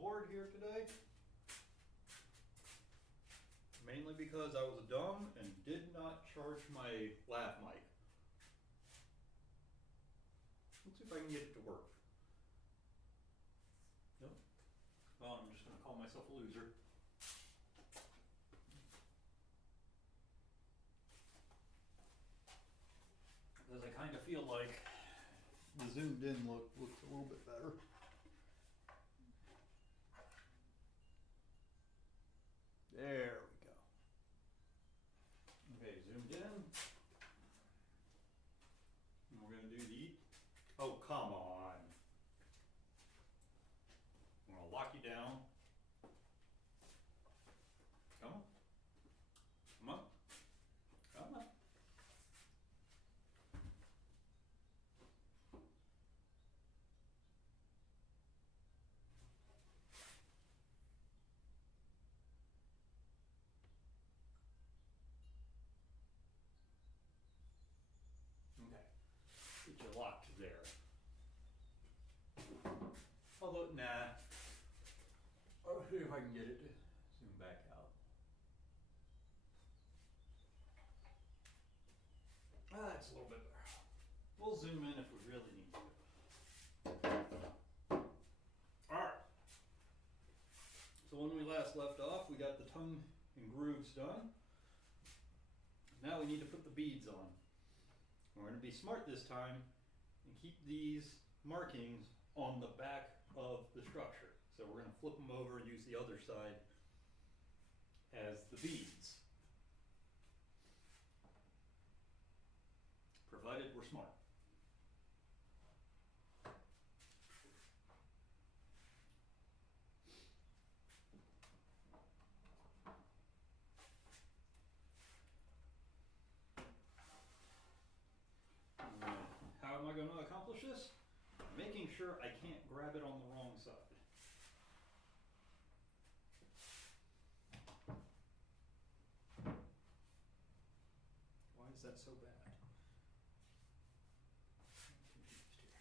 board here today. Mainly because I was dumb and did not charge my lav mic. Let's see if I can get it to work. Nope. Well, I'm just going to call myself a loser. Because I kind of feel like the zoomed in look looks a little bit better. There we go. Okay, zoomed in. And we're going to do the... Oh, come on. I'm going to lock you down. Come on. Come on. Come on. Okay. Get you locked there. Although, nah. I'll see if I can get it to zoom back out. That's a little bit better. We'll zoom in if we really need to. Alright. So when we last left off, we got the tongue and grooves done. Now we need to put the beads on. We're going to be smart this time and keep these markings on the back of the structure. So we're going to flip them over and use the other side as the beads. Provided we're smart. How am I going to accomplish this? Making sure I can't grab it on the wrong side. Why is that so bad? I'm confused here.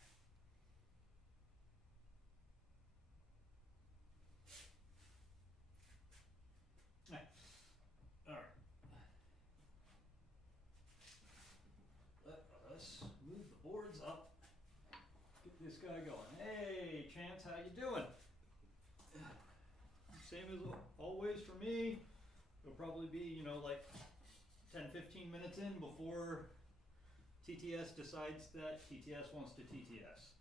All right. Let us move the boards up. Get this guy going. Hey, Chance, how you doing? Same as always for me. It'll probably be, you know, like 10-15 minutes in before TTS decides that TTS wants to TTS.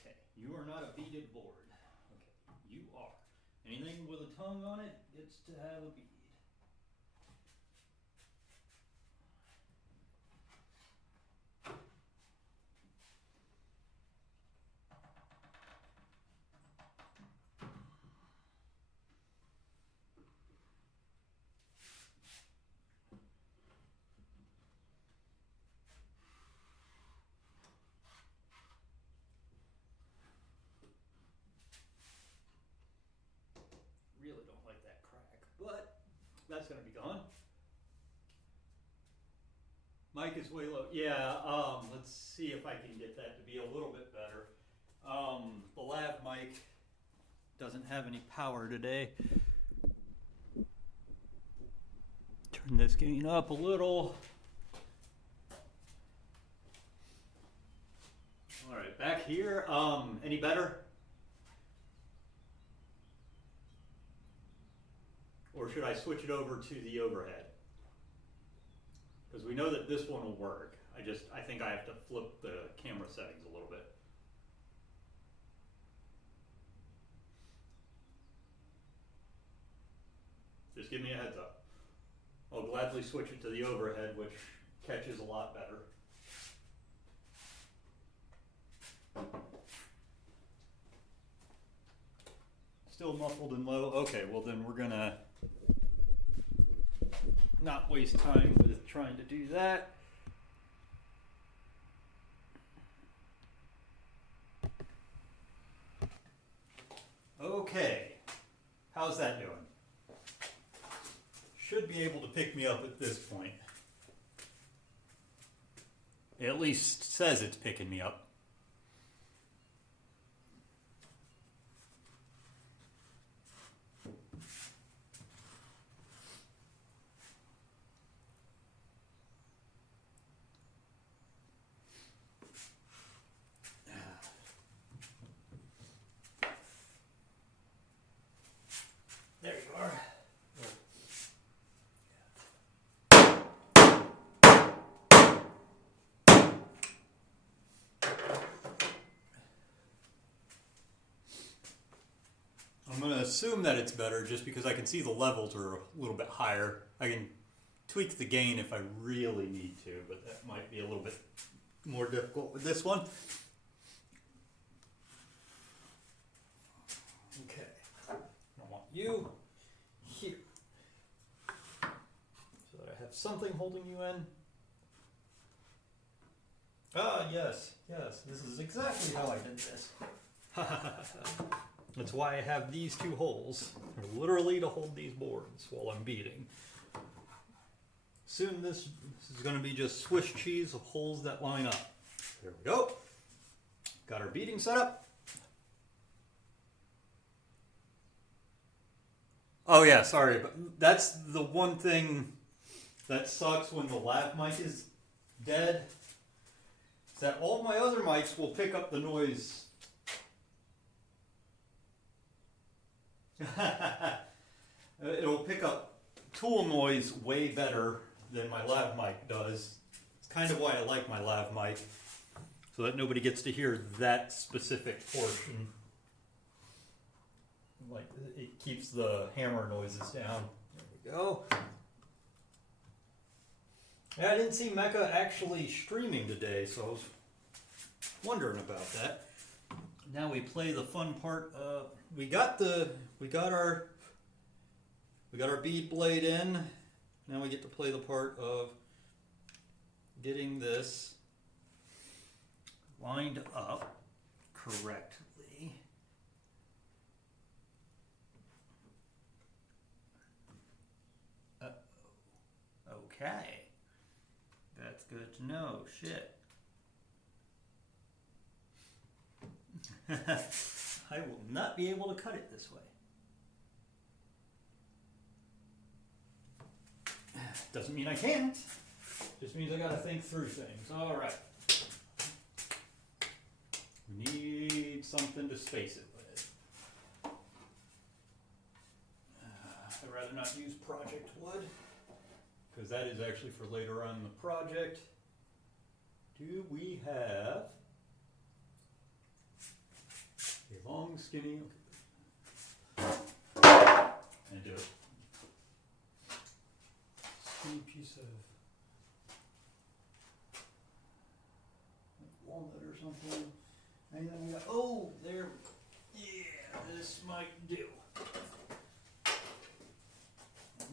Okay, you are not a beaded board. Okay, you are. Anything with a tongue on it gets to have a bead. Really don't like that crack, but that's going to be gone. Mic is way low. Yeah, let's see if I can get that to be a little bit better. The lav mic doesn't have any power today. Turn this gain up a little. All right, back here, any better? Or should I switch it over to the overhead? Because we know that this one will work. I think I have to flip the camera settings a little bit. Just give me a heads up. I'll gladly switch it to the overhead, which catches a lot better. Still muffled and low? Okay, well then we're gonna not waste time with trying to do that. Okay, how's that doing? Should be able to pick me up at this point. It at least says it's picking me up. There you are. I'm going to assume that it's better just because I can see the levels are a little bit higher. I can tweak the gain if I really need to, but that might be a little bit more difficult with this one. Okay, I want you here so that I have something holding you in. Ah, yes, this is exactly how I did this. That's why I have these two holes. They're literally to hold these boards while I'm beading. Soon this is going to be just Swiss cheese of holes that line up. There we go. Got our beading set up. Oh yeah, sorry, but that's the one thing that sucks when the lav mic is dead. Is that all my other mics will pick up the noise. It'll pick up tool noise way better than my lav mic does. It's kind of why I like my lav mic, so that nobody gets to hear that specific portion. Like, it keeps the hammer noises down. There we go. Yeah, I didn't see Mecha actually streaming today, so I was wondering about that. Now we play the fun part. We got our bead blade in. Now we get to play the part of getting this lined up correctly. Okay. That's good to know. Shit. I will not be able to cut it this way. Doesn't mean I can't. Just means I gotta think through things. Alright. We need something to space it with. I'd rather not use project wood, because that is actually for later on in the project. Do we have a long, skinny, and do it. Skinny piece of walnut or something. And then we got, oh, there, yeah, this might do.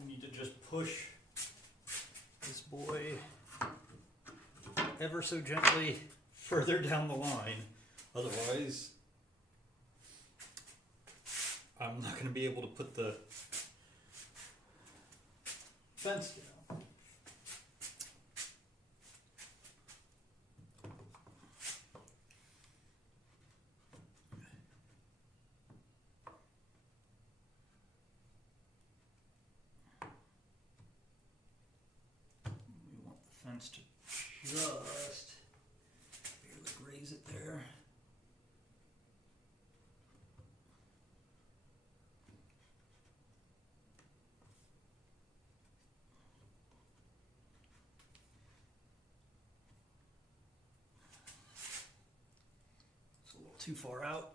We need to just push this boy ever so gently further down the line. Otherwise, I'm not going to be able to put the fence down. We want the fence to just barely graze it there. Too far out.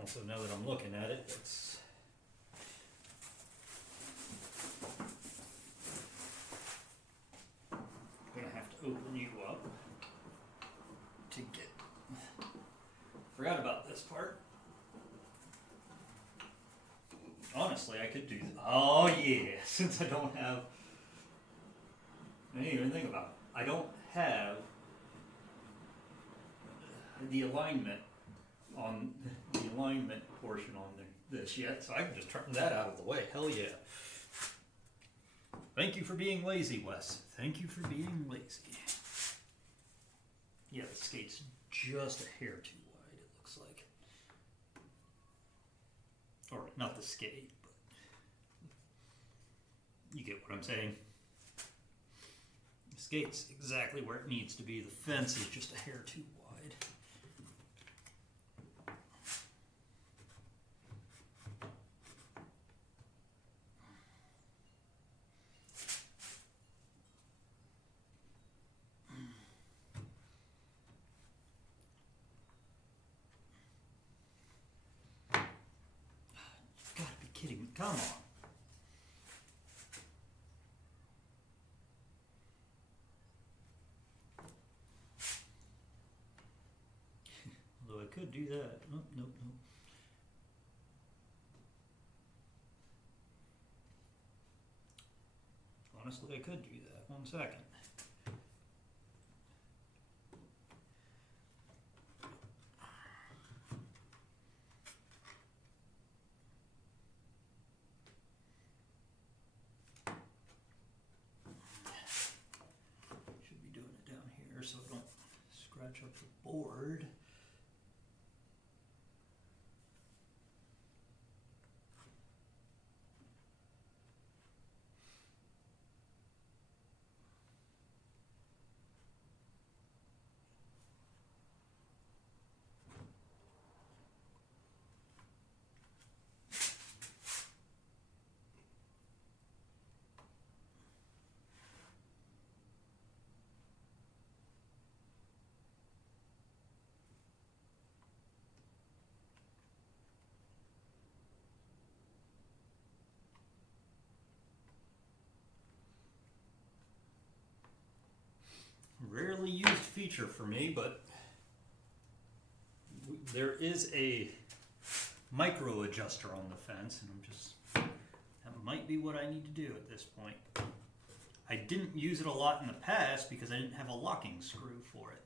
Also, now that I'm looking at it, it's gonna have to open you up to get. Forgot about this part. Honestly, I could do. Oh yeah, since I don't have. I didn't even think about it. I don't have the alignment on the alignment portion on this yet, so I can just turn that out of the way. Hell yeah. Thank you for being lazy, Wes. Thank you for being lazy. Yeah, the skate's just a hair too wide, it looks like. Or not the skate, but you get what I'm saying. The skate's exactly where it needs to be. The fence is just a hair too wide. You've got to be kidding me. Come on. Although I could do that. Oh, nope, nope. Honestly, I could do that. 1 second. Should be doing it down here so I don't scratch up the board. Rarely used feature for me, but there is a micro adjuster on the fence, and that might be what I need to do at this point. I didn't use it a lot in the past because I didn't have a locking screw for it.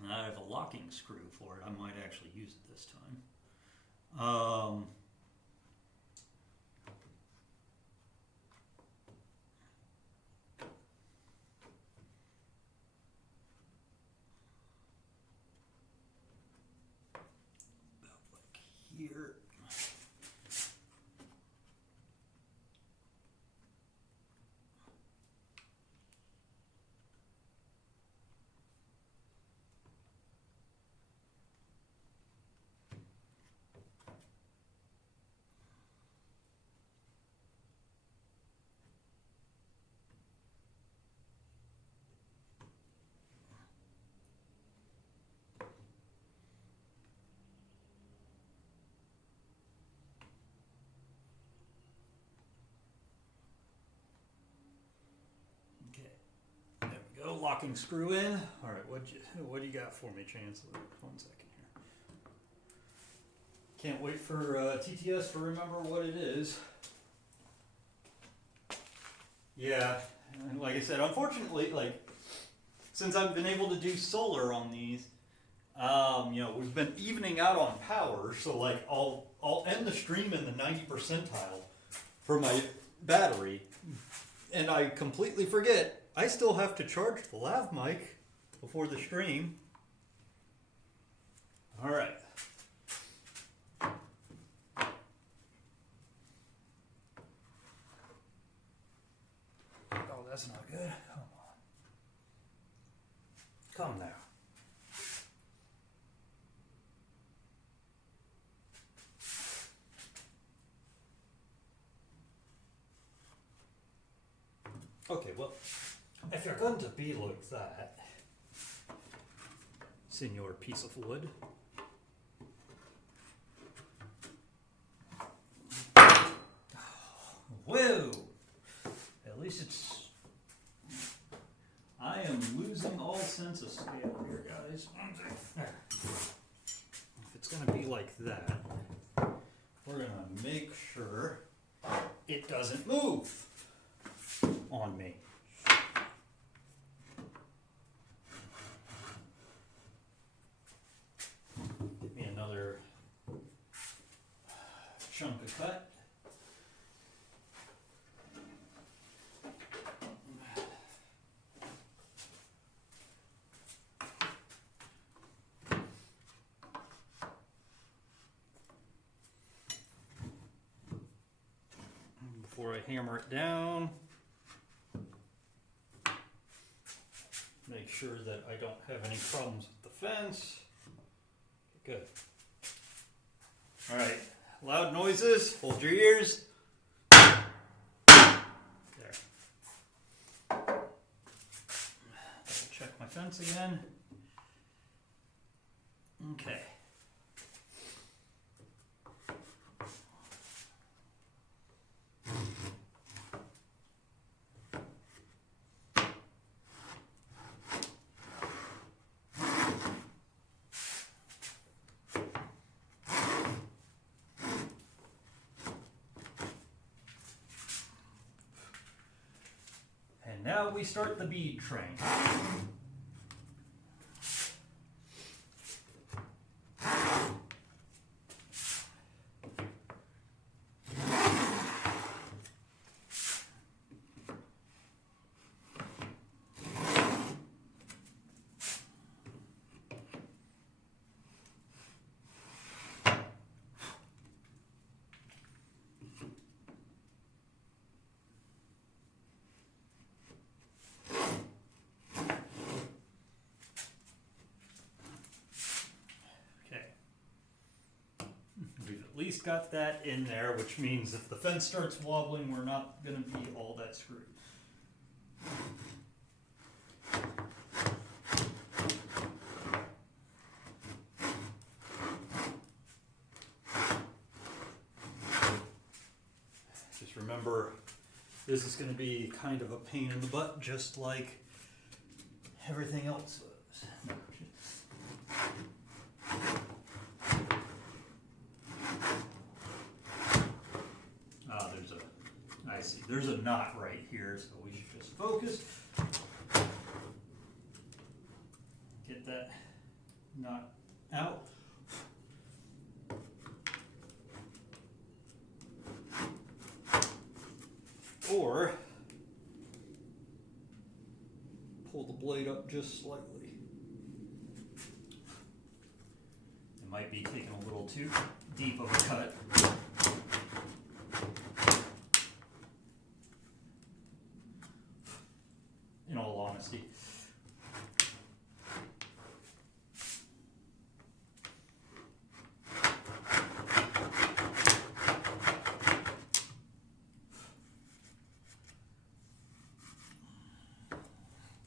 Now that I have a locking screw for it, I might actually use it this time. Here. Locking screw in. All right, what do you got for me, Chancellor? 1 second here. Can't wait for TTS to remember what it is. Yeah, and like I said, unfortunately, since I've been able to do solar on these, we've been evening out on power. So I'll end the stream in the 90 percentile for my battery, and I completely forget. I still have to charge the lav mic before the stream. All right. Oh, that's not good. Come on. Come now. Okay, well, if you're going to be like that, Senor piece of wood, whoa! At least it's. I am losing all sense of scale here, guys. If it's going to be like that, we're going to make sure it doesn't move on me. Get me another chunk of cut. I hammer it down. Make sure that I don't have any problems with the fence. Good. All right, loud noises, hold your ears. There. Double check my fence again. Okay. And now we start the bead train. At least got that in there, which means if the fence starts wobbling, we're not going to be all that screwed. Just remember, this is going to be kind of a pain in the butt, just like everything else was. I see. There's a knot right here, so we should just focus. Get that knot out. Or pull the blade up just slightly. It might be taking a little too deep of a cut. In all honesty.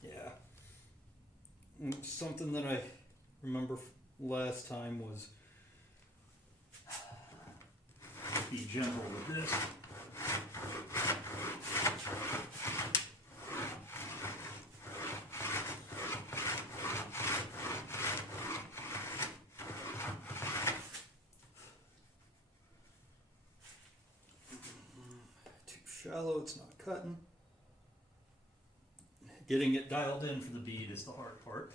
Yeah. Something that I remember last time was be gentle with this. Shallow, it's not cutting. Getting it dialed in for the bead is the hard part.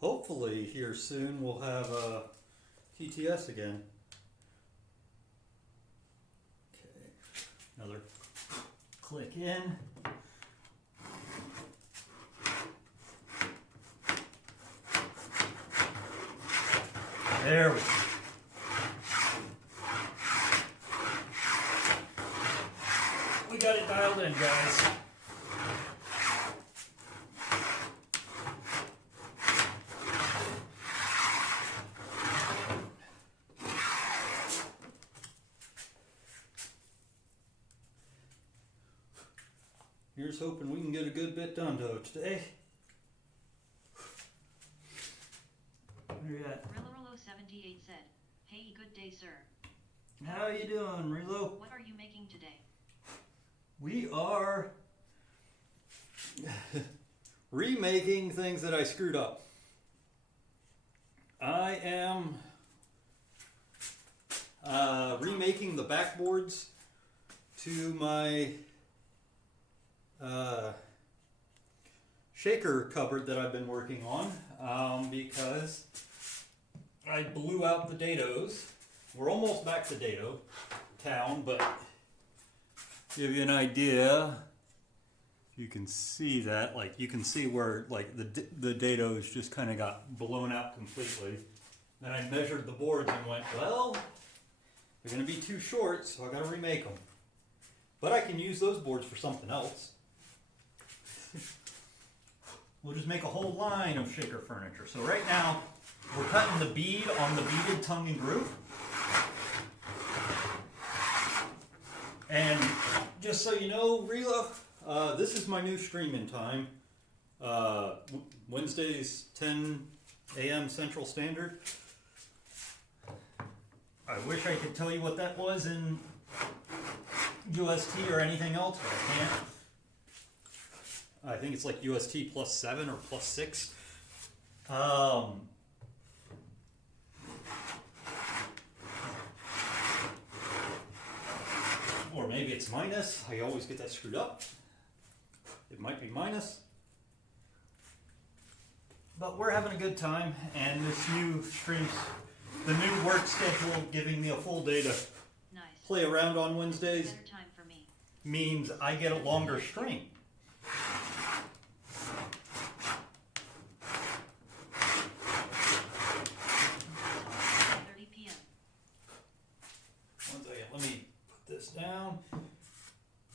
Hopefully here soon we'll have a TTS again. Another click in. There we go. We got it dialed in, guys. Here's hoping we can get a good bit done today. Where you at? Rillo78 said, "Hey, good day, sir. How you doing, Relo? What are you making today?" We are remaking things that I screwed up. I am remaking the backboards to my shaker cupboard that I've been working on because I blew out the dados we're almost back to dado town, but give you an idea. You can see that, like, you can see where, like, the dados just kind of got blown out completely. Then I measured the boards and went, well, they're going to be too short, so I got to remake them. But I can use those boards for something else. We'll just make a whole line of shaker furniture. So right now, we're cutting the bead on the beaded tongue and groove. And just so you know, Rela, this is my new streaming time. Wednesdays, 10 a.m. Central Standard. I wish I could tell you what that was in UST or anything else, but I can't. I think it's like UST +7 or +6. Or maybe it's minus. I always get that screwed up. It might be minus. But we're having a good time, and this new streams, the new work schedule giving me a full day to Nice. play around on Wednesdays Better time for me. means I get a longer stream. 30 p.m. One second, let me put this down.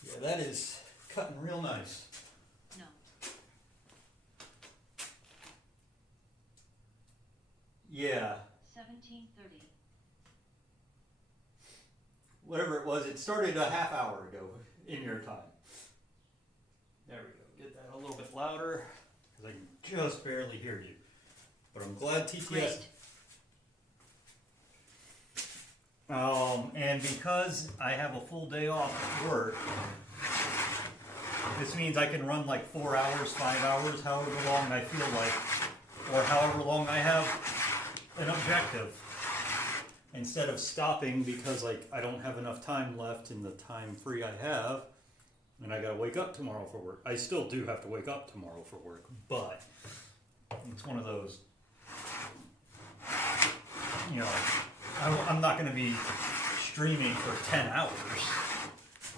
Yeah, that is cutting real nice. No. Yeah, 17:30. whatever it was, it started a half hour ago in your time. There we go. Get that a little bit louder, because I can just barely hear you. But I'm glad TTS. Great. And because I have a full day off at work, this means I can run like 4 hours, 5 hours, however long I feel like, or however long I have an objective, instead of stopping because like I don't have enough time left in the time free I have, and I gotta wake up tomorrow for work. I still do have to wake up tomorrow for work, but it's one of those, you know, I'm not going to be streaming for 10 hours.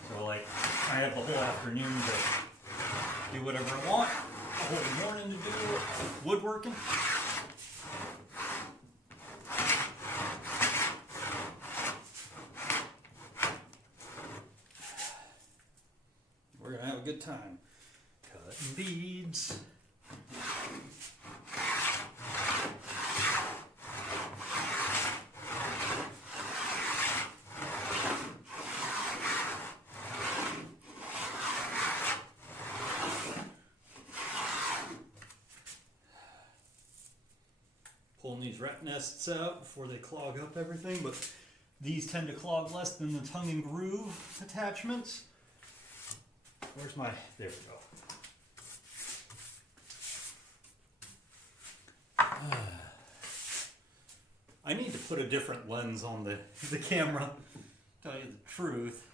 So, like, I have the whole afternoon to do whatever I want, the whole morning to do woodworking. We're going to have a good time. Cutting beads. Pulling these rat nests out before they clog up everything, but these tend to clog less than the tongue and groove attachments. Where's my, there we go. I need to put a different lens on the camera, tell you the truth.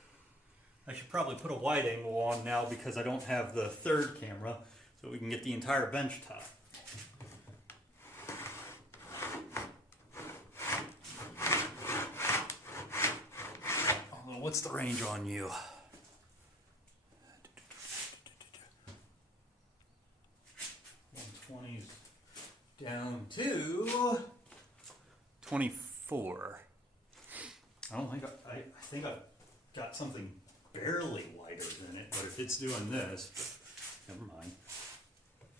I should probably put a wide angle on now because I don't have the third camera, so we can get the entire bench top. What's the range on you? 120's down to 24. I don't think I think I've got something barely wider than it, but if it's doing this, never mind.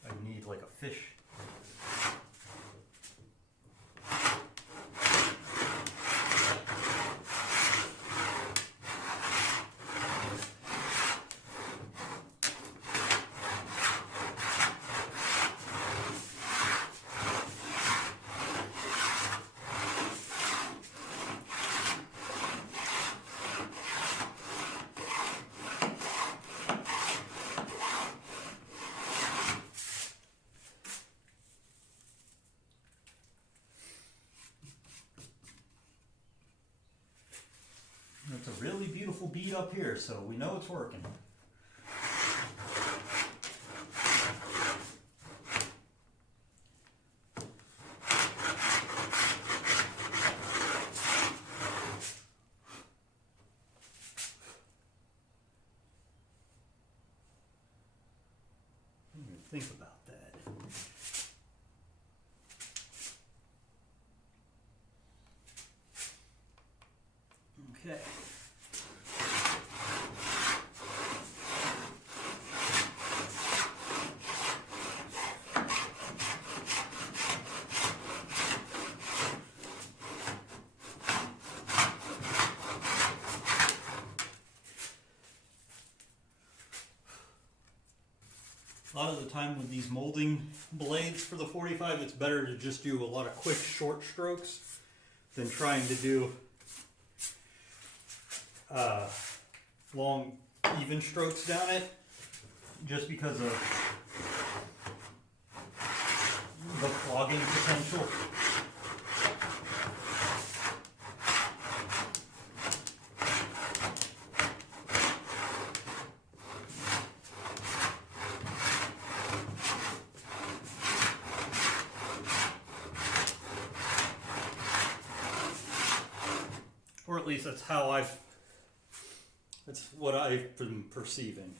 I need like a fish. It's a really beautiful bead up here, so we know it's working. think about that. Okay. A lot of the time with these molding blades for the 45, it's better to just do a lot of quick short strokes than trying to do long even strokes down it, just because of the clogging potential. Or at least that's what I've been perceiving.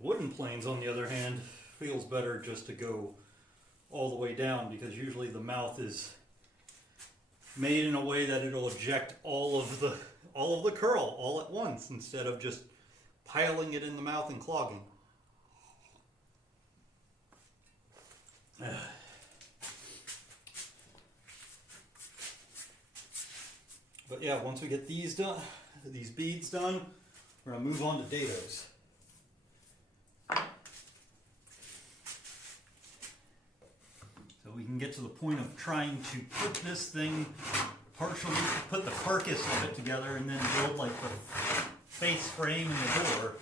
Wooden planes, on the other hand, feels better just to go all the way down, because usually the mouth is made in a way that it'll eject all of the curl all at once, instead of just piling it in the mouth and clogging. But yeah, once we get these done, these beads done, we're gonna move on to dados. So we can get to the point of trying to put this thing partially, put the carcass of it together, and then build like the face frame and the door.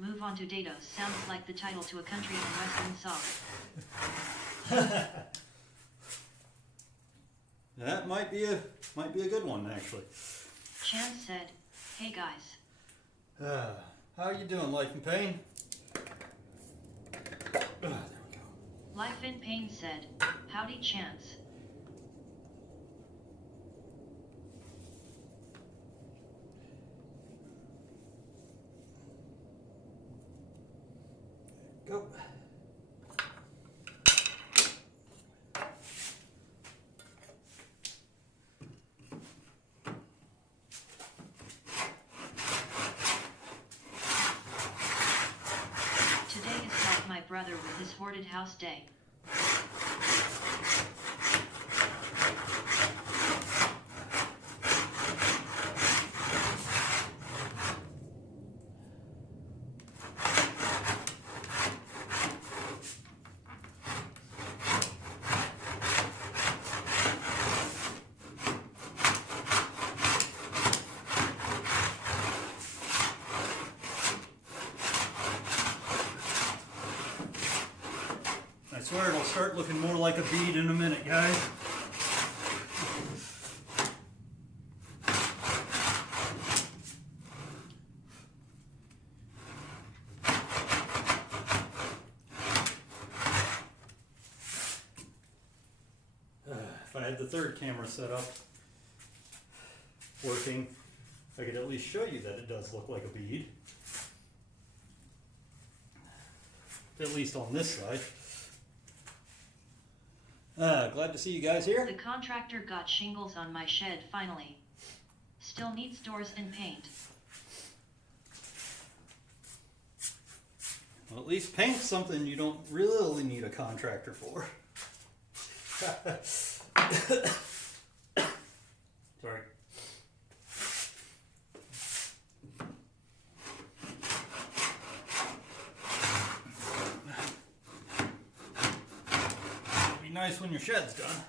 Move on to dados sounds like the title to a country and western song. That might be a good one, actually. Chan said, "Hey guys. How are you doing, Life in Pain?" There we go. Life in Pain said, "Howdy, Chance." Go. Today is like my brother with his hoarded house day. I swear it'll start looking more like a bead in a minute, guys. If I had the third camera set up working, I could at least show you that it does look like a bead. At least on this side. Glad to see you guys here. The contractor got shingles on my shed finally. Still needs doors and paint. Well, at least paint's something you don't really need a contractor for. Sorry. It'll be nice when your shed's done.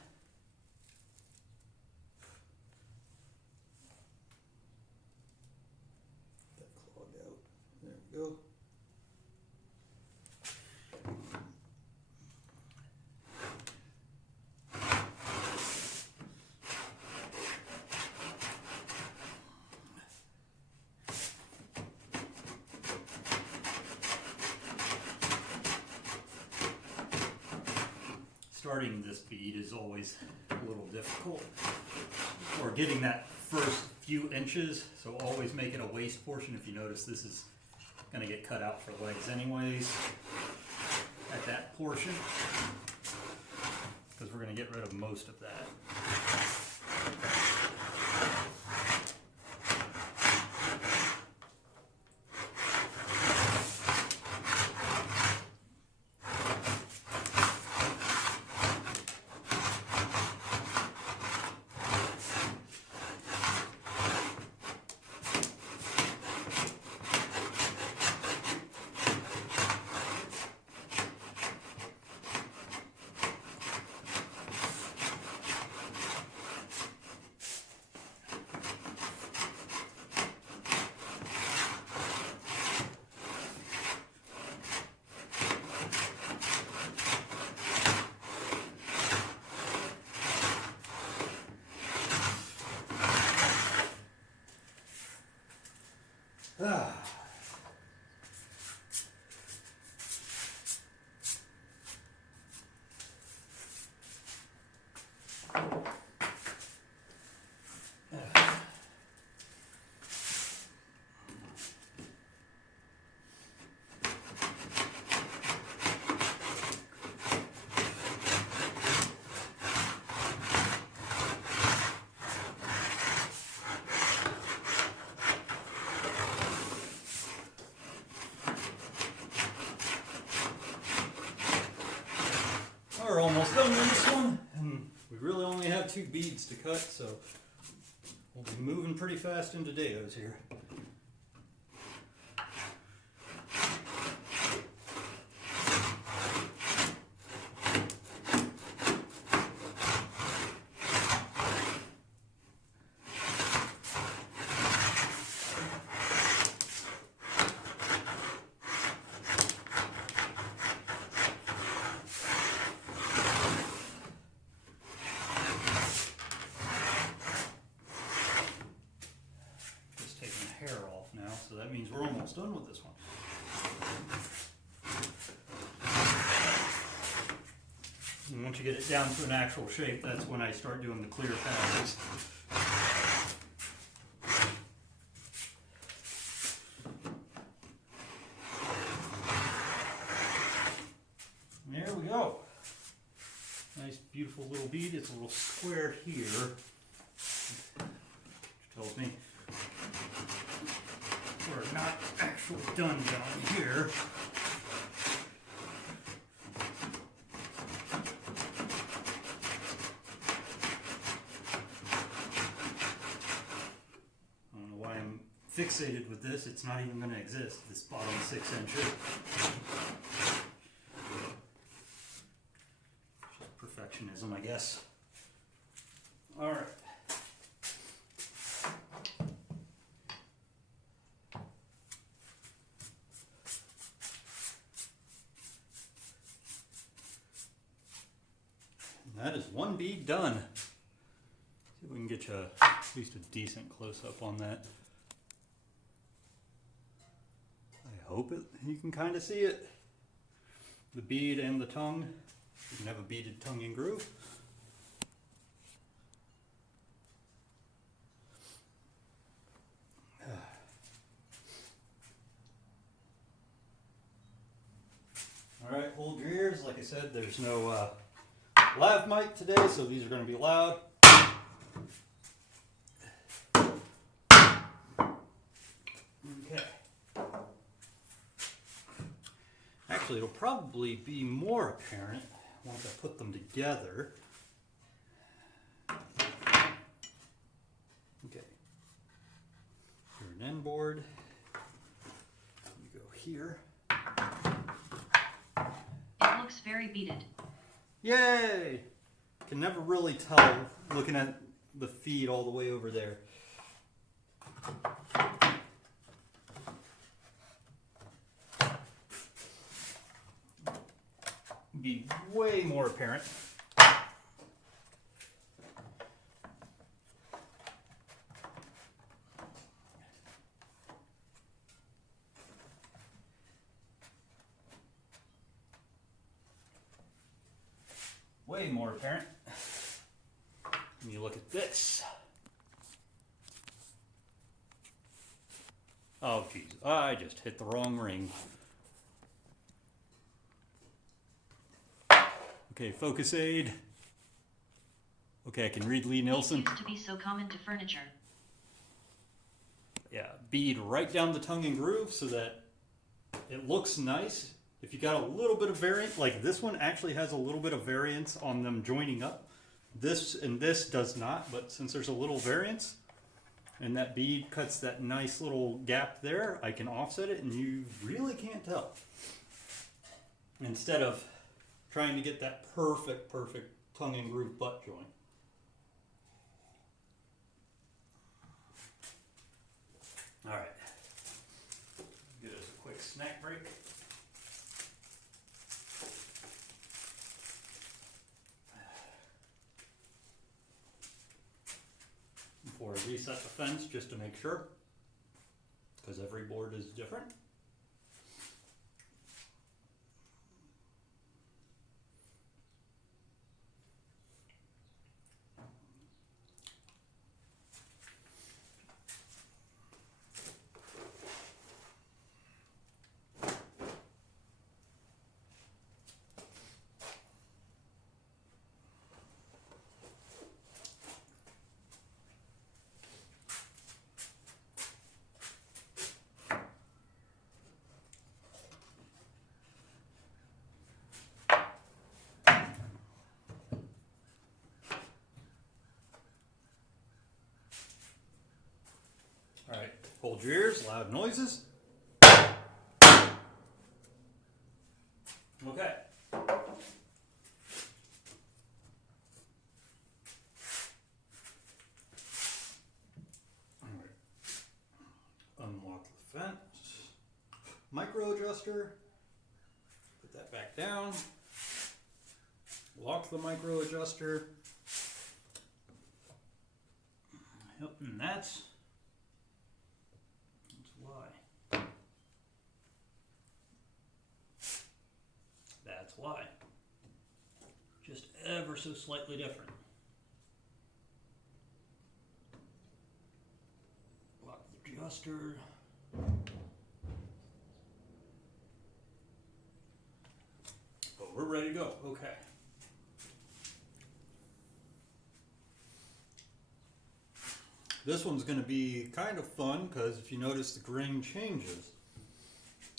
starting this bead is always a little difficult, or getting that first few inches, so always make it a waist portion. If you notice, this is going to get cut out for legs anyways at that portion, because we're going to get rid of most of that. Ah. We're almost done with this one, and we really only have 2 beads to cut, so we'll be moving pretty fast into dados here. So that means we're almost done with this one. And once you get it down to an actual shape, that's when I start doing the clear passes. And there we go. Nice, beautiful little bead. It's a little square here, which tells me we're not actually done down here. I don't know why I'm fixated with this. It's not even going to exist, this bottom 6 inches. Just perfectionism, I guess. All right. That is 1 bead done. See if we can get you at least a decent close-up on that. I hope you can kind of see it. The bead and the tongue. You can have a beaded tongue and groove. Alright, hold your ears. Like I said, there's no lav mic today, so these are going to be loud. Okay. Actually, it'll probably be more apparent once I put them together. Okay. Here's an end board. We go here. It looks very beaded. Yay! Can never really tell looking at the feed all the way over there. Be way more apparent. Way way more apparent when you look at this. Oh geez, I just hit the wrong ring. Okay, focus aid. Okay, I can read Lee Nielsen. These used to be so common to furniture. Yeah, bead right down the tongue and groove so that it looks nice. If you got a little bit of variance, like this one actually has a little bit of variance on them joining up. This and this does not, but since there's a little variance and that bead cuts that nice little gap there, I can offset it and you really can't tell. Instead of trying to get that perfect tongue and groove butt joint. All right, give us a quick snack break. Before I reset the fence, just to make sure, because every board is different. All right, hold your ears, loud noises. Okay. All right. Unlock the fence. Micro adjuster. Put that back down. Lock the micro adjuster. Yep, and that's why. That's why. Just ever so slightly different. Lock the adjuster. But we're ready to go. Okay. This one's going to be kind of fun because if you notice the grain changes.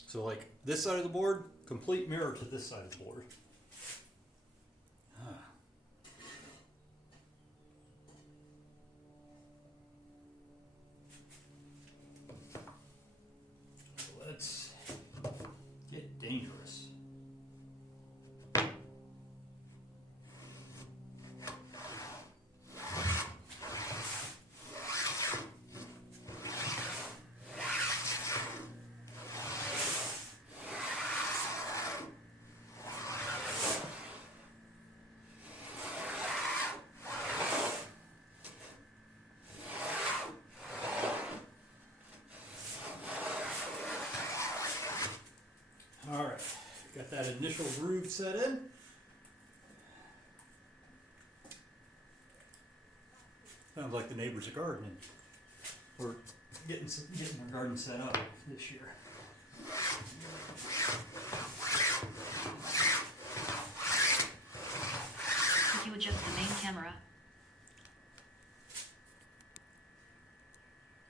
So like this side of the board, complete mirror to this side of the board. So let's get dangerous. Got that initial groove set in. Sounds like the neighbors are gardening. We're getting our garden set up this year. Could you adjust the main camera?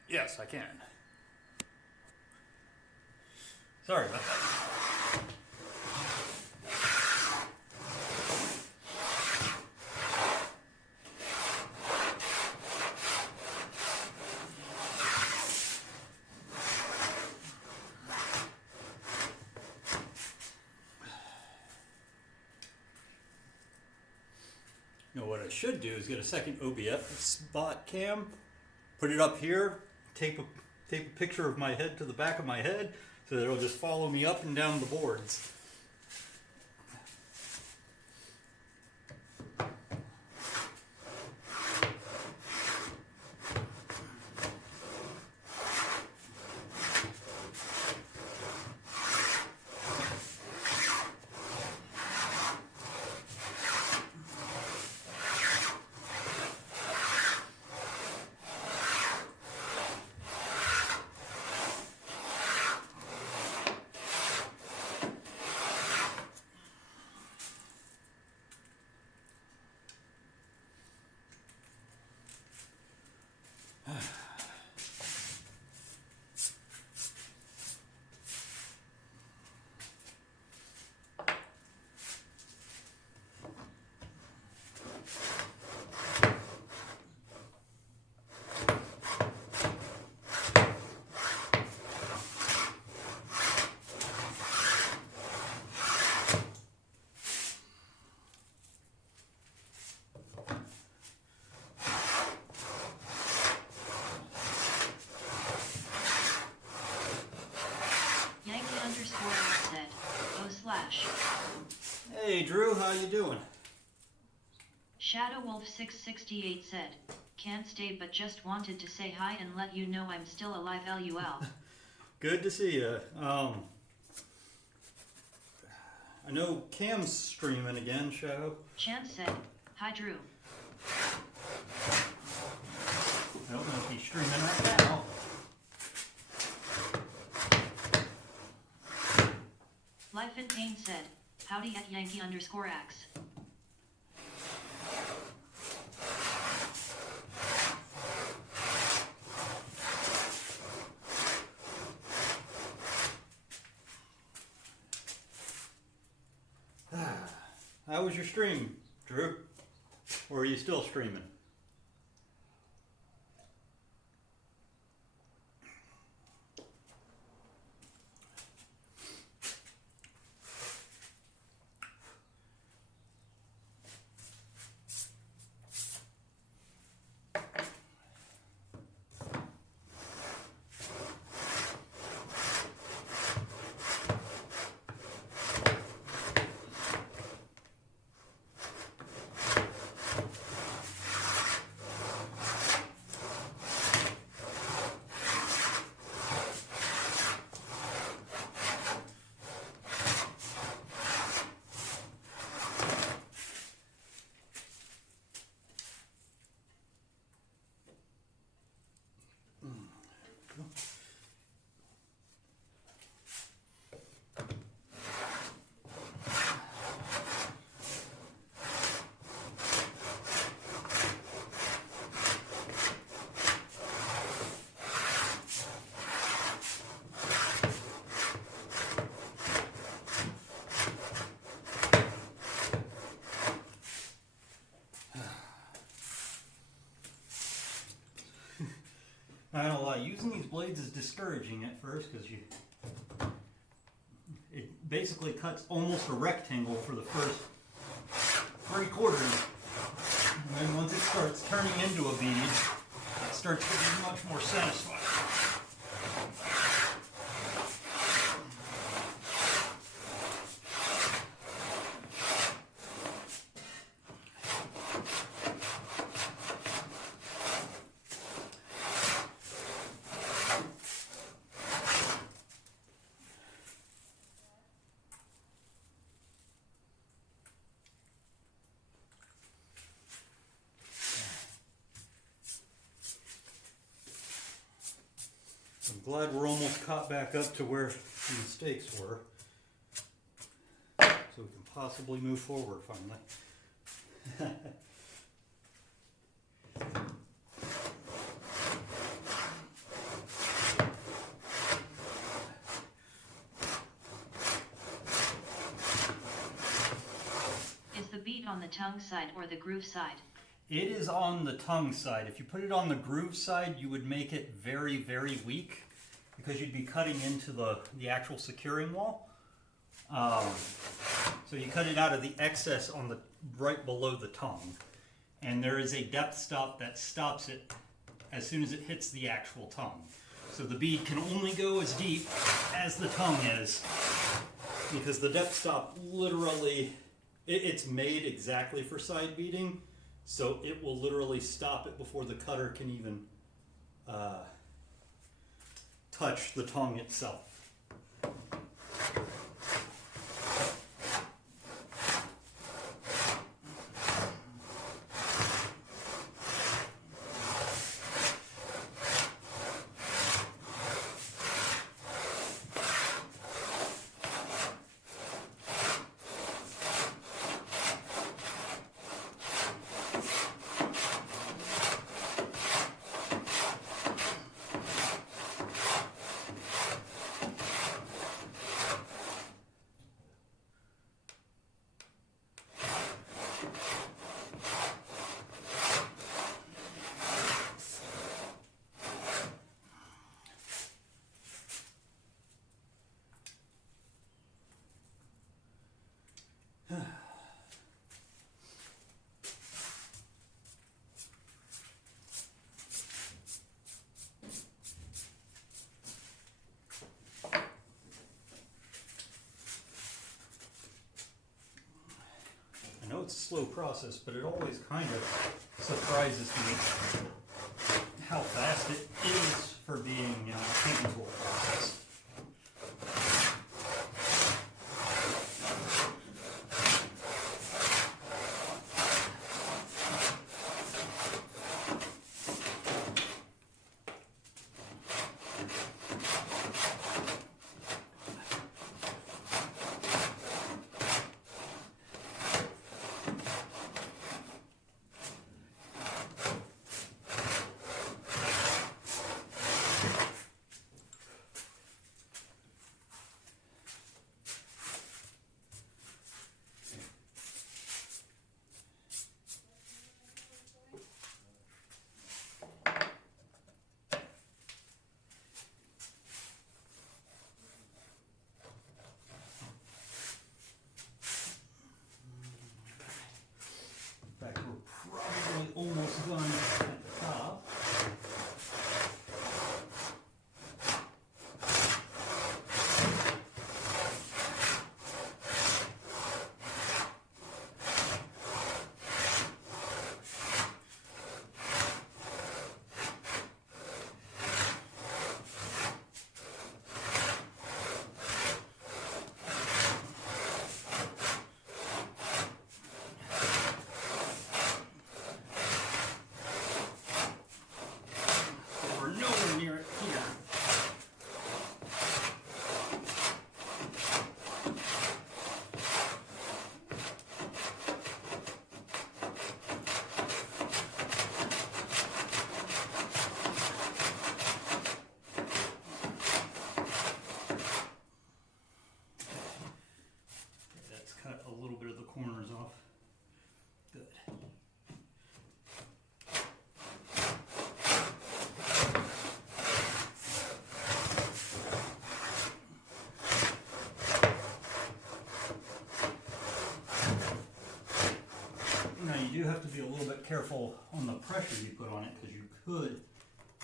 Yes, I can. Sorry about that. You know what I should do is get a second OBS spot cam, put it up here, tape a picture of my head to the back of my head so that it'll just follow me up and down the boards. how you doing? Shadow Wolf 668 said, "Can't stay but just wanted to say hi and let you know I'm still alive LUL." Good to see you. I know Cam's streaming again, Shadow. Chance said, "Hi Drew." I don't know if he's streaming right now. Life in Pain said, "Howdy at Yankee_Axe." How was your stream, Drew? Or are you still streaming? I don't know why using these blades is discouraging at first because it basically cuts almost a rectangle for the first 3/4, and then once it starts turning into a bead, it starts getting much more satisfying. I'm glad we're almost caught back up to where the mistakes were, so we can possibly move forward finally. Is the bead on the tongue side or the groove side? It is on the tongue side. If you put it on the groove side, you would make it very, very weak because you'd be cutting into the actual securing wall. So you cut it out of the excess on the right below the tongue. And there is a depth stop that stops it as soon as it hits the actual tongue. So the bead can only go as deep as the tongue is because the depth stop literally, it's made exactly for side beading. So it will literally stop it before the cutter can even touch the tongue itself. it's a slow process, but it always kind of surprises me how fast it is for being, you know, a painting tool process. In fact, we're probably almost done at the top. We're nowhere near it here. That's cut a little bit of the corners off. Good. Now you do have to be a little bit careful on the pressure you put on it, because you could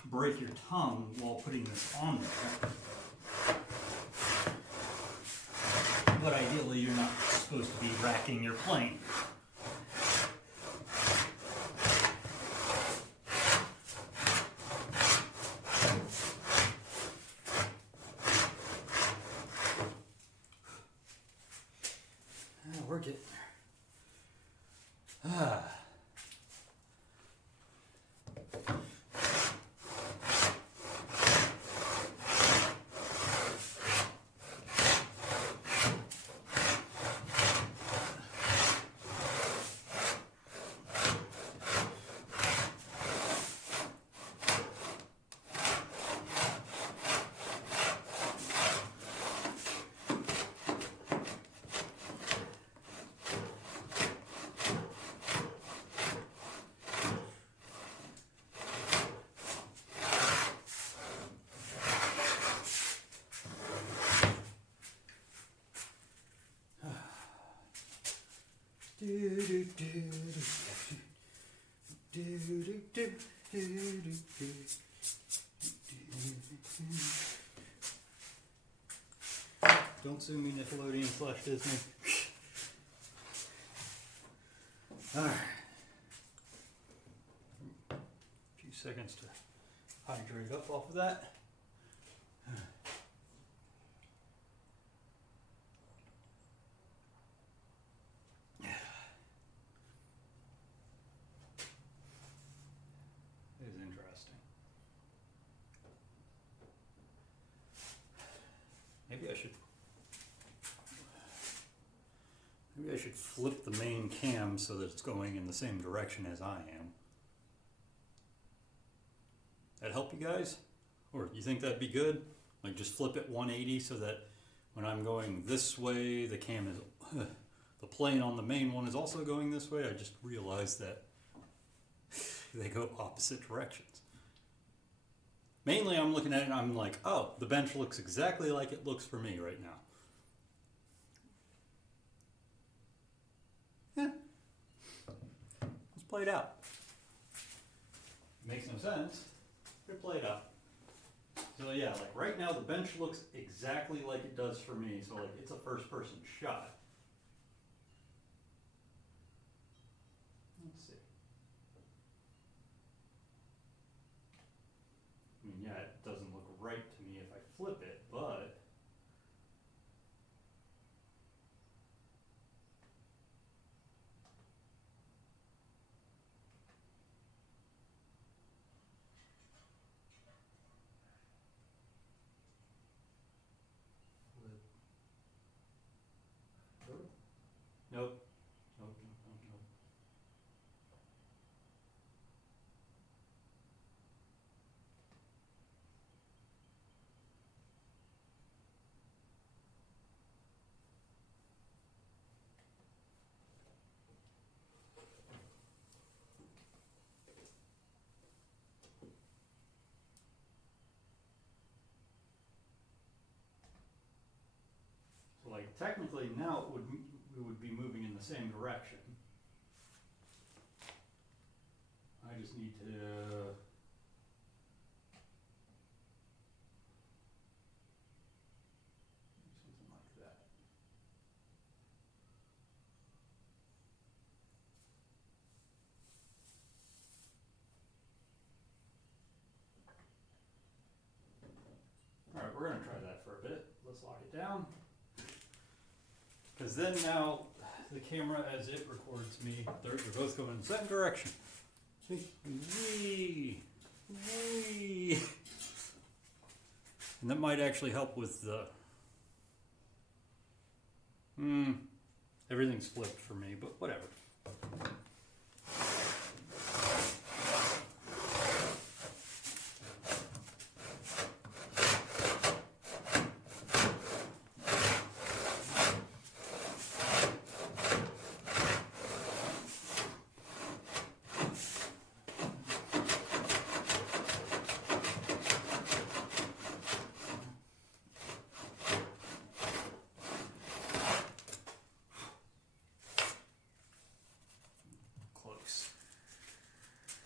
break your tongue while putting this on there. But ideally you're not supposed to be racking your plane. We're getting there. Don't sue me, Nickelodeon / Disney. Alright. A few seconds to hydrate up off of that. It is interesting. Maybe I should flip the main cam so that it's going in the same direction as I am. That help you guys? Or you think that'd be good? Like just flip it 180 so that when I'm going this way, the cam is, the plane on the main one is also going this way. I just realized that they go opposite directions. Mainly I'm looking at it and I'm like, oh, the bench looks exactly like it looks for me right now. Yeah. Let's play it out. Makes no sense. But play it out. So yeah, like right now the bench looks exactly like it does for me. So like it's a first person shot. technically now we would be moving in the same direction. I just need to something like that. All right, we're going to try that for a bit. Let's lock it down. Because then now the camera, as it records me, they're both going in the same direction. Wee, wee. And that might actually help with the. Everything's flipped for me, but whatever.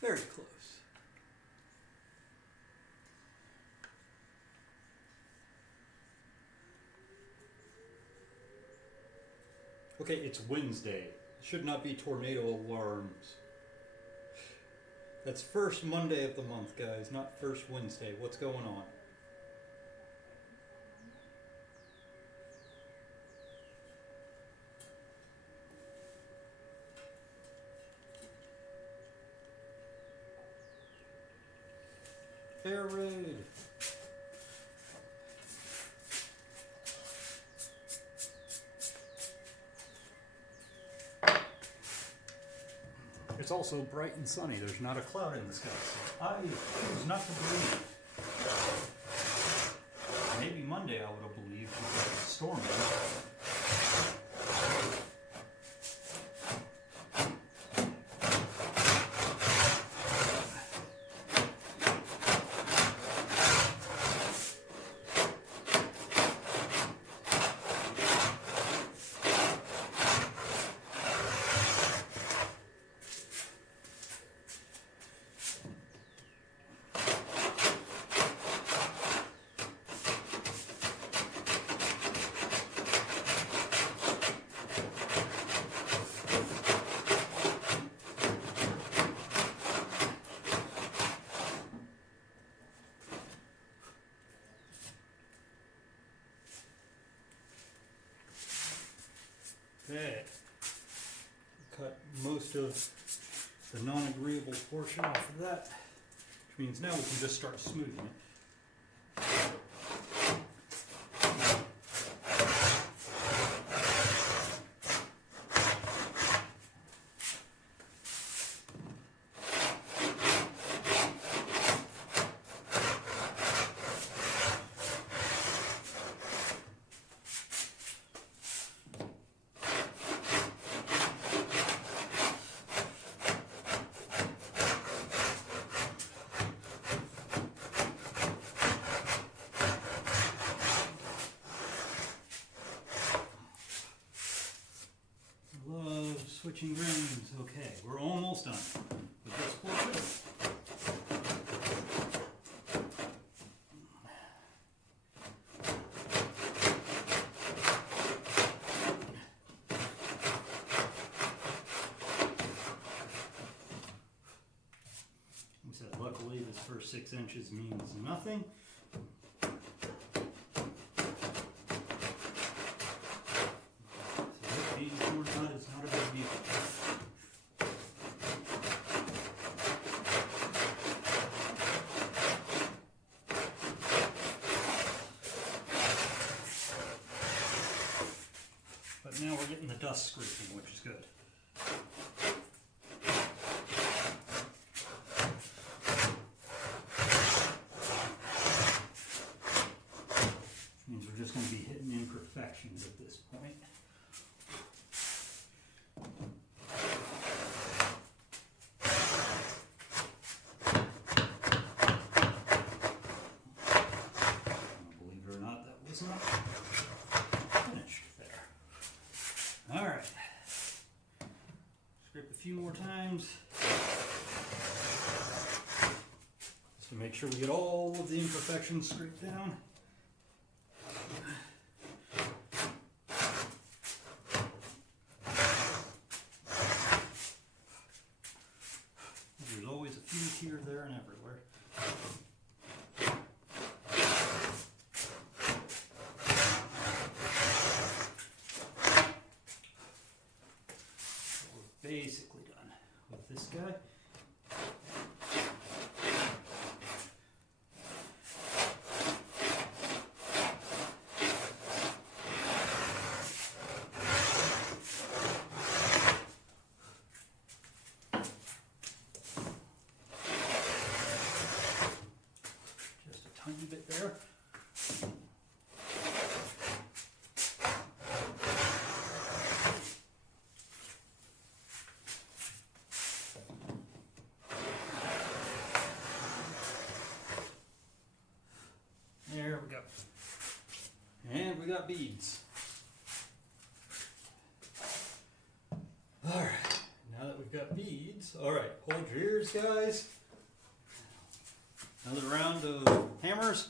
Very close. Okay, it's Wednesday. Should not be tornado alarms. That's first Monday of the month, guys, not first Wednesday. What's going on? Air raid. It's also bright and sunny. There's not a cloud in the sky. I choose not to believe. Maybe Monday I would have believed because it's storming. Okay, cut most of the non-agreeable portion off of that, which means now we can just start smoothing it. Switching rooms. Okay, we're almost done with this portion. We said luckily this first 6 inches means nothing. Now we're getting the dust scraping, which is good. Which means we're just going to be hitting imperfections at this point. Believe it or not, that was not finished there. times. So make sure we get all of the imperfections straight down. There's always a few here, there, and everywhere. Basically done with this guy. Just a tiny bit there. There we go. And we got beads. Alright, now that we've got beads, alright, hold your ears, guys. Another round of hammers.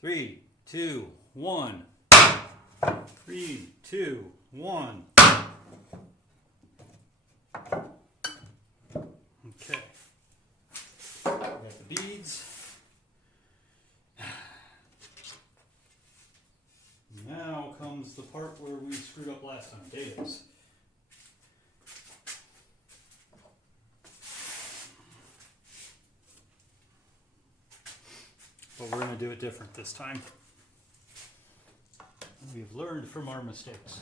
3, 2, 1. 3, 2, 1. Okay. We got the beads. Now comes the part where we screwed up last time, dados. But we're going to do it different this time. We've learned from our mistakes.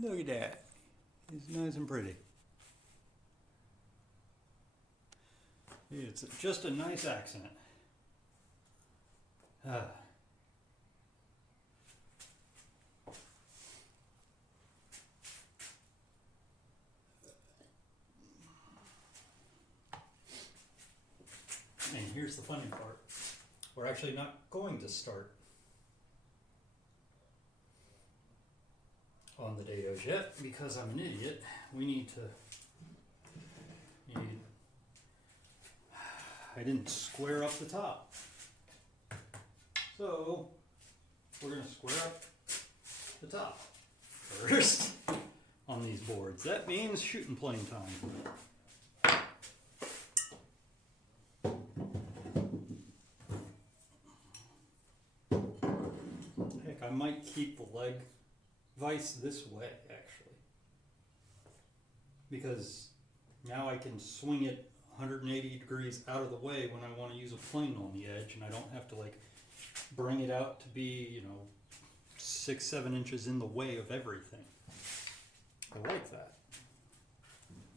Look at that. It's nice and pretty. It's just a nice accent. And here's the funny part. We're actually not going to start on the dados yet because I'm an idiot. We need to. I didn't square up the top. So we're going to square up the top first on these boards. That means shooting plane time. Heck, I might keep the leg vise this way actually, because now I can swing it 180 degrees out of the way when I want to use a plane on the edge, and I don't have to like bring it out to be, 6-7 inches in the way of everything. I like that.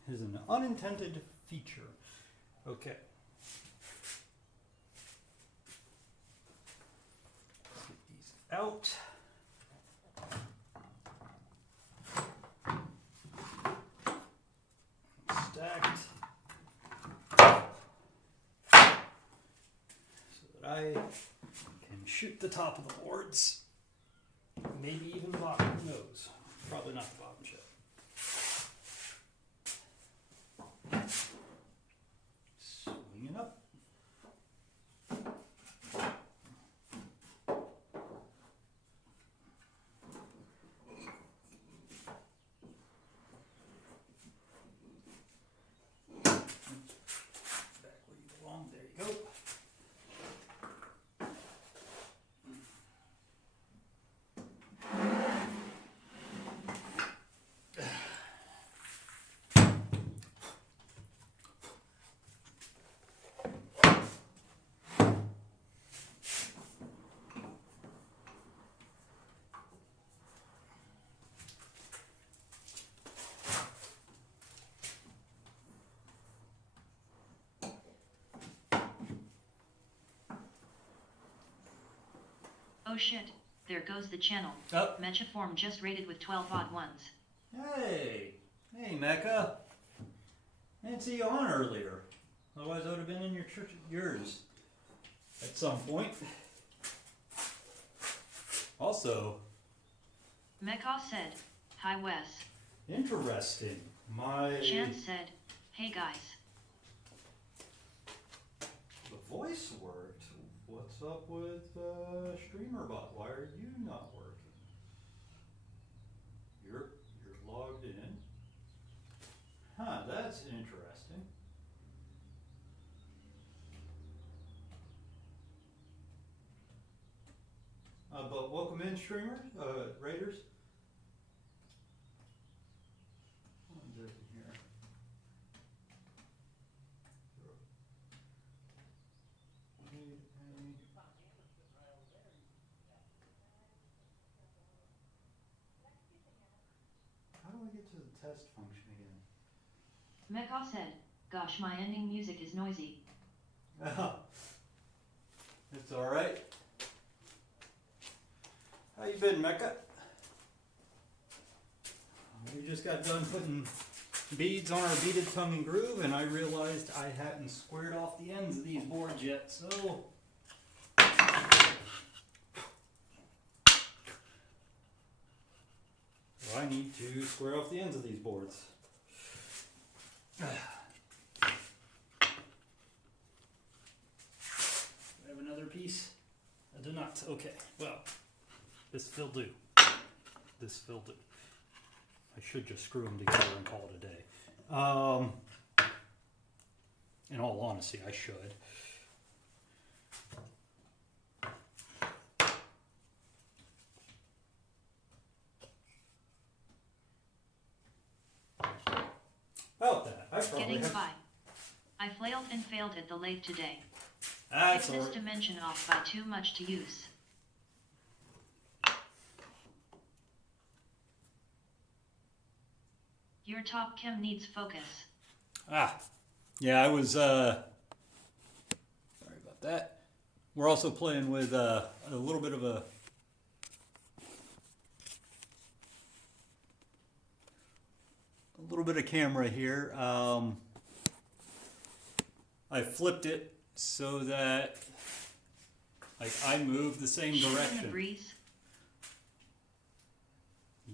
It is an unintended feature. Okay. Let's get these out. Stacked. I can shoot the top of the boards, maybe even the bottom, who knows? Probably not the bottom yet. Swinging up. Back where you belong, there you go. Oh shit, there goes the channel. Oh. Mecha form just rated with 12 odd ones. Hey, Mecca. I didn't see you on earlier. Otherwise, I would have been in yours at some point. Also, Mecha said, "Hi Wes." interesting. Chance said, "Hey guys." The voice worked. What's up with StreamerBot? Why are you not working? You're logged in. Huh, that's interesting. But welcome in, streamers, raiders. One's open here. How do I get to the test function again? Mecha said, "Gosh, my ending music is noisy." It's alright. How you been, Mecca? We just got done putting beads on our beaded tongue and groove, and I realized I hadn't squared off the ends of these boards yet, so I need to square off the ends of these boards. I have another piece. I do not. Okay, well, this will do. This will do. I should just screw them together and call it a day. In all honesty, I should. About that, I probably Getting have... by. I flailed and failed at the lathe today. That's Fix this alright. dimension off by too much to use. Your top chem needs focus. Yeah, I was, sorry about that. We're also playing with a little bit of a little bit of camera here. I flipped it so that like I move the same Shooting direction. the breeze.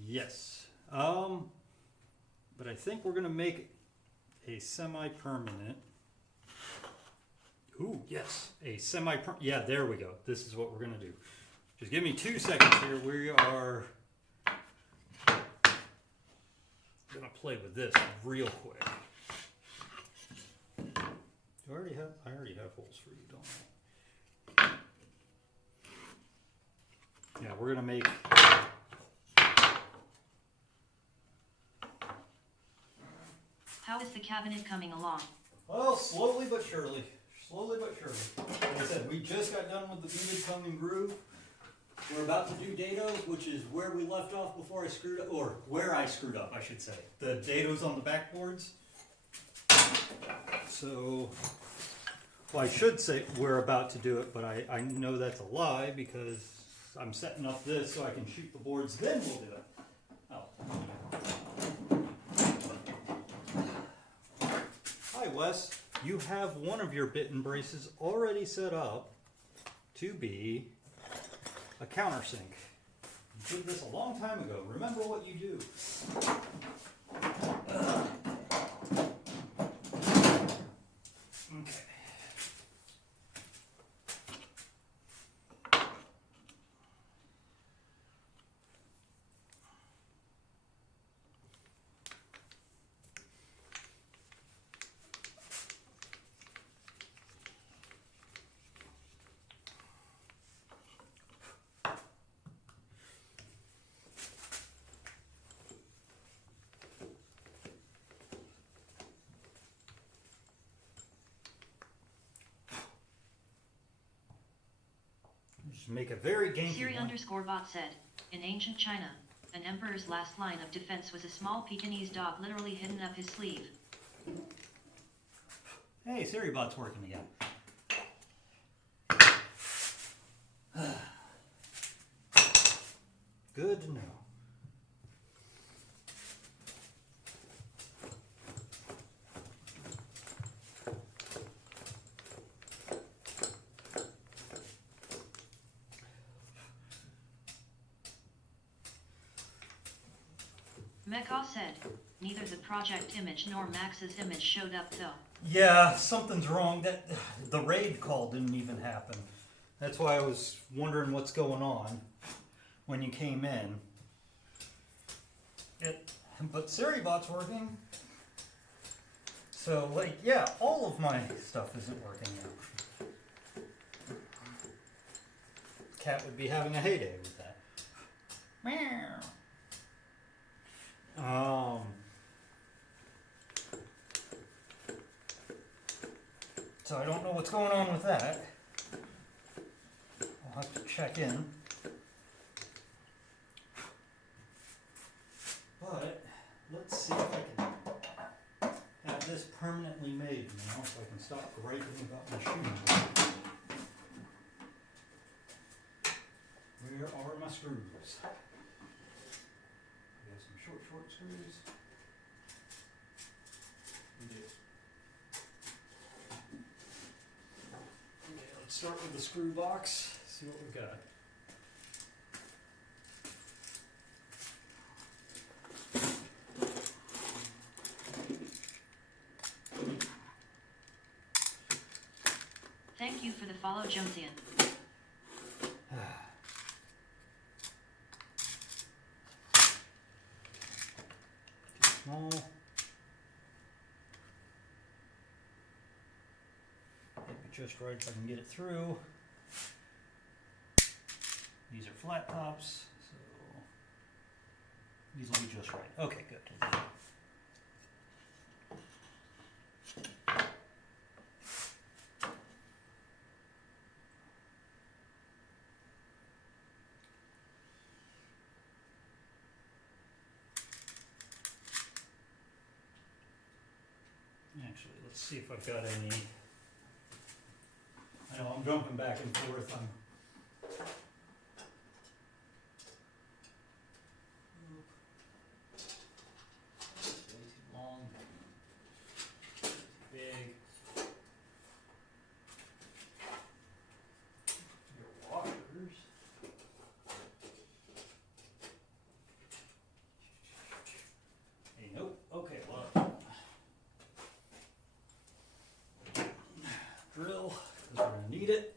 Yes. But I think we're gonna make it a semi-permanent. Ooh, yes, a semi-permanent. Yeah, there we go. This is what we're gonna do. Just give me 2 seconds here. We are gonna play with this real quick. I already have holes for you, don't I? Yeah, we're gonna make. How is the cabinet coming along? Well, slowly but surely. Slowly but surely. Like I said, we just got done with the beaded tongue and groove. We're about to do dados, which is where we left off before I screwed up, or where I screwed up, I should say. The dados on the backboards. So, well, I should say we're about to do it, but I know that's a lie because I'm setting up this so I can shoot the boards, then we'll do it. Oh. Hi, Wes. You have one of your bitten braces already set up to be a countersink. You did this a long time ago. Remember what you do. Okay. Just make a very ganky Siri one. _bot said, in ancient China, an emperor's last line of defense was a small Pekingese dog literally hidden up his sleeve. Hey, Siri bot's working again. Good to know. Mecca said, neither the project image nor Max's image showed up though. Yeah, something's wrong. That the raid call didn't even happen. That's why I was wondering what's going on when you came in. But SiriBot's working. So, like, yeah, all of my stuff isn't working now. Cat would be having a heyday with that. Meow. So I don't know what's going on with that. I'll have to check in. But let's see if I can have this permanently made now so I can stop griping about my shoes. Where are my screws? We have some short screws. We do. Okay, let's start with the screw box. See what we've got. Thank you for the follow, Jonesian. Small. Maybe just right if I can get it through. These are flat tops, so these will be just right. Okay, good. Actually, let's see if I've got any. I know I'm jumping back and forth. I'm way too long. Big. Your washers. Hey, nope. Okay, well. Drill, because we're going to need it.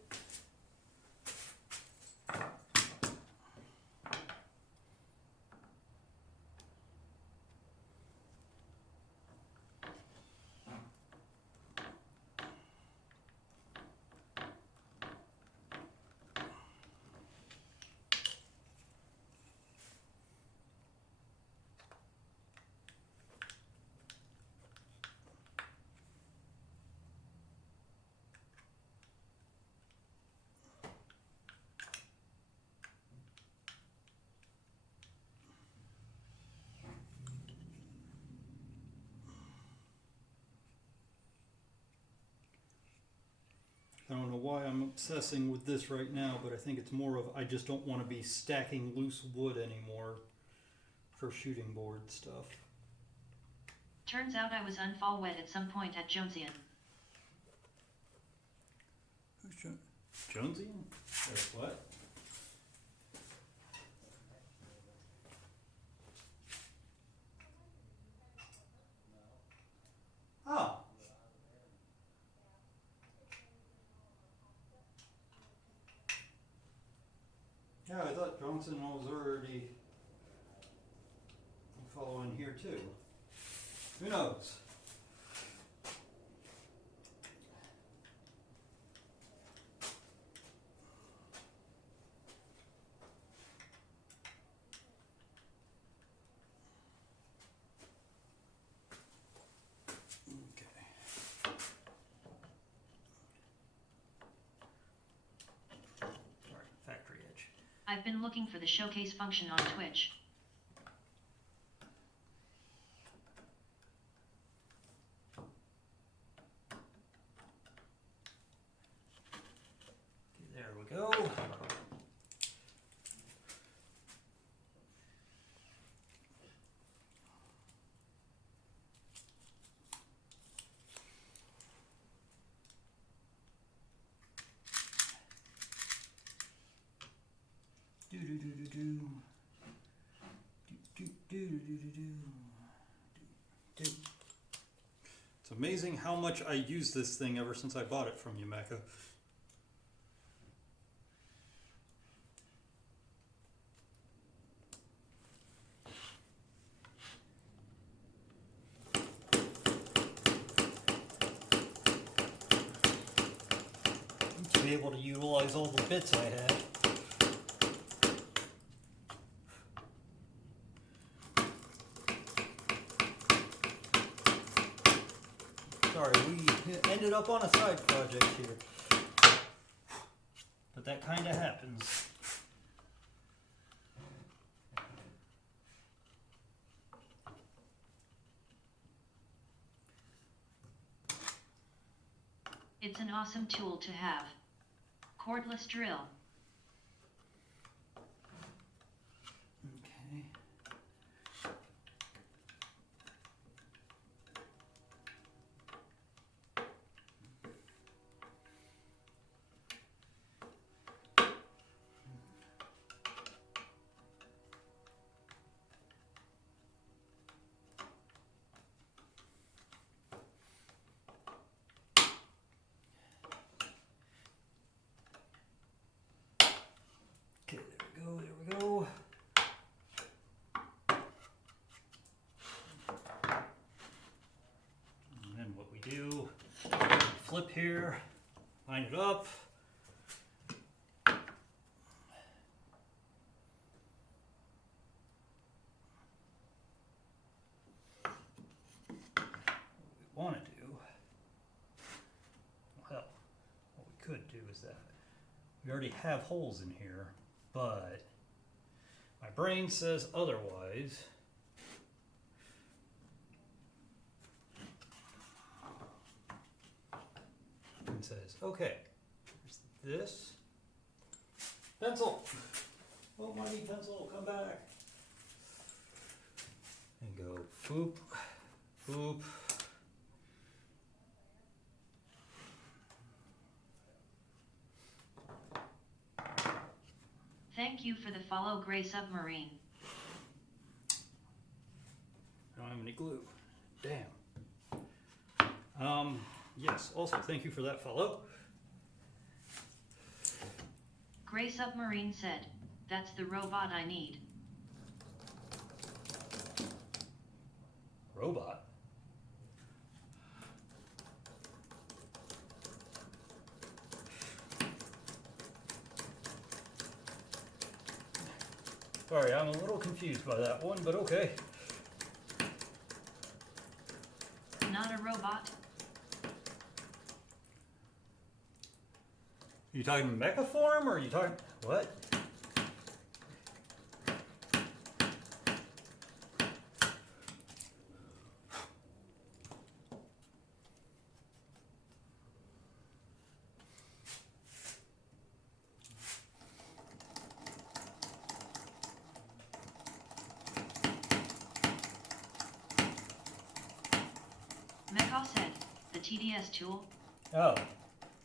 I don't know why I'm obsessing with this right now, but I think it's more of I just don't want to be stacking loose wood anymore for shooting board stuff. Turns out I was unfall wet at some point at Jonesian. Who's Jonesian? What? Oh. Yeah, I thought Johnson was already following here too. Who knows? I've been looking for the showcase function on Twitch. There we go. It's amazing how much I use this thing ever since I bought it from you, Mecca. To be able to utilize all the bits I had. Sorry, we ended up on a side project here. But that kind of happens. It's an awesome tool to have. Cordless drill. Okay. Okay, there we go. And then what we do, flip here, line it up. What we want to do, well, what we could do is that we already have holes in here, but my brain says otherwise. And says, okay, here's this. Pencil! Oh, mighty pencil, come back. And go boop, boop. Thank you for the follow, Gray Submarine. I don't have any glue. Damn. Yes, also thank you for that follow. Gray Submarine said, that's the robot I need. Robot? Sorry, I'm a little confused by that one, but okay. Not a robot. You talking mecha form or are you talking what? Mecca said, the TDS tool. Oh,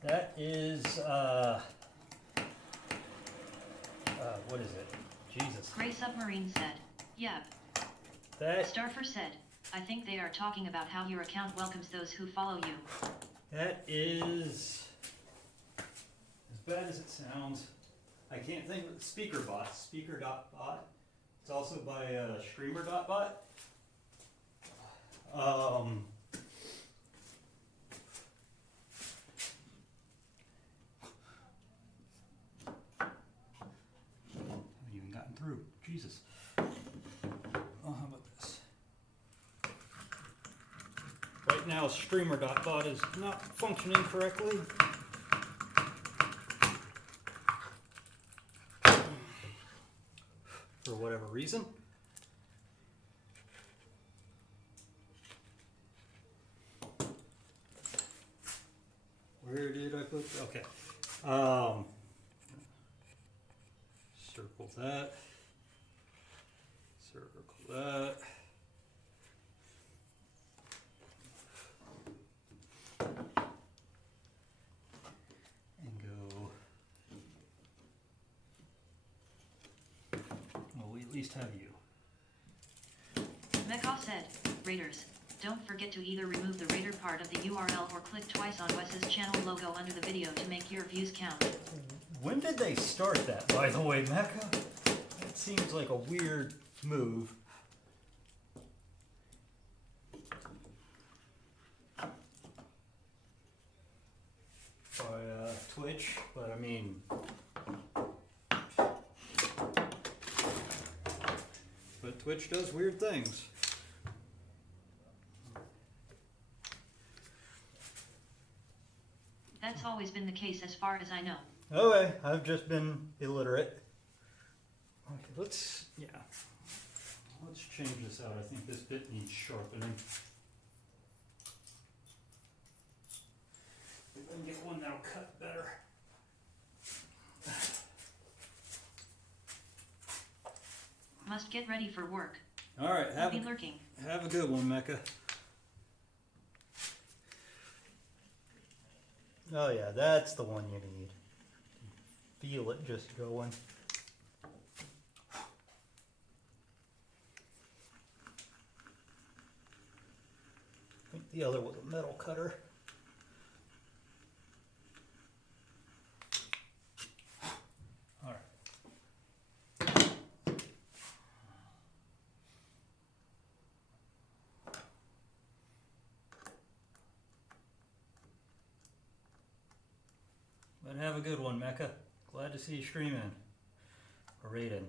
that is what is it? Jesus. Gray Submarine said, yeah. That Starfer said, I think they are talking about how your account welcomes those who follow you. That is as bad as it sounds. I can't think of it. Speakerbot. Speaker.bot. It's also by streamer.bot. Haven't even gotten through. Jesus. Oh, how about this? Right now, streamer.bot is not functioning correctly. For whatever reason. Where did I put? Okay. Circle that. Circle that. And go. Well, we at least have you. Mecca said, Raiders, don't forget to either remove the Raider part of the URL or click twice on Wes's channel logo under the video to make your views count. When did they start that, by the way, Mecca? That seems like a weird move. By Twitch, but I mean... But Twitch does weird things. That's always been the case as far as I know. Okay, I've just been illiterate. Okay, let's change this out. I think this bit needs sharpening. We can get one that'll cut better. Must get ready for work. All right, I'll be lurking. have a good one, Mecca. Oh yeah, that's the one you need. Feel it just going. I think the other was a metal cutter. All right. But have a good one, Mecca. Glad to see you streaming. Or raiding.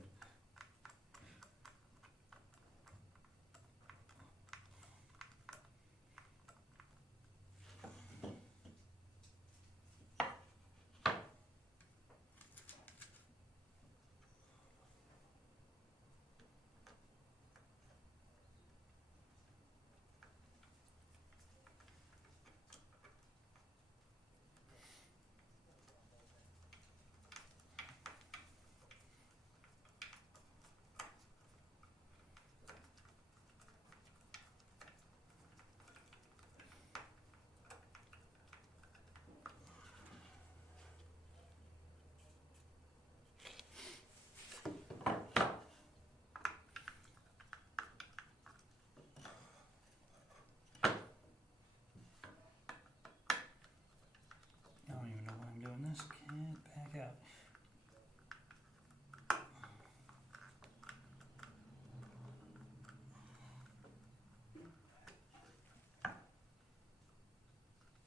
I don't even know why I'm doing this. Can't back out.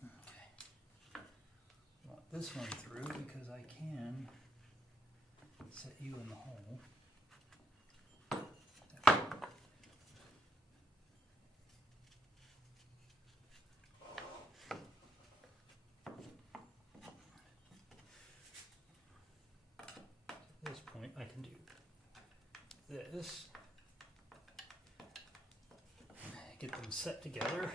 Okay. Want this one through because I can set you in the hole. At this point, I can do this. Get them set together.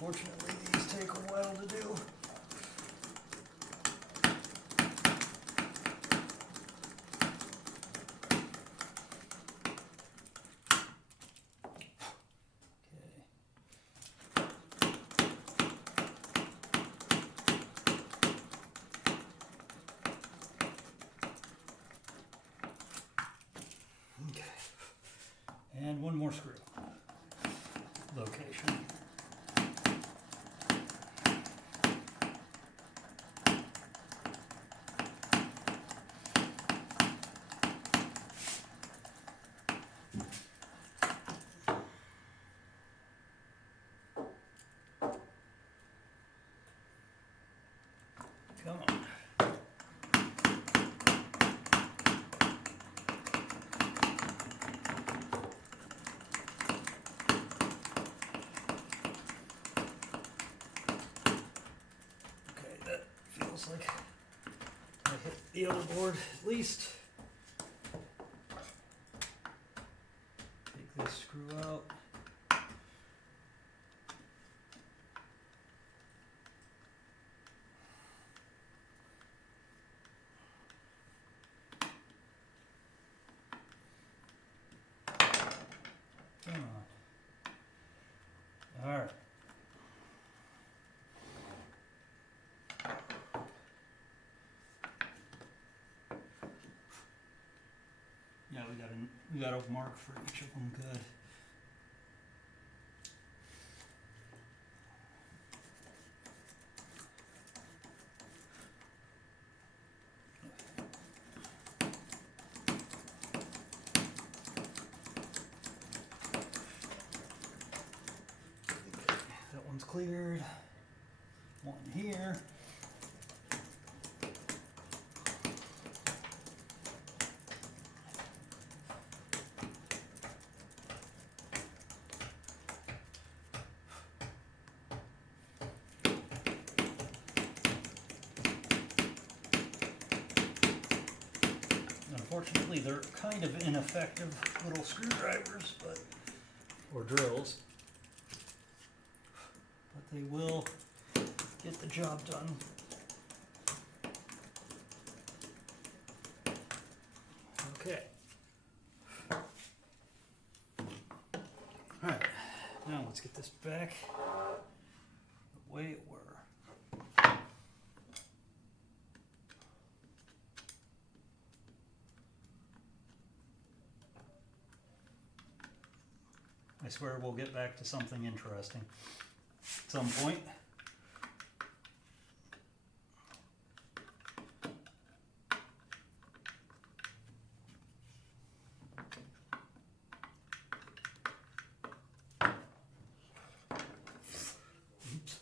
Unfortunately, these take a while to do. Okay. And one more screw. Location. Come on. Okay, that feels like I hit the other board at least. this screw out. Come on. All right. Yeah, we got a mark for each of them. Good. That one's cleared. One here. Unfortunately, they're kind of ineffective little screwdrivers, or drills, but they will get the job done. Okay. All right. Now let's get this back the way it were. I swear we'll get back to something interesting at some point. Oops.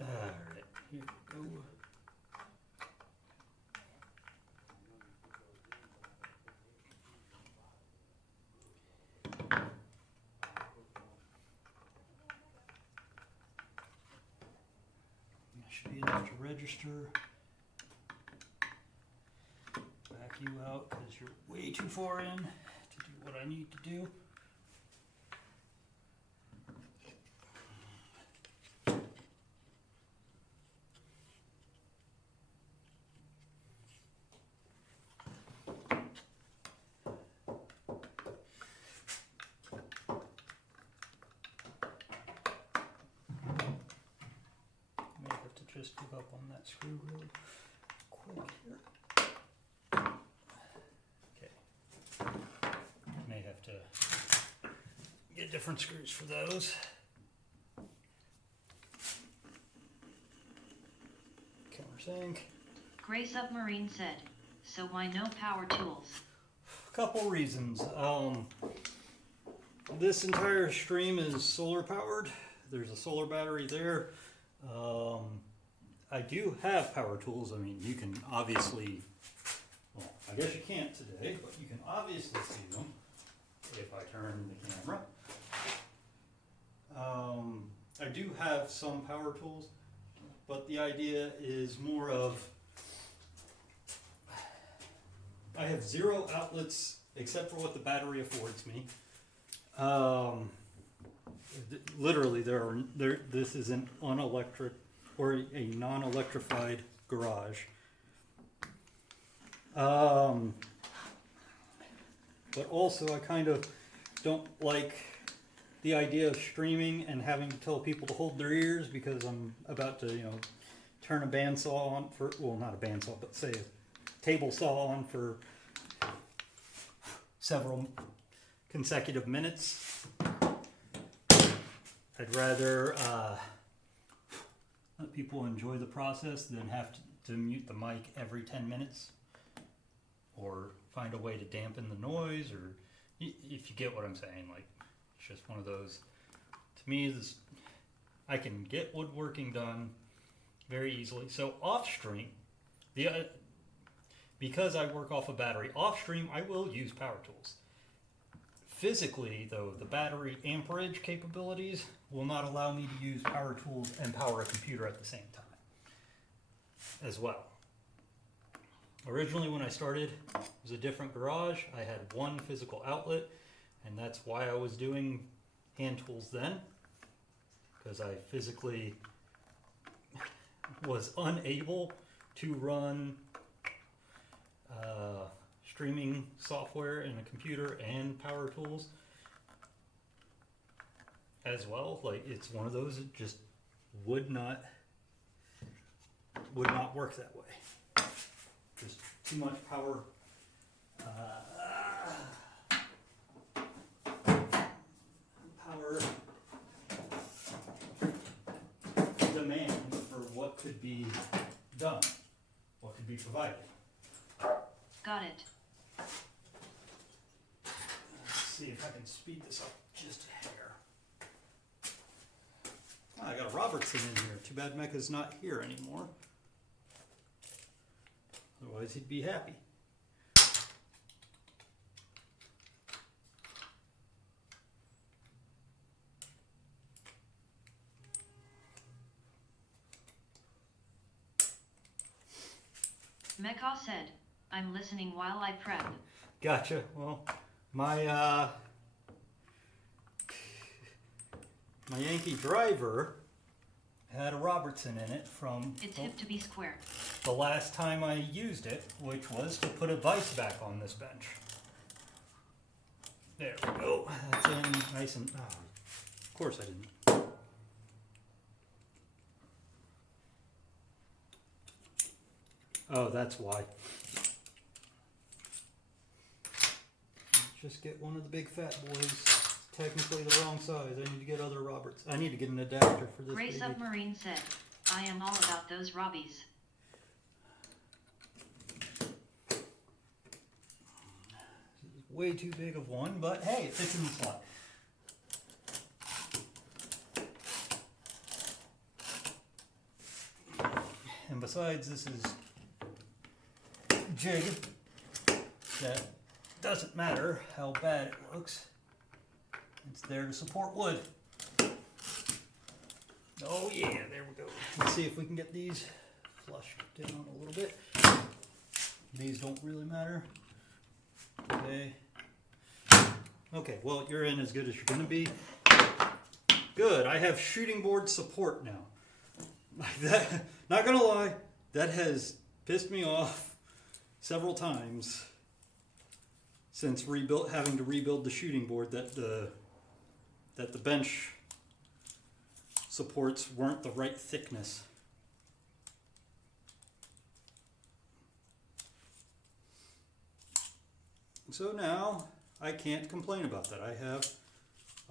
All right, here we go. Should be enough to register. Back you out because you're way too far in to do what I need to do. Just give up on that screw really quick here. Okay. May have to get different screws for those. Countersink. Gray Submarine said, so why no power tools? A couple reasons. This entire stream is solar powered. There's a solar battery there. I do have power tools. I mean, you can obviously, well, I guess you can't today, but you can obviously see them if I turn the camera. I do have some power tools, but the idea is more of, I have 0 outlets except for what the battery affords me. Literally, this is an unelectric or a non-electrified garage. But also, I kind of don't like the idea of streaming and having to tell people to hold their ears because I'm about to, turn a bandsaw on for, well, not a bandsaw, but say a table saw on for several consecutive minutes. I'd rather let people enjoy the process than have to mute the mic every 10 minutes or find a way to dampen the noise, or if you get what I'm saying. Like, it's just one of those, to me, I can get woodworking done very easily. So off stream, because I work off a battery, off stream I will use power tools. Physically, though, the battery amperage capabilities will not allow me to use power tools and power a computer at the same time. as well. Originally when I started, it was a different garage. I had one physical outlet, and that's why I was doing hand tools then, because I physically was unable to run streaming software in a computer and power tools as well. Like, it's one of those that just would not work that way. Just too much power demand for what could be done, what could be provided. Got it. Let's see if I can speed this up just a hair. Oh, I got a Robertson in here. Too bad Mecca's not here anymore. Otherwise he'd be happy. Mecca said, I'm listening while I prep. Gotcha. Well, my Yankee driver had a Robertson in it from It's hip to be square. the last time I used it, which was to put a vise back on this bench. There we go. That's in nice and... Oh, of course I didn't. Oh, that's why. Just get one of the big fat boys. Technically the wrong size. I need to get other Roberts. I need to get an adapter for this Gray baby. Submarine said, I am all about those Robbies. Way too big of one, but hey, it fits in the slot. And besides, this is jig that doesn't matter how bad it looks. It's there to support wood. Oh yeah, there we go. Let's see if we can get these flushed down a little bit. These don't really matter. Okay. Okay, well, you're in as good as you're going to be. Good, I have shooting board support now. Like that, not going to lie, that has pissed me off several times since having to rebuild the shooting board, that the bench supports weren't the right thickness. So now I can't complain about that. I have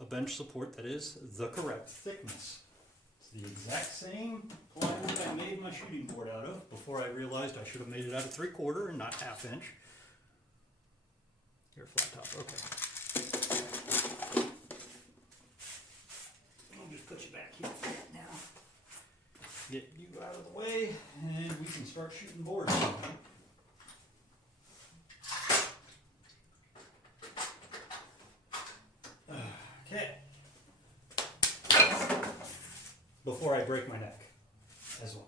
a bench support that is the correct thickness. It's the exact same plywood I made my shooting board out of before I realized I should have made it out of 3/4 and not 1/2 inch. Here, flat top, okay. I'll just put you back here now. Get you out of the way and we can start shooting boards. Okay. Before I break my neck as well.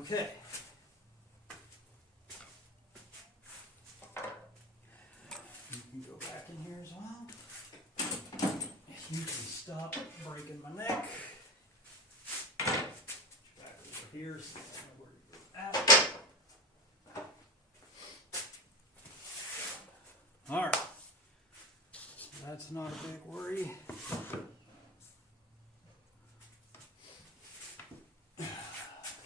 Okay. You can go back in here as well. You can stop breaking my neck. Back over here so I know where to go out. All right, that's not a big worry.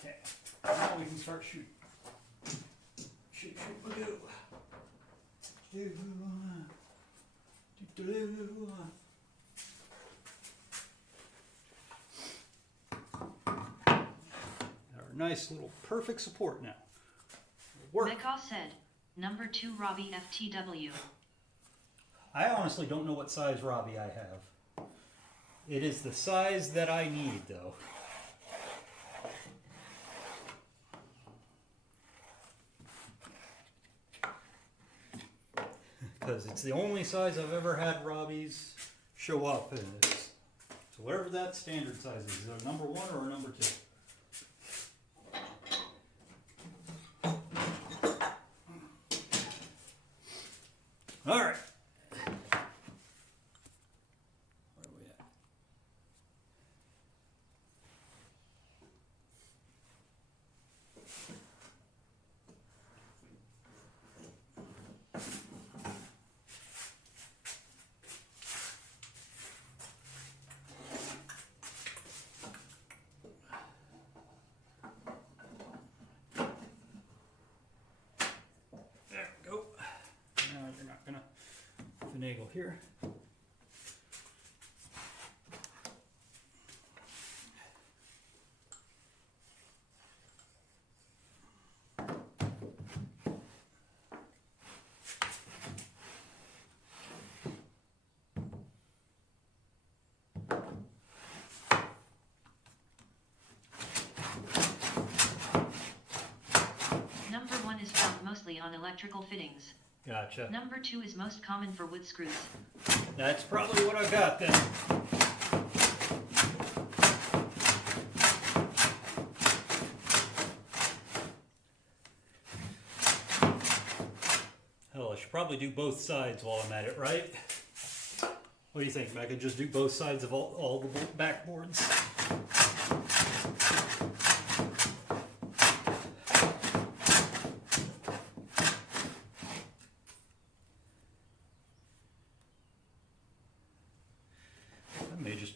Okay, now we can start shooting. Shoot, shoot, Our nice little perfect support now. Work. Mecca said, number 2 Robbie FTW. I honestly don't know what size Robbie I have. It is the size that I need, though. Because it's the only size I've ever had Robbies show up, and it's So whatever that standard size is it a number 1 or a number 2? All right. Where are we at? There we go. Now you're not gonna finagle here. Number 1 is found mostly on electrical fittings. Gotcha. Number 2 is most common for wood screws. That's probably what I got then. Hell, I should probably do both sides while I'm at it, right? What do you think? I could just do both sides of all the backboards? I may just...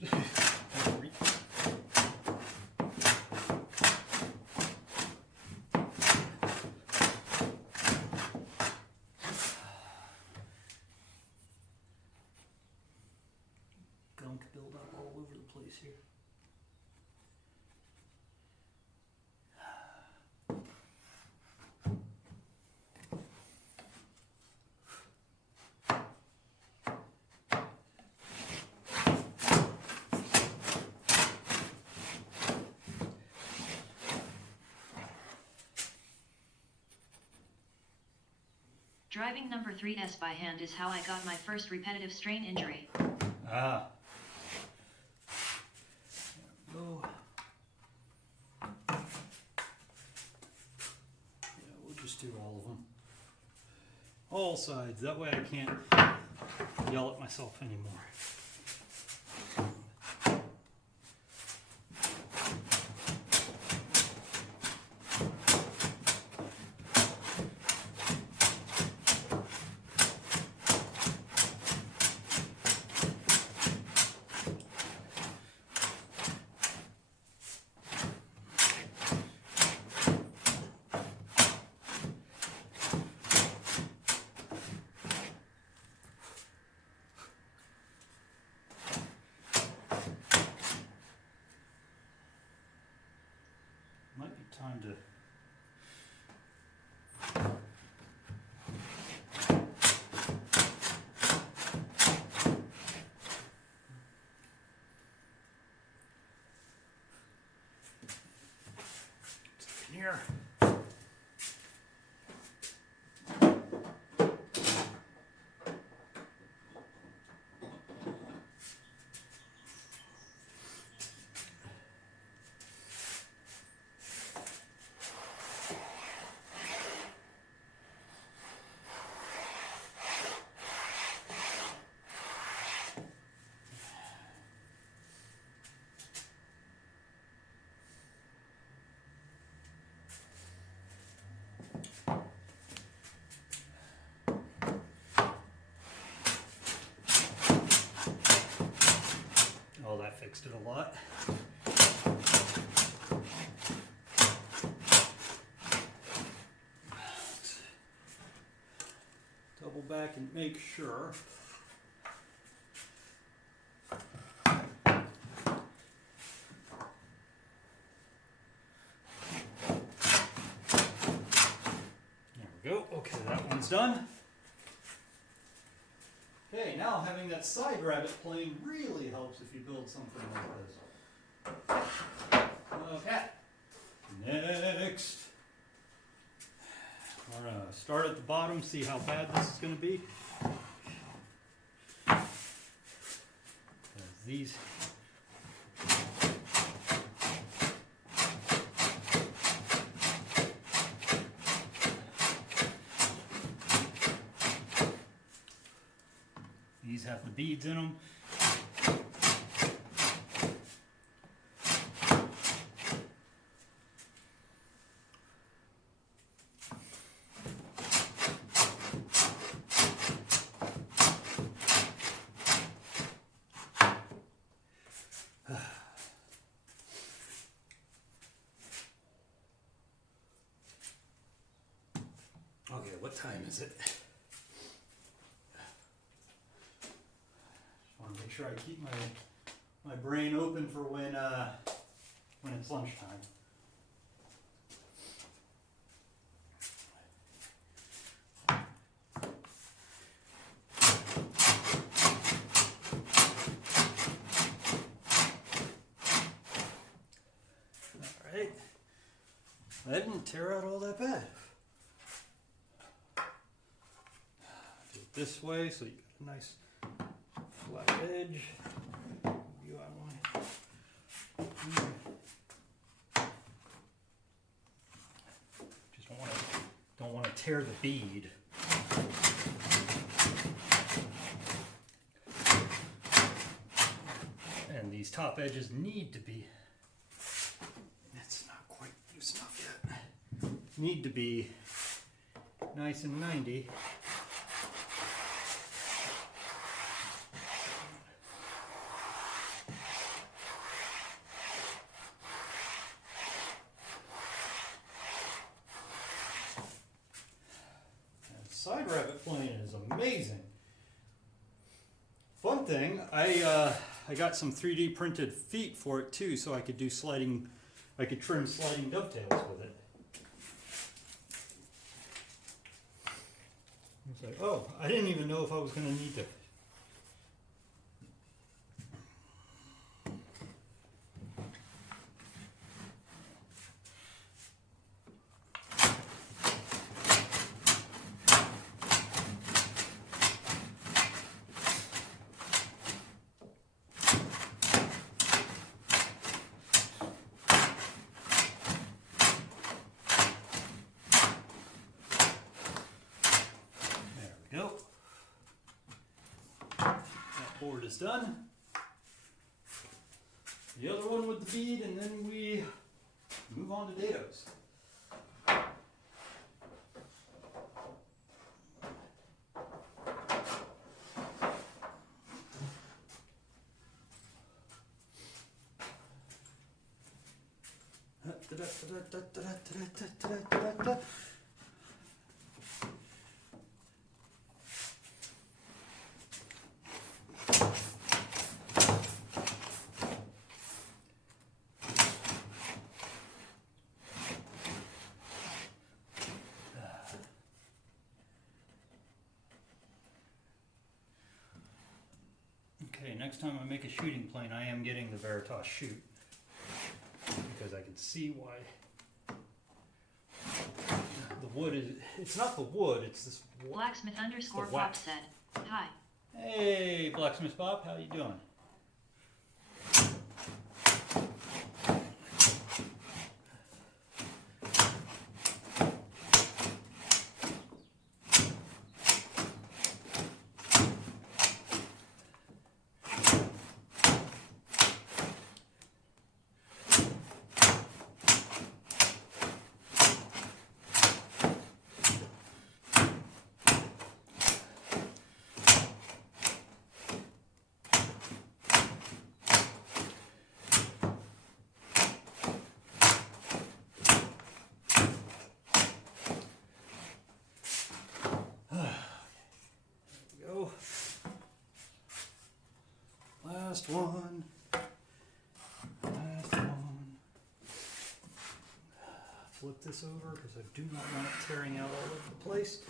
Gunk build up all over the place here. Driving number 3S by hand is how I got my first repetitive strain injury. Ah. There we go. Yeah, we'll just do all of them. All sides. That way I can't yell at myself anymore. Might be time to... Here. Oh, that fixed it a lot. Double back and make sure. There we go. Okay, that one's done. Okay, now having that side rabbit plane really helps if you build something like this. Okay. Next. We're going to start at the bottom, see how bad this is going to be. 'Cause these beads in them. Okay, what time is it? I want to make sure I keep my brain open for when it's lunchtime. All right, that didn't tear out all that bad. Do it this way so you get a nice flat edge. You I want. Just don't want to tear the bead. And these top edges need to be. It's not quite loose enough yet. Need to be nice and 90. Side rabbit plane is amazing. Fun thing, I got some 3D printed feet for it too, so I could do sliding. I could trim sliding dovetails with it. It's like, oh, I didn't even know if I was going to need to. Go. That board is done. The other one with the bead, and then we move on to dados. Okay, next time I make a shooting plane, I am getting the Veritas chute because I can see why the wood is. It's not the wood. It's this. Blacksmith _ Pop said, "Hi." Hey, Blacksmith Bob, how you doing? Last one. Last one. Flip this over because I do not want it tearing out all over the place.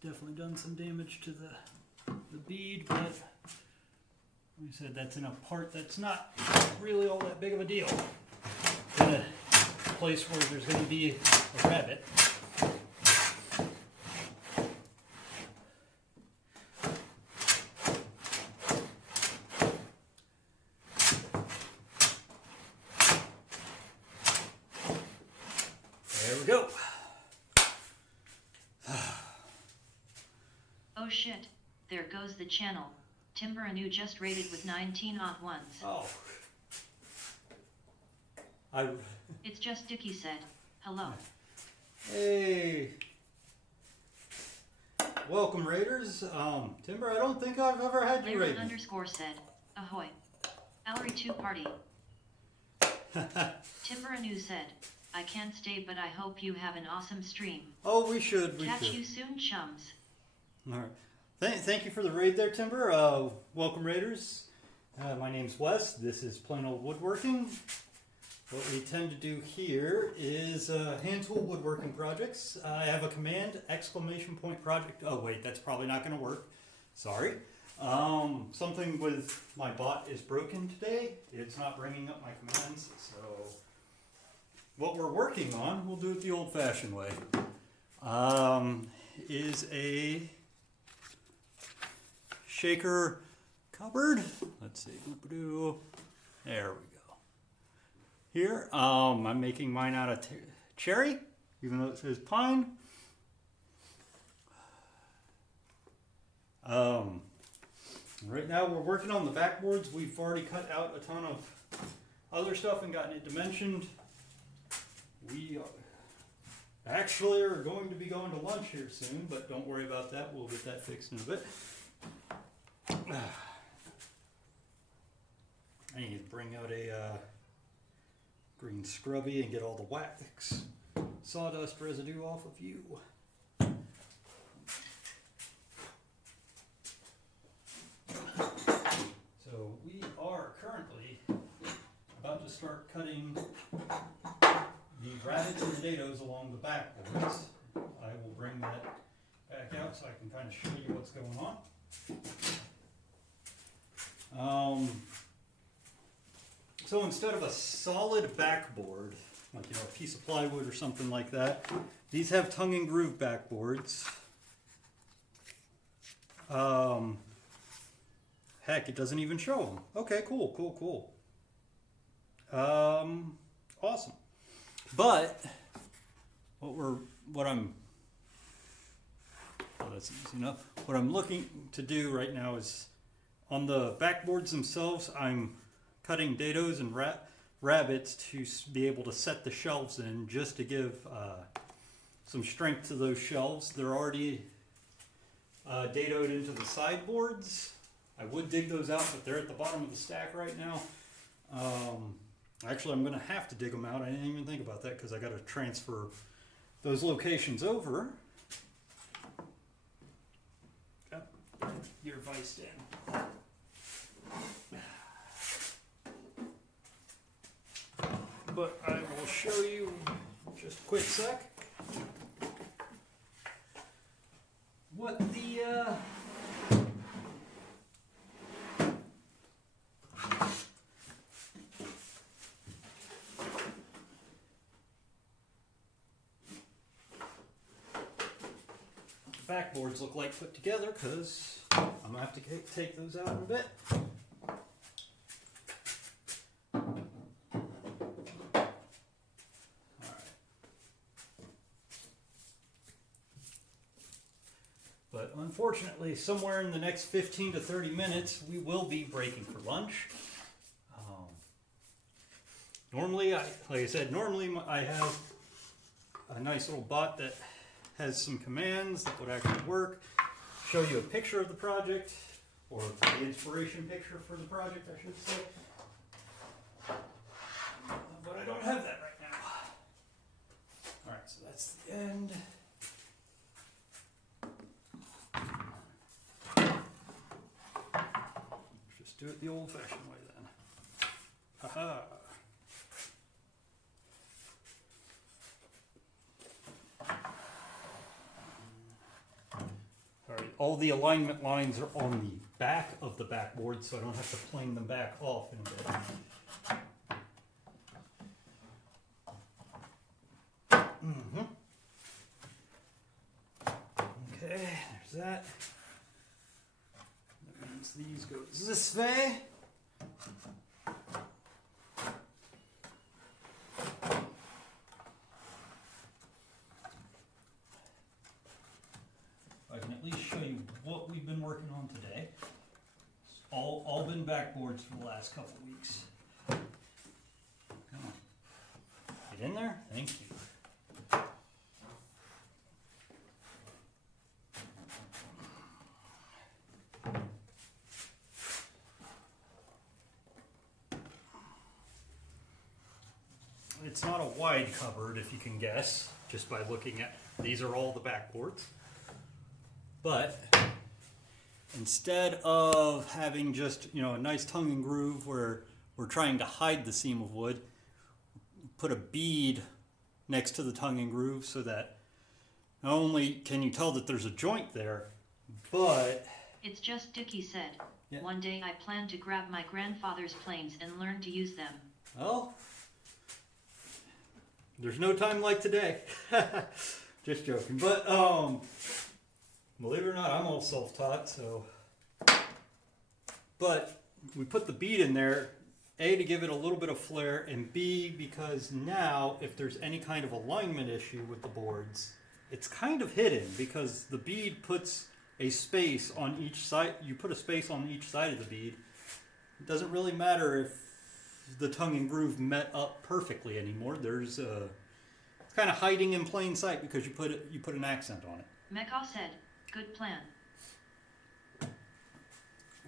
Definitely done some damage to the the bead, but like I said, that's in a part that's not really all that big of a deal. In a place where there's going to be a rabbit. There we go. Oh shit, there goes the channel. Timber Anu just rated with 19 odd ones. Oh. It's just Dickie said, hello. Hey. Welcome, Raiders. Timber, I don't think I've ever had you Larry raid. underscore said, ahoy. Allery 2 party. Timber Anu said, I can't stay but I hope you have an awesome stream. Oh, we should. Catch you soon, chums. All right. Thank you for the raid there, Timber. Welcome, Raiders. My name's Wes. This is Plain Old Woodworking. What we tend to do here is hand tool woodworking projects. I have a command, ! project. Oh wait, that's probably not going to work. Sorry. Something with my bot is broken today. It's not bringing up my commands. So what we're working on, we'll do it the old-fashioned way, is a shaker cupboard. Let's see. There we go. Here, I'm making mine out of cherry, even though it says pine. Right now we're working on the backboards. We've already cut out a ton of other stuff and gotten it dimensioned. We actually are going to be going to lunch here soon, but don't worry about that. We'll get that fixed in a bit. I need to bring out a green scrubby and get all the wax sawdust residue off of you. So we are currently about to start cutting the rabbits and the dados along the backboards. I will bring that back out so I can kind of show you what's going on. So instead of a solid backboard, like a piece of plywood or something like that, these have tongue and groove backboards. Heck, it doesn't even show them. Okay, cool. Awesome. But that's easy enough. What I'm looking to do right now is on the backboards themselves, I'm cutting dados and rabbits to be able to set the shelves in, just to give some strength to those shelves. They're already dadoed into the sideboards. I would dig those out, but they're at the bottom of the stack right now. Actually, I'm going to have to dig them out. I didn't even think about that because I got to transfer those locations over. Your vice in. But I will show you just a quick sec what the backboards look like put together, because I'm going to have to take those out in a bit. But unfortunately, somewhere in the next 15 to 30 minutes, we will be breaking for lunch. Normally, like I said, I have a nice little bot that has some commands that would actually work. Show you a picture of the project, or the inspiration picture for the project, I should say. But I don't have that right now. Alright, so that's the end. Just do it the old-fashioned way then. Haha. Sorry, all the alignment lines are on the back of the backboard, so I don't have to plane them back off in a bit. Okay, there's that. That means these go this way. I can at least show you what we've been working on today. It's all been backboards for the last couple of weeks. Come on. Get in there. Thank you. It's not a wide cupboard, if you can guess, just by looking at, these are all the backboards. But instead of having just, you know, a nice tongue and groove where we're trying to hide the seam of wood, put a bead next to the tongue and groove so that not only can you tell that there's a joint there, but... It's just Dickie said. Yeah. One day I plan to grab my grandfather's planes and learn to use them. Well, there's no time like today. Just joking. But, believe it or not, I'm all self-taught, so... But we put the bead in there, A, to give it a little bit of flair, and B, because now, if there's any kind of alignment issue with the boards, it's kind of hidden, because the bead puts a space on each side. You put a space on each side of the bead. It doesn't really matter if the tongue and groove met up perfectly anymore. There's it's kind of hiding in plain sight because you put an accent on it. Mecca said, good plan.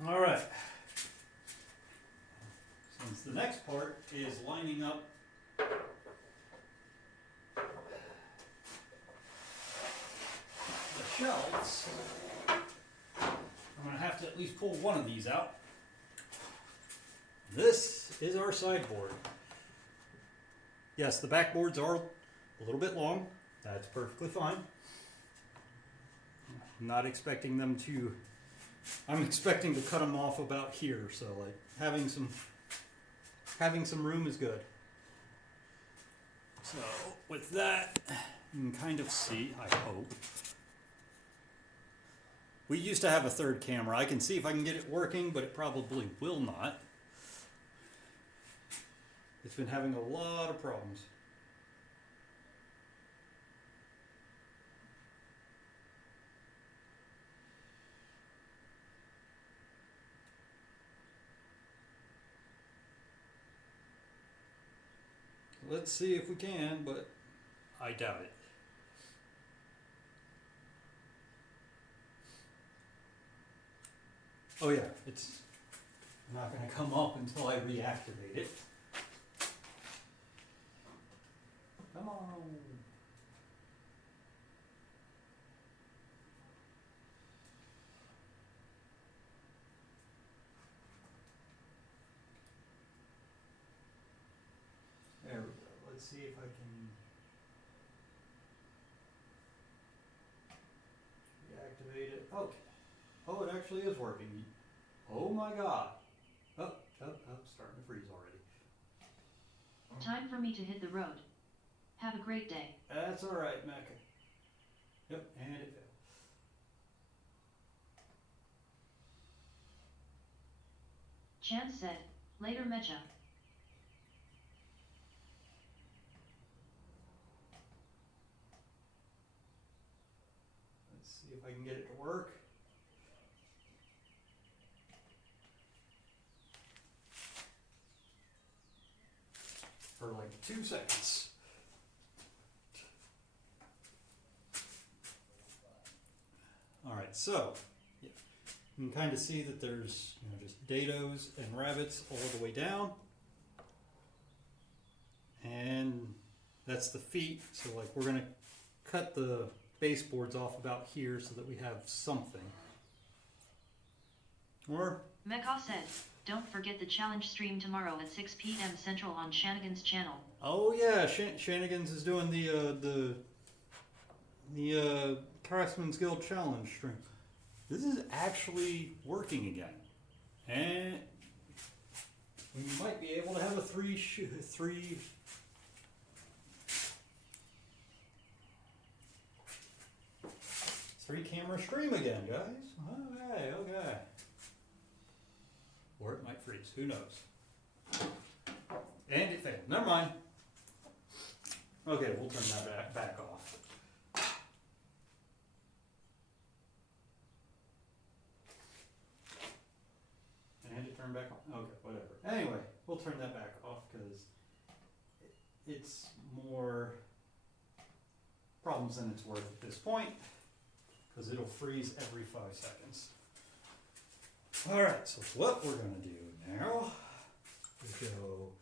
All right. Since the next part is lining up the shelves, I'm going to have to at least pull one of these out. This is our sideboard. Yes, the backboards are a little bit long. That's perfectly fine. I'm not expecting them to... I'm expecting to cut them off about here, so like having some room is good. So with that, you can kind of see, I hope. We used to have a third camera. I can see if I can get it working, but it probably will not. It's been having a lot of problems. Let's see if we can, but I doubt it. Oh yeah, it's not going to come up until I reactivate it. Come on. There we go. Let's see if I can reactivate it. Okay. Oh, it actually is working. Oh my god. Oh, starting to freeze already. Time for me to hit the road. Have a great day. That's alright, Mecca. Yep, and it failed. Chance said, later Mecha. Let's see if I can get it to work. For like 2 seconds. Alright, so yeah, you can kind of see that there's, you know, just dados and rabbits all the way down. And that's the feet, so like we're going to cut the baseboards off about here so that we have something. Or Mecca said, don't forget the challenge stream tomorrow at 6 p.m. Central on Shanigan's channel. oh yeah, Shanigan's is doing the Craftsman's Guild challenge stream. this is actually working again. And we might be able to have a three camera stream again, guys. Okay. Or it might freeze, who knows. And it failed, never mind. Okay, we'll turn that back off. And it turned back on, okay, whatever. Anyway, we'll turn that back off because it's more problems than it's worth at this point, because it'll freeze every 5 seconds. Alright, so what we're going to do now is go,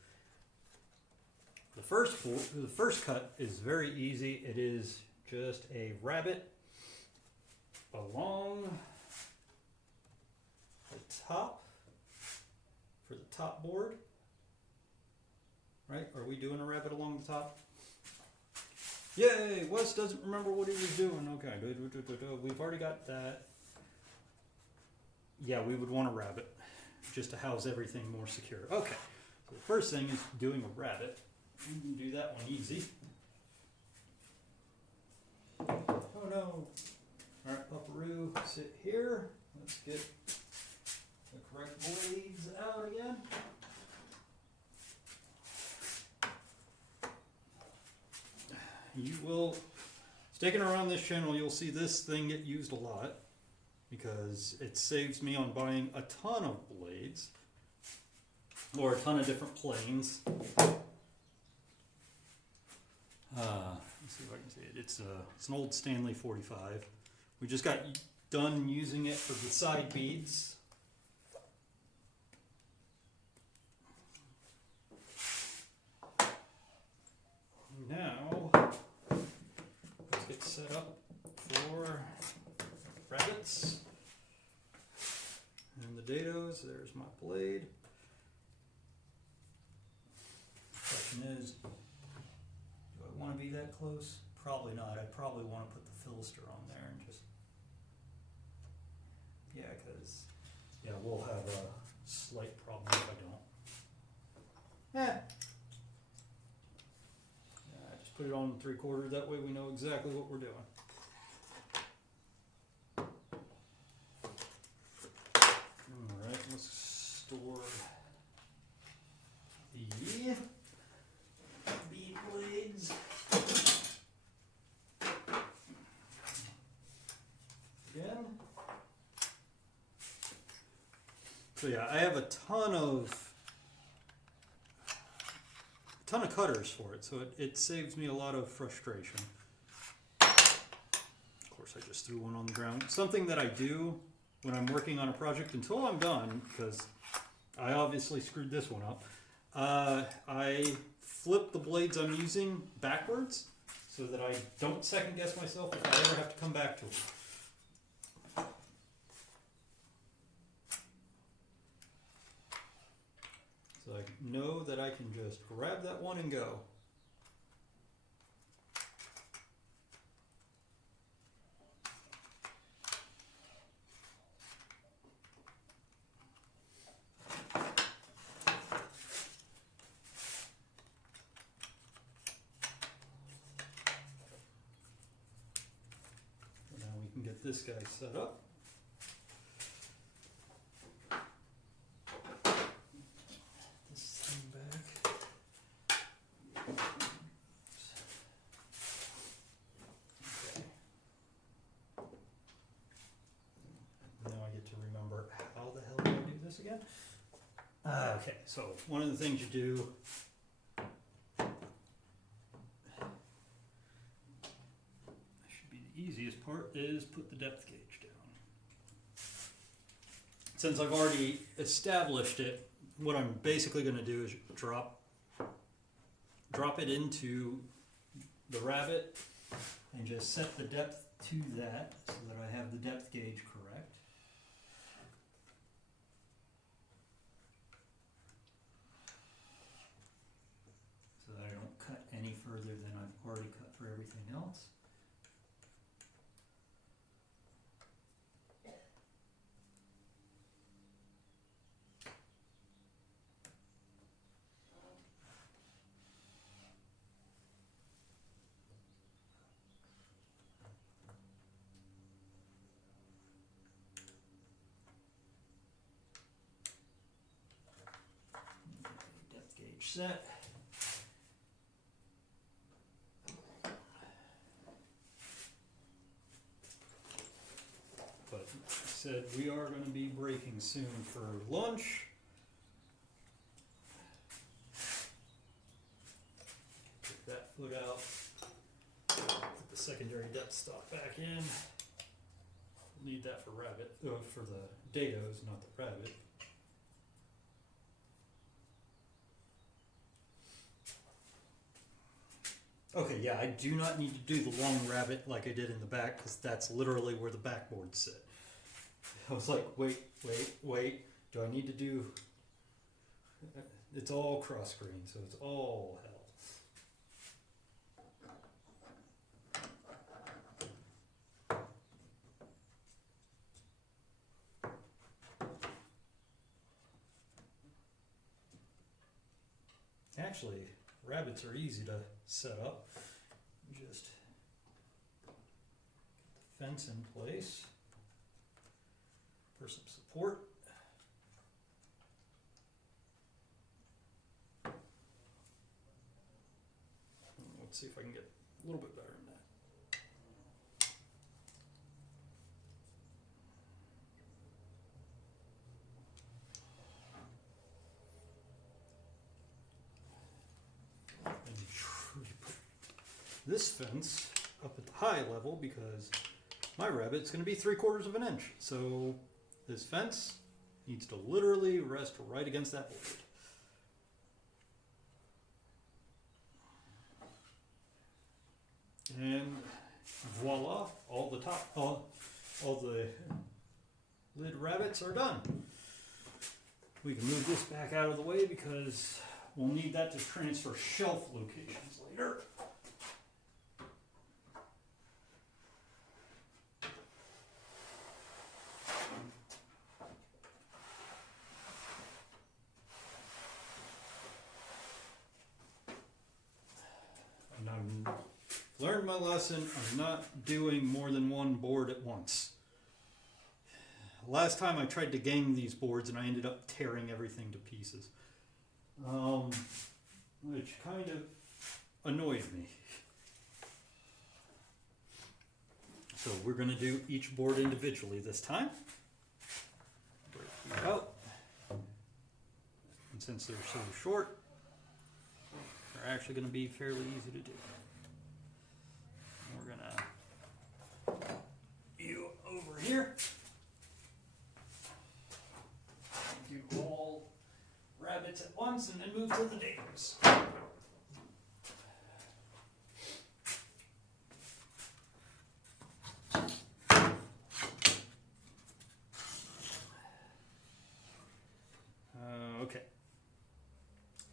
the first cut is very easy. It is just a rabbet along the top for the top board. Right? Are we doing a rabbet along the top? Yay! Wes doesn't remember what he was doing. Okay, we've already got that. Yeah, we would want a rabbet just to house everything more secure. Okay, so the first thing is doing a rabbet. You can do that one easy. Oh no! Alright, Pupperoo, sit here. Let's get the correct blades out again. You will, sticking around this channel, you'll see this thing get used a lot because it saves me on buying a ton of blades or a ton of different planes. Let's see if I can see it. It's an old Stanley 45. We just got done using it for the side beads. Now, let's get set up for rabbets and the dados. There's my blade. Question is, do I want to be that close? Probably not. I probably want to put the filster on there and just, yeah, because, yeah, we'll have a slight problem if I don't. Put it on 3/4, that way we know exactly what we're doing. Alright, let's store the bead blades. Again. So yeah, I have a ton of cutters for it, so it saves me a lot of frustration. Of course, I just threw one on the ground. Something that I do when I'm working on a project until I'm done, because I obviously screwed this one up, I flip the blades I'm using backwards so that I don't second guess myself if I ever have to come back to it. So I know that I can just grab that one and go. So now we can get this guy set up. Okay, so one of the things you do should be the easiest part is put the depth gauge down. Since I've already established it, what I'm basically going to do is drop it into the rabbet and just set the depth to that so that I have the depth gauge correct. So that I don't cut any further than I've already cut for everything else. each set. But like I said, we are going to be breaking soon for lunch. Take that foot out. Put the secondary depth stock back in. We'll need that for rabbit, for the dados, not the rabbit. Okay, yeah, I do not need to do the long rabbit like I did in the back, because that's literally where the backboards sit. I was like, wait, do I need to do... It's all cross grain, so it's all hell. Actually, rabbits are easy to set up. Just get the fence in place for some support. Let's see if I can get a little bit better than that. This fence up at the high level because my rabbit's going to be 3/4 of an inch. So this fence needs to literally rest right against that board. And voila, all the lid rabbits are done. We can move this back out of the way because we'll need that to transfer shelf locations later. Learned my lesson of not doing more than one board at once. Last time I tried to gang these boards and I ended up tearing everything to pieces. Which kind of annoyed me. So we're going to do each board individually this time. Break these out. And since they're so short, they're actually going to be fairly easy to do. We're gonna you over here. Do all rabbits at once and then move to the dados. Okay.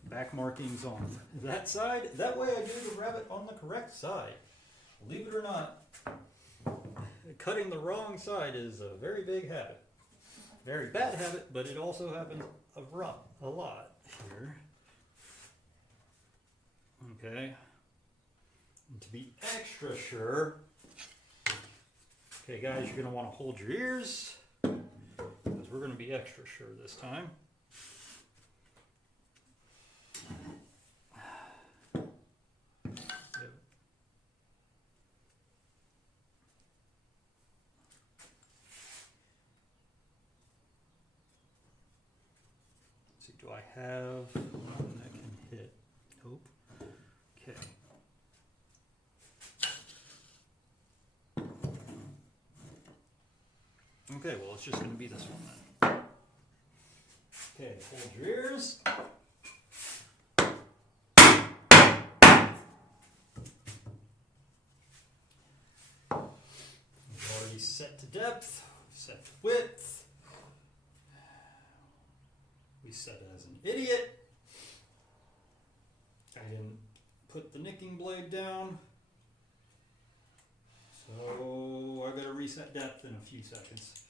Back markings on that side. That way I do the rabbit on the correct side. Believe it or not, cutting the wrong side is a very big habit. Very bad habit, but it also happens a lot here. Okay. And to be extra sure, okay guys, you're going to want to hold your ears, because we're going to be extra sure this time. Do I have one that can hit? Nope. Okay. Okay, well, it's just going to be this one then. Okay, hold your ears. We've already set to depth, set to width. We set as an idiot. I didn't put the nicking blade down. So I gotta reset depth in a few seconds.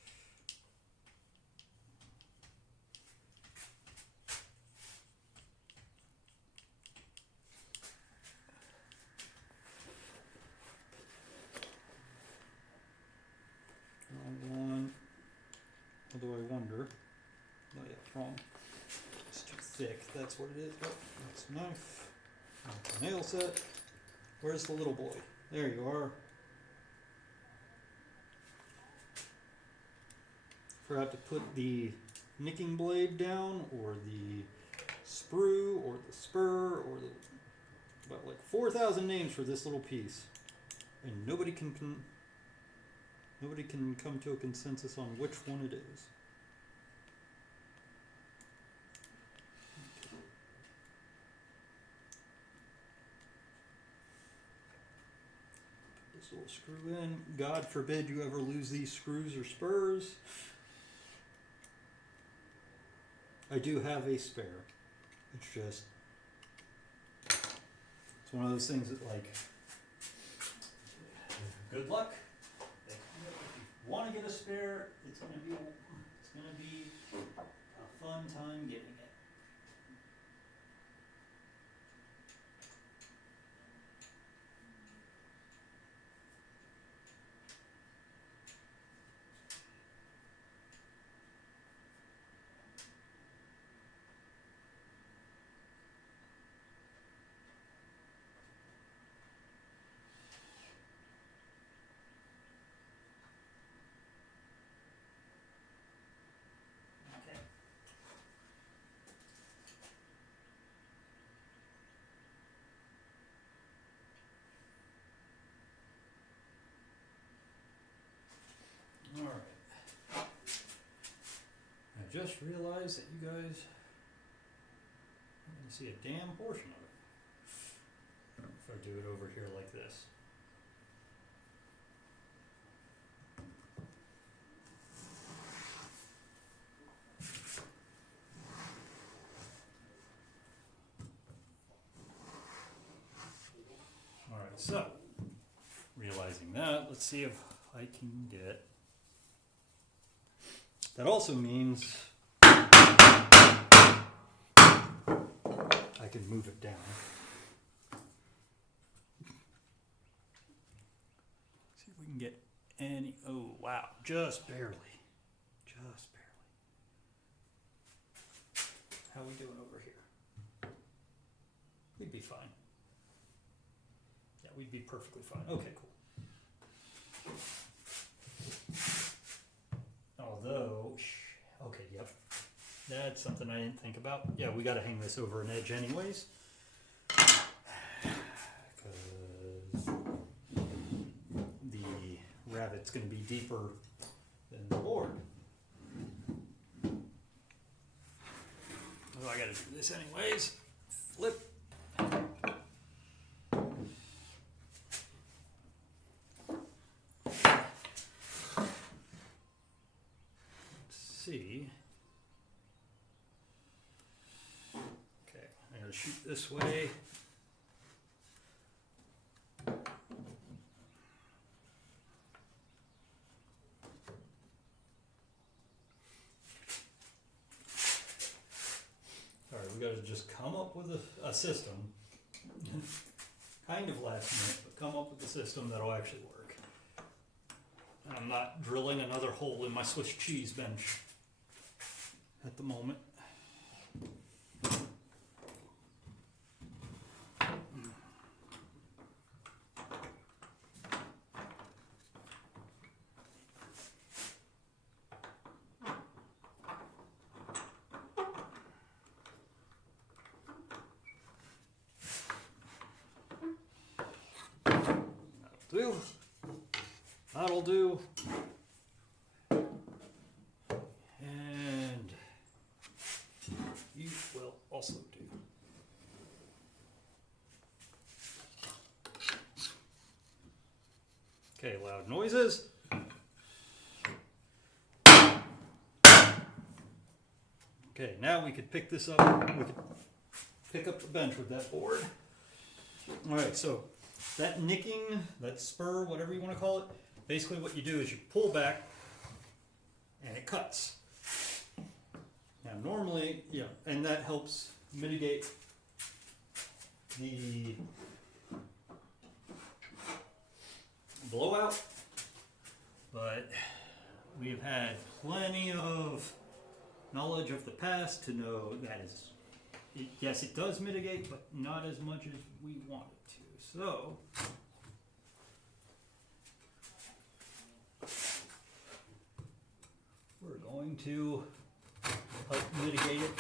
Wrong one. Although I wonder. Oh yeah, wrong. Let's do thick. That's what it is. Oh, that's a knife. That's a nail set. Where's the little boy? There you are. Forgot to put the nicking blade down, or the sprue, or the spur, or the... About like 4,000 names for this little piece. And nobody can come to a consensus on which one it is. This little screw in. God forbid you ever lose these screws or spurs. I do have a spare. It's just, it's one of those things that, like, good luck. If you want to get a spare, it's gonna be a fun time getting it. Okay. All right. I just realized that you guys didn't see a damn portion of it. If I do it over here like this. All right, so realizing that, let's see if I can get. That also means I can move it down. See if we can get any. Oh, wow, just barely. Just barely. How we doing over here? We'd be fine. Yeah, we'd be perfectly fine. Okay, cool. Although, okay, yep. That's something I didn't think about. Yeah, we gotta hang this over an edge anyways. Because the rabbit's gonna be deeper than the board. So I gotta do this anyways. Flip. See. Okay, I gotta shoot this way. Alright, we gotta just come up with a system. Kind of last minute, but come up with a system that'll actually work. I'm not drilling another hole in my Swiss cheese bench at the moment. That'll do. And you will also do. Okay, loud noises. Okay, now we could pick this up. We could pick up the bench with that board. All right, so that nicking, that spur, whatever you want to call it, basically what you do is you pull back and it cuts. Now normally, yeah, and that helps mitigate the blowout, but we've had plenty of knowledge of the past to know that is yes, it does mitigate, but not as much as we want it to. So, we're going to help mitigate it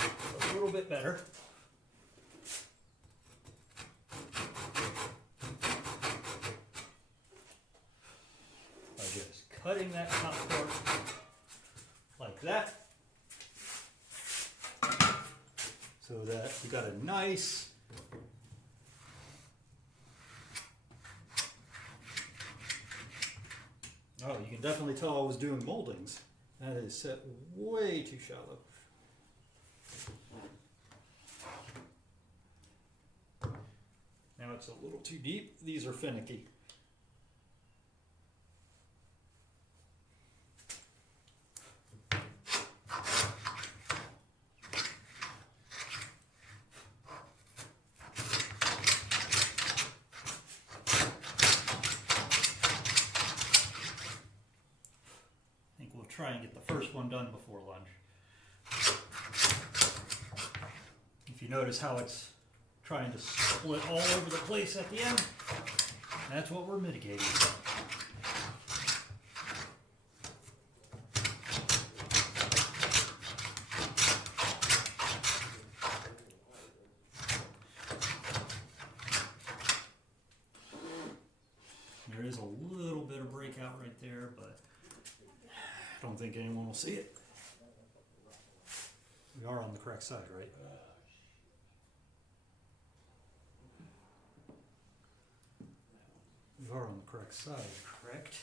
a little bit better. By just cutting that top part like that, so that we got a nice oh, you can definitely tell I was doing moldings. That is set way too shallow. Now it's a little too deep. These are finicky. Try and get the first one done before lunch. If you notice how it's trying to split all over the place at the end, that's what we're mitigating. There is a little bit of breakout right there, but I don't think anyone will see it. We are on the correct side, right? We are on the correct side, correct?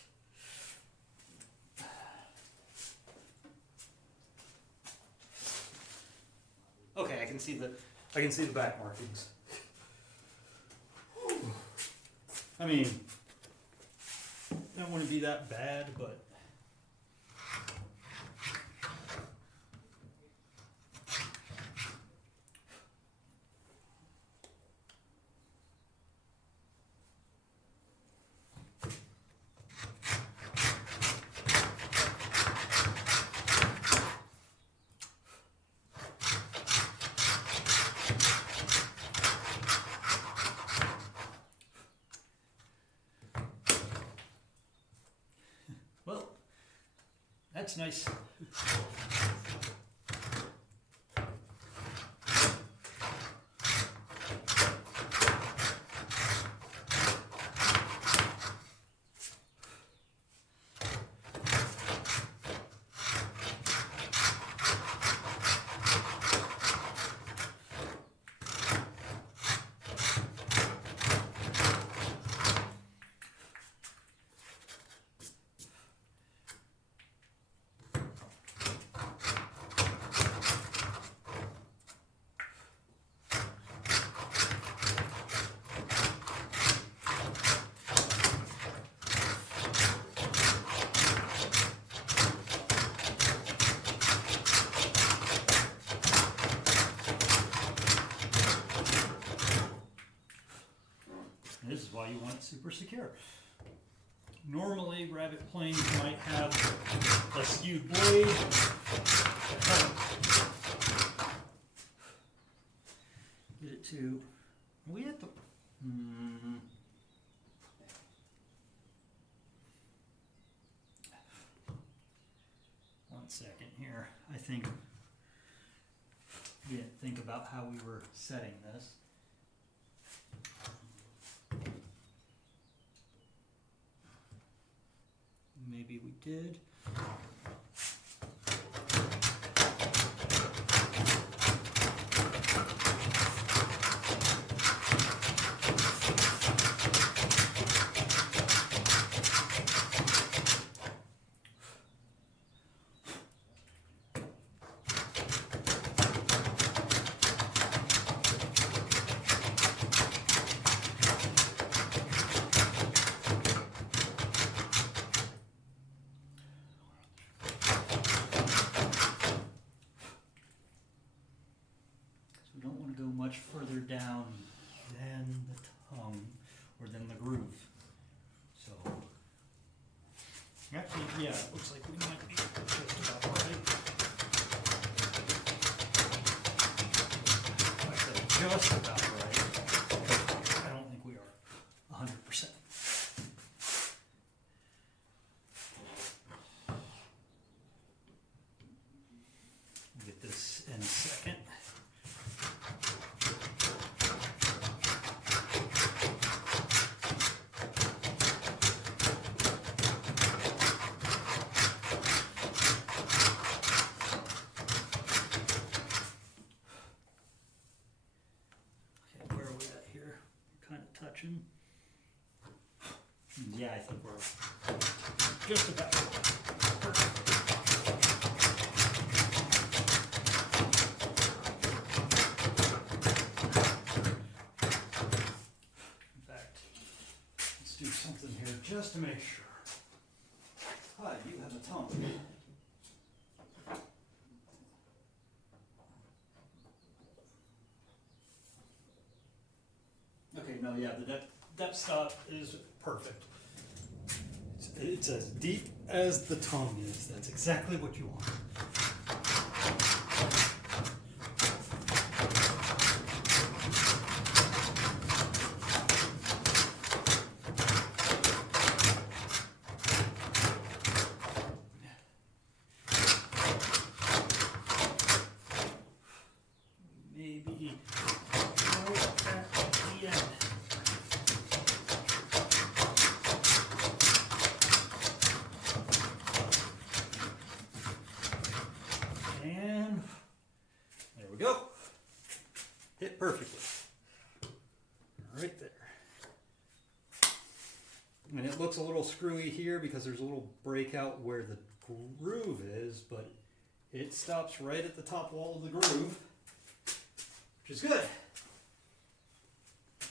Okay, I can see the back markings. I mean, that wouldn't be that bad, but that's nice. This is why you want it super secure. Normally, rabbit planes might have a skewed blade. Get it to, are we at the, one second here. I think we didn't think about how we were setting this. Maybe we did. Further down than the tongue or than the groove. So actually, yeah, it looks like we might be just about right. just about right. I don't think we are 100%. Get this in a second. Okay, where are we at here? We're kind of touching. Yeah, I think we're just about perfect. Do something here just to make sure. Hi, you have a tongue. Okay, no, yeah, the depth stop is perfect. It's as deep as the tongue is. That's exactly what you want. Maybe right at the end. And there we go. Hit perfectly. Right there. And it looks a little screwy here because there's a little breakout where the groove is, but it stops right at the top wall of the groove, which is good.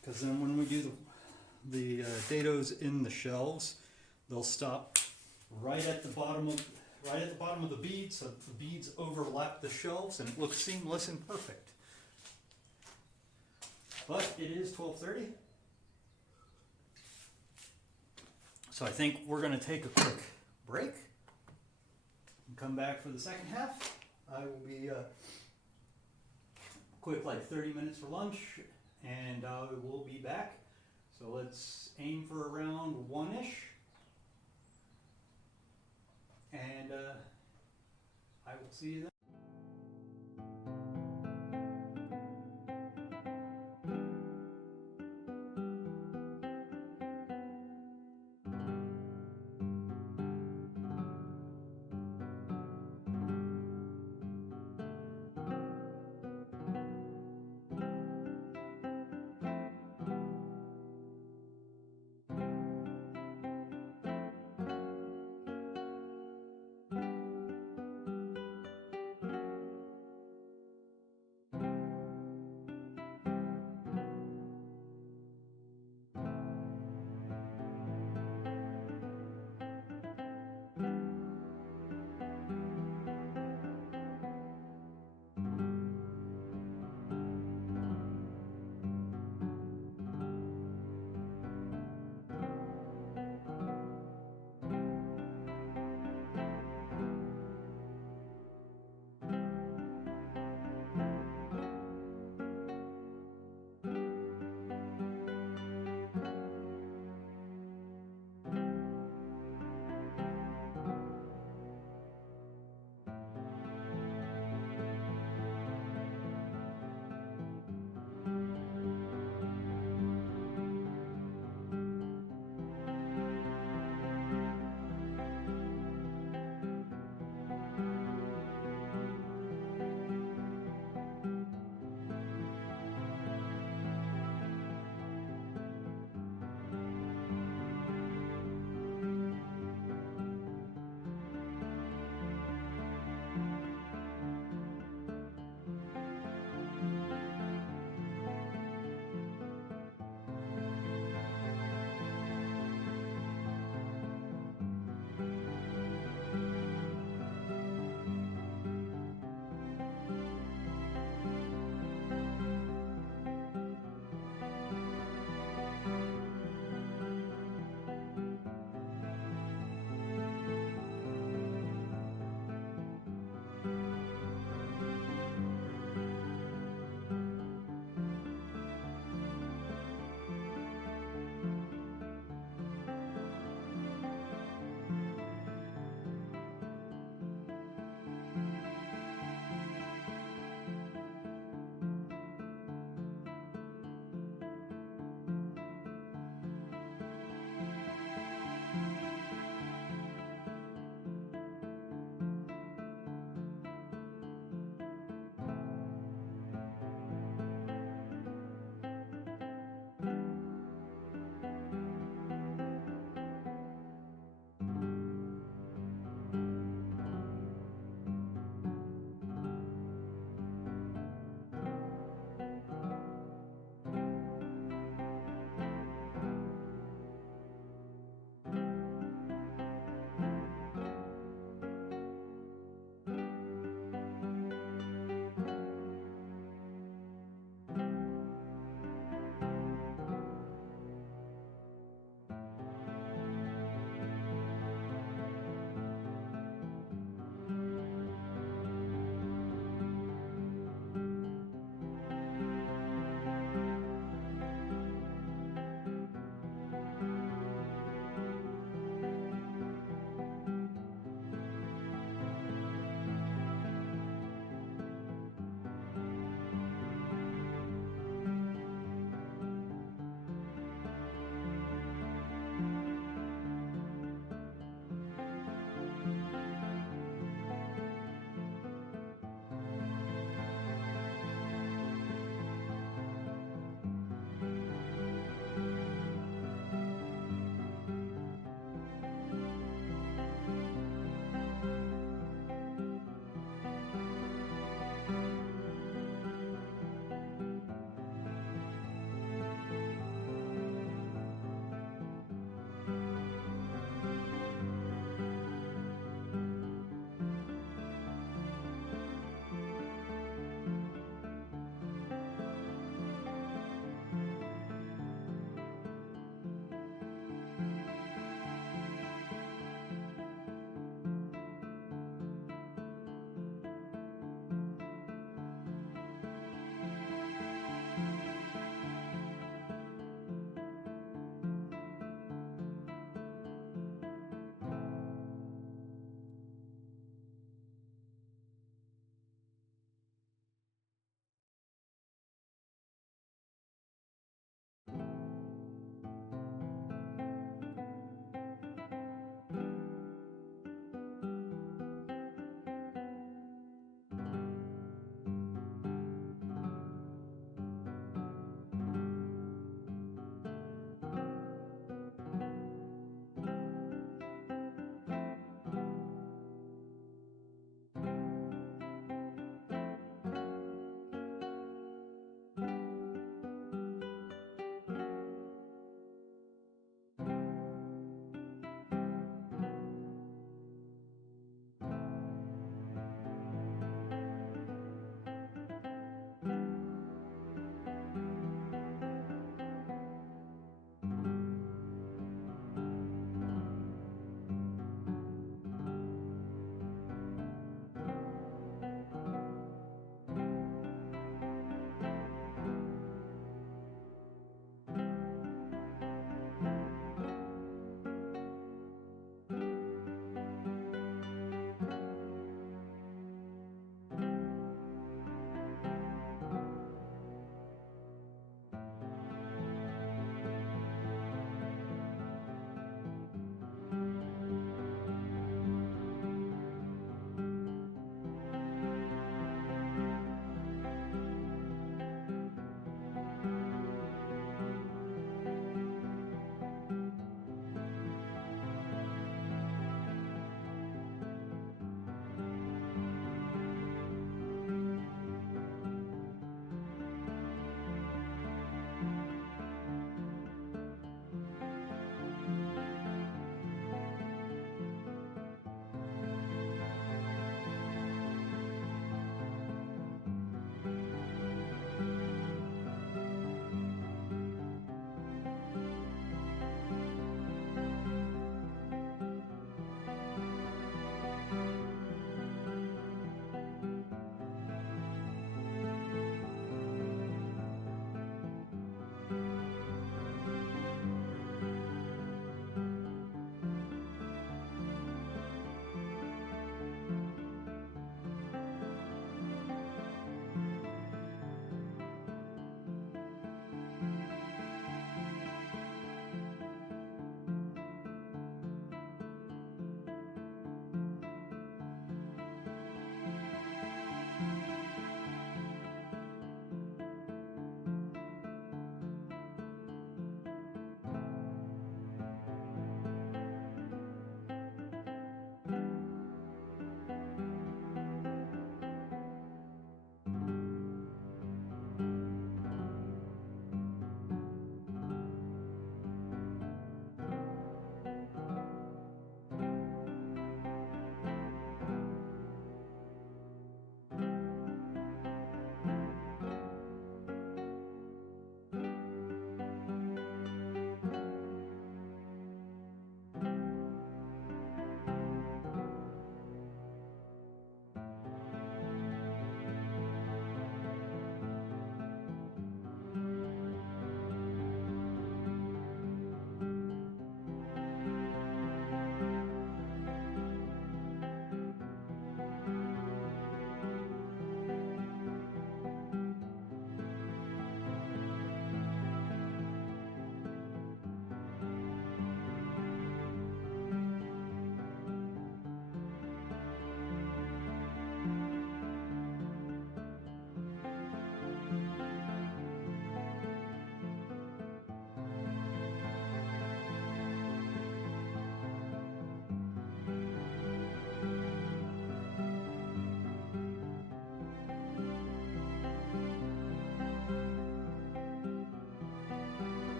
Because then when we do the dados in the shelves, they'll stop right at the bottom of the bead, so the beads overlap the shelves and it looks seamless and perfect. But it is 12:30, so I think we're going to take a quick break and come back for the second half. I will be quick, like 30 minutes for lunch, and we'll be back. So let's aim for around 1-ish, and I will see you then.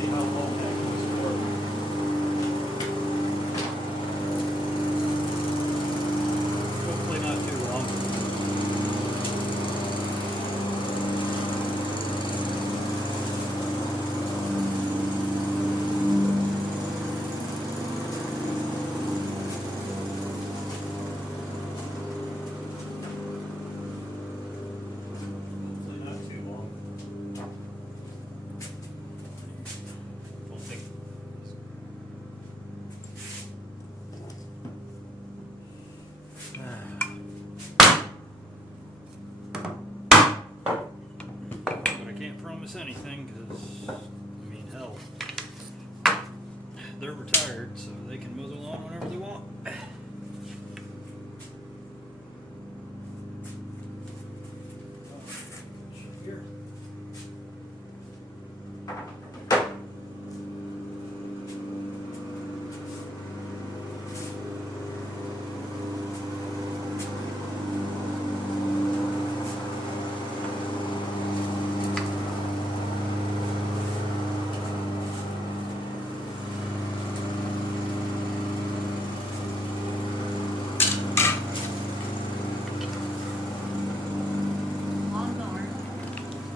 see how long that goes for. Hopefully not too long. Hopefully not too long. Don't think. But I can't promise anything because, I mean, hell, they're retired, so they can mow the lawn whenever they want. Here. Lawnmower.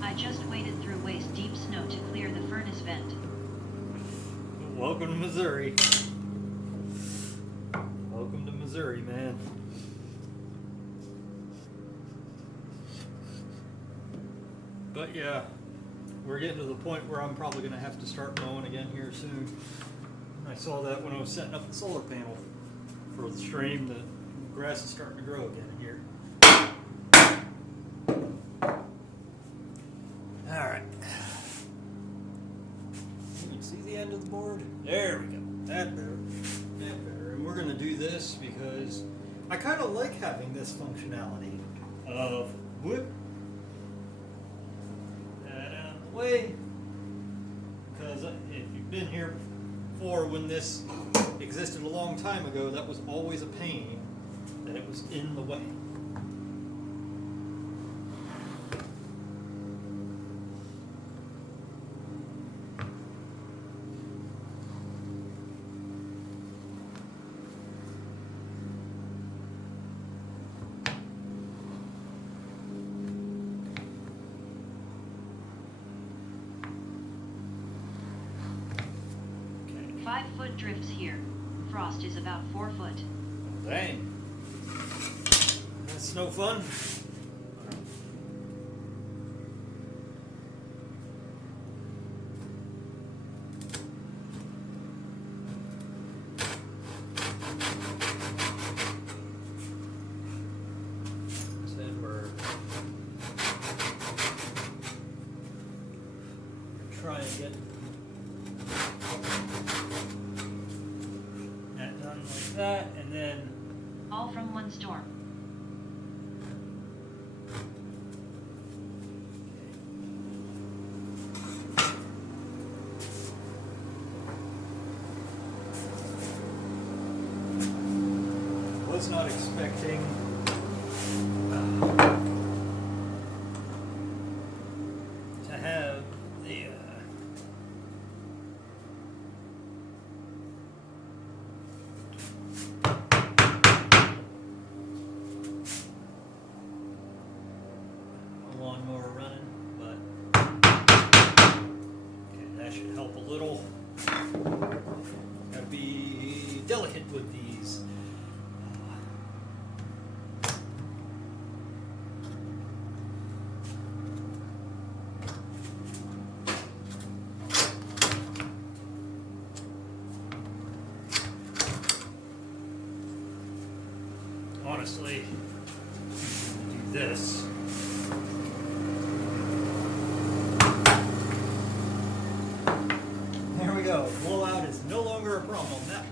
I just waded through waist-deep snow to clear the furnace vent. Welcome to Missouri. Welcome to Missouri, man. But yeah, we're getting to the point where I'm probably going to have to start mowing again here soon. I saw that when I was setting up the solar panel for the stream. The grass is starting to grow again here. Alright. Can you see the end of the board? There we go. That better. That better. And we're going to do this because I kind of like having this functionality of whoop. That out of the way. Because if you've been here before when this existed a long time ago, that was always a pain that it was in the way. Okay. 5-foot drifts here. Frost is about 4 foot. Dang. That's no fun. Said we're try and get that done like that, and then All from one storm. was not expecting to have the lawnmower running, but okay, that should help a little. Gotta be delicate with these. Honestly, do this. There we go. Blowout is no longer a problem now.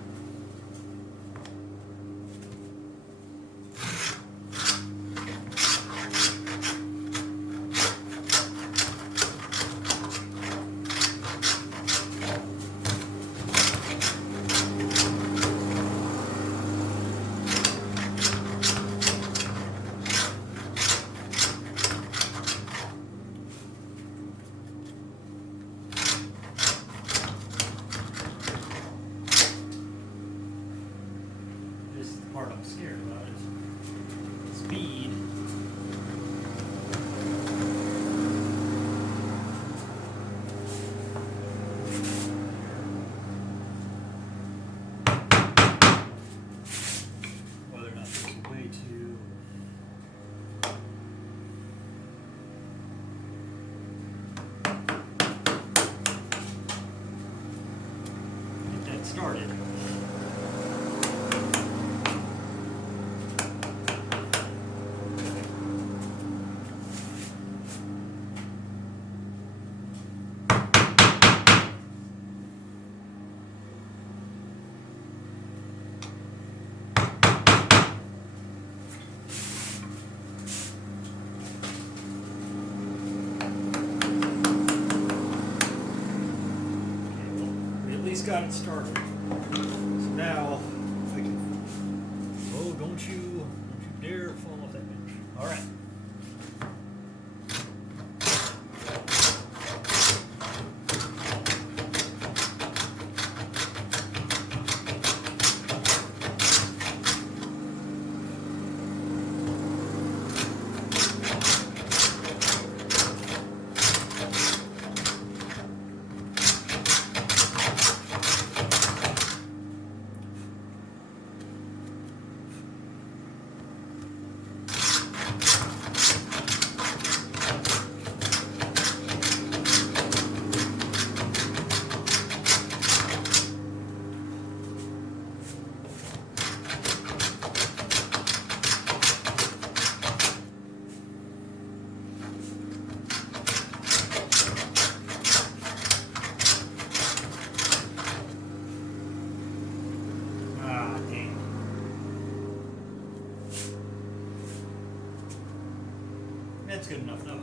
started. Got it started. So now I can. Oh, don't you dare fall off that bench. All right. That's good enough though.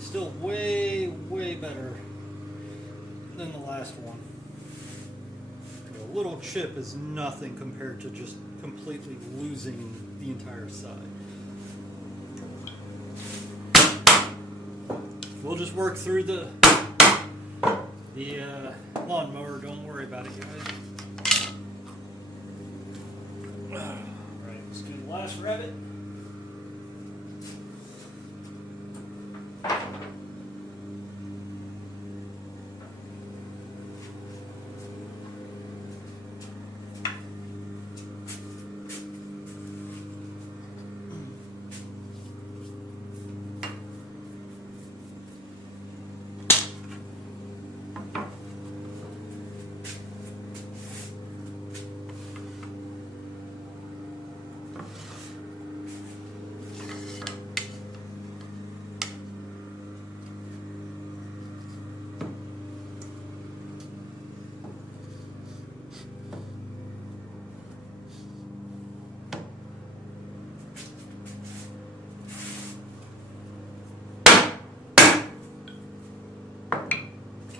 Still way better than the last one. A little chip is nothing compared to just completely losing the entire side. We'll just work through the lawnmower. Don't worry about it, guys. Alright, let's do the last rabbit.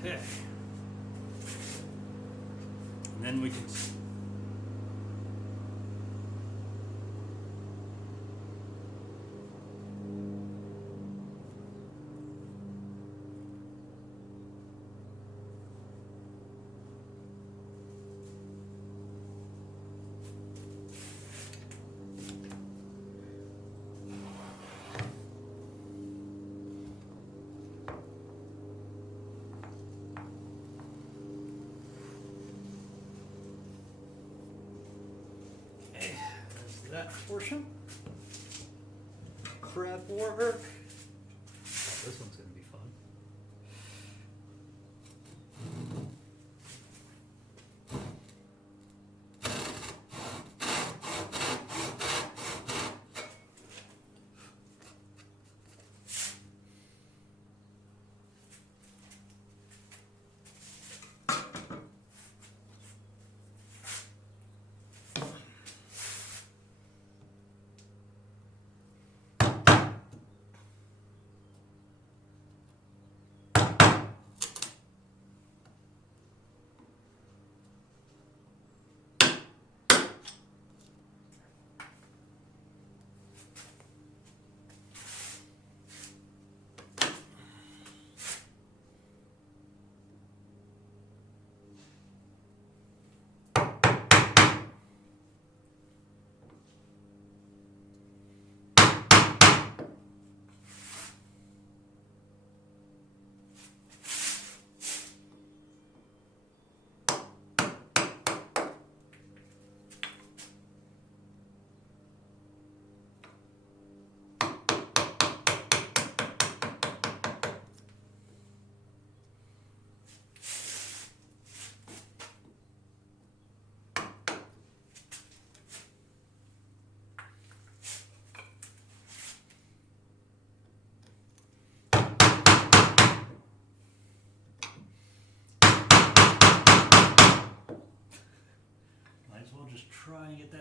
Okay. And then we can that portion. Crab work. Oh, this one's going to be fun.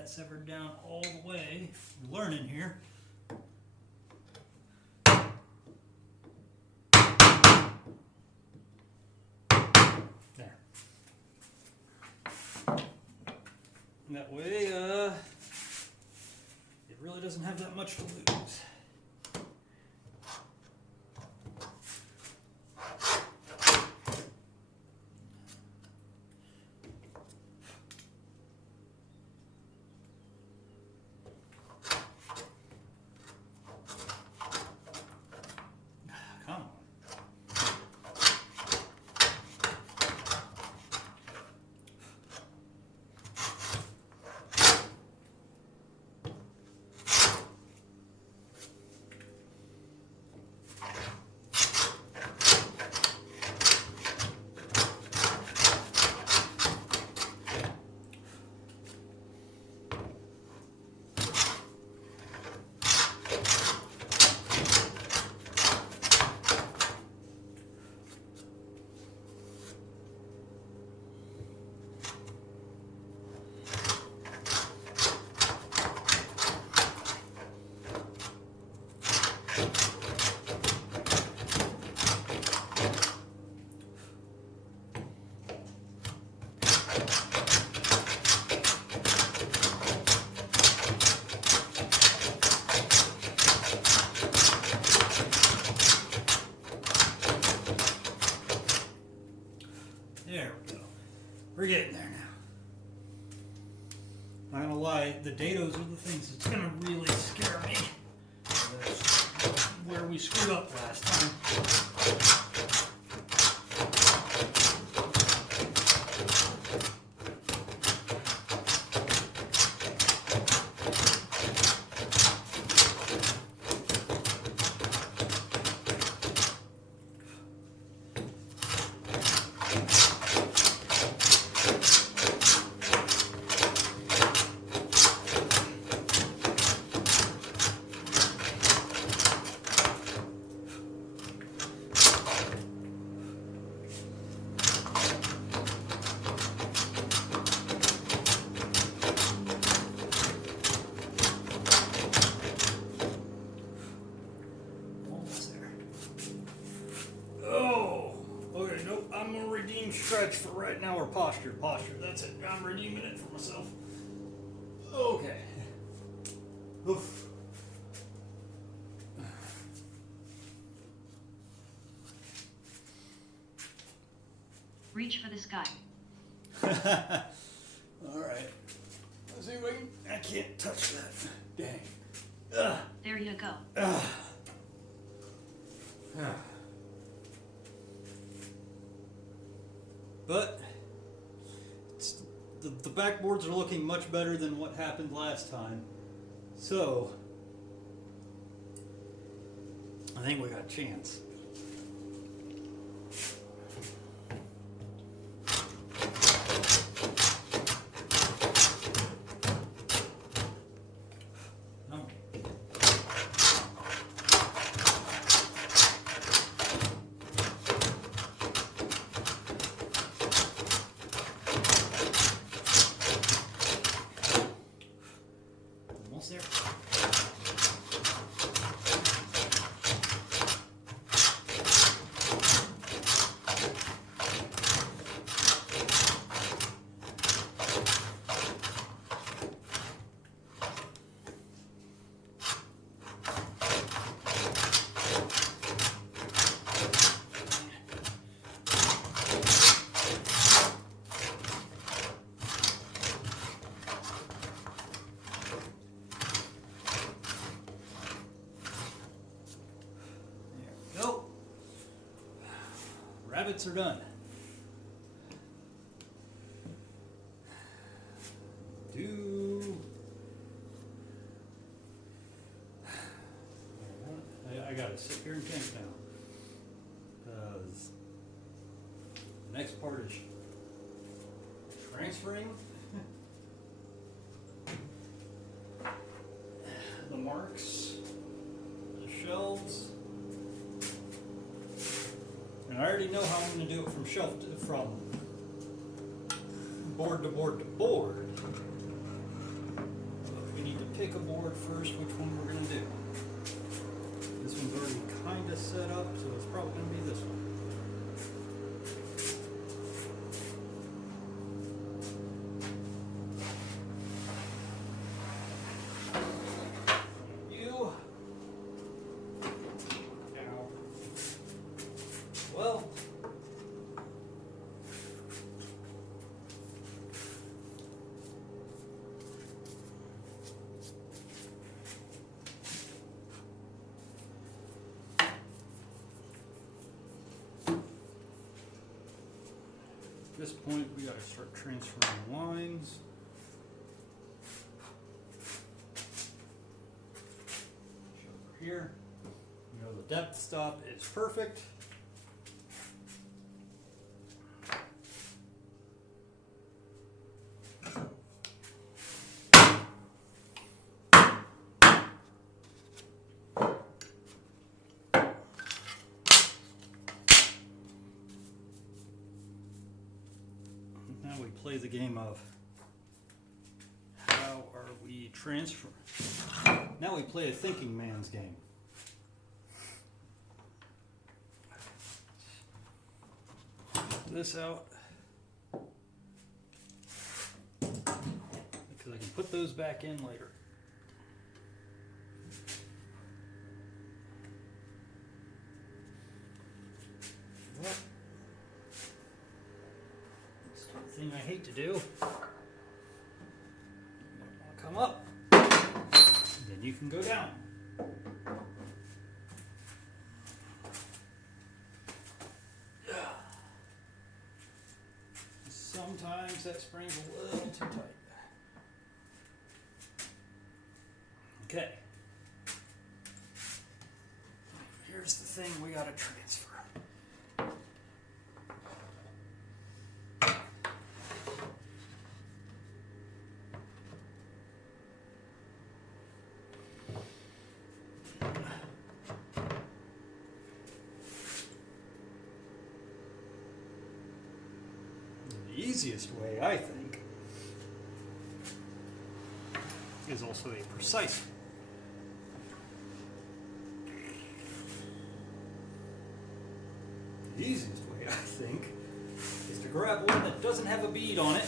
that severed down all the way. We're learning here. There. And that way, it really doesn't have that much to lose. Come on. There we go. We're getting there now. Not gonna lie, the dados are the things that's gonna really scare me. That's where we screwed up last time. Stretch for right now, or posture. Posture, that's it. I'm redeeming it for myself. Okay. Oof. Reach for the sky. Alright. Let's see if I can't touch that. Dang. Ugh. There you go. Ugh. But the backboards are looking much better than what happened last time. So I think we got a chance. There. Rabbits are done. I gotta sit here and think now. Because the next part is transferring the marks, the shelves. And I already know how I'm going to do it from from board to board to board. pick a board first, which one we're going to do. This one's already kind of set up, so it's probably going to be this one. You. Ow. Well. At this point, we got to start transferring lines. Over here, you know the depth stop is perfect. Now we play the game of how are we transferring. Now we play a thinking man's game. Put this out because I can put those back in later. Well, thing I hate to do. Come up, then you can go down. Sometimes that spring's a little too tight. Okay. Here's the thing we gotta transfer. The easiest way, I think, is also a precise way. The easiest way, I think, is to grab one that doesn't have a bead on it.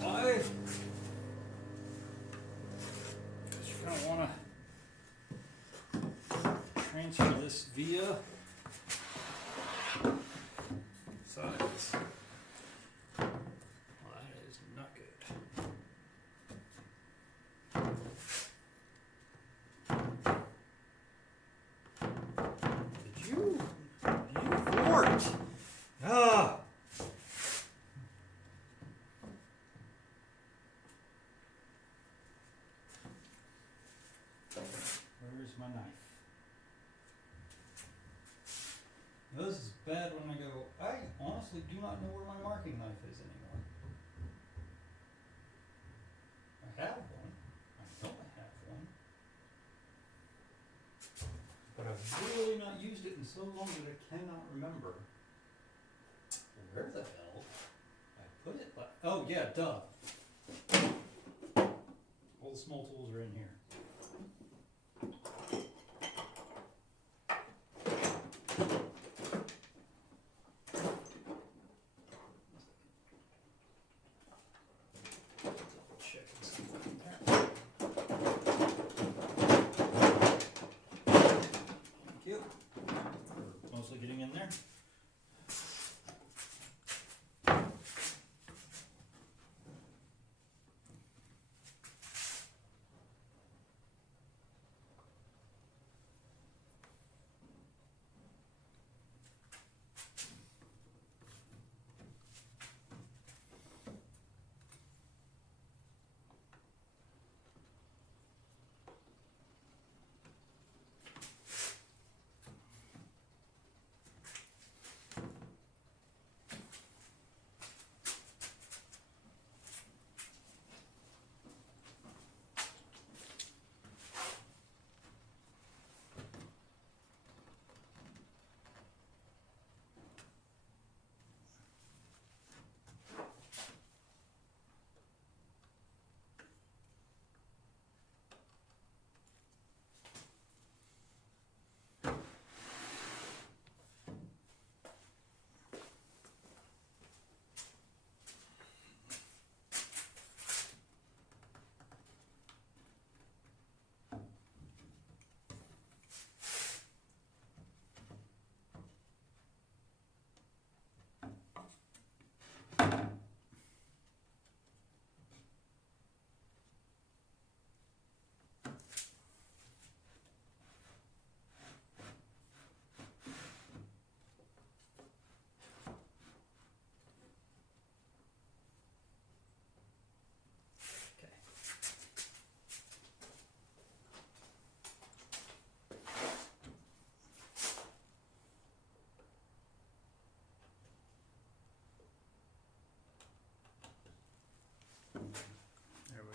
Why? Because you kind of want to transfer this via sides. Well, that is not good. Did you fort? Ah! Where's my knife? Now, this is bad when I go, I honestly do not know where my marking knife is anymore. I have one. I know I have one. But I've really not used it in so long that I cannot remember. Where the hell I put it? Oh yeah, duh. All the small tools are in here. Mostly getting in there.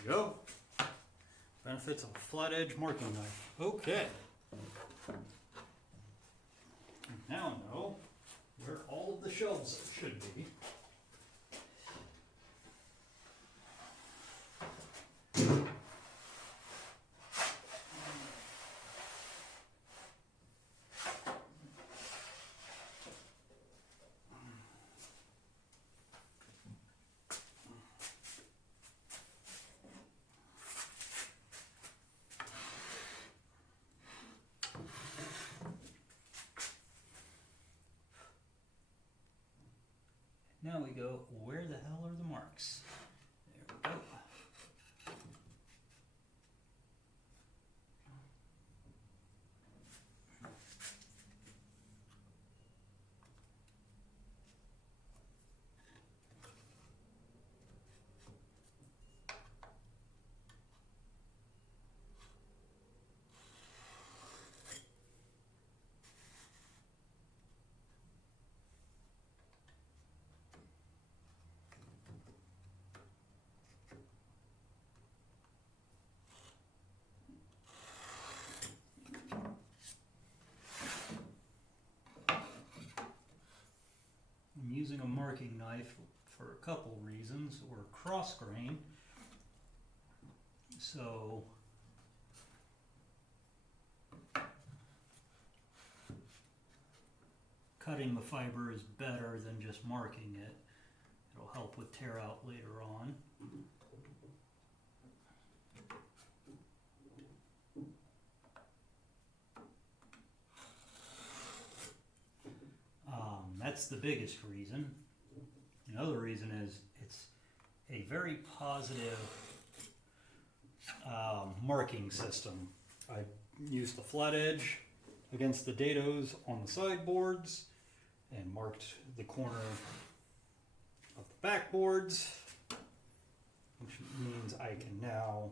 we go. Benefits of a flat edge marking knife. Okay. Now I know where all of the shelves should be. Now we go, where the hell are the marks? There we go. I'm using a marking knife for a couple reasons. We're cross grain, so cutting the fiber is better than just marking it. It'll help with tear out later on. That's the biggest reason. Another reason is it's a very positive marking system. I used the flat edge against the dados on the sideboards and marked the corner of the backboards, which means I can now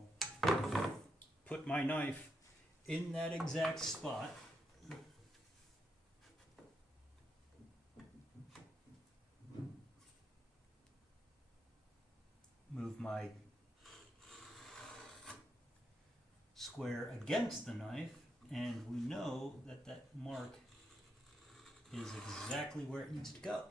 put my knife in that exact spot. Move my square against the knife, and we know that that mark is exactly where it needs to go.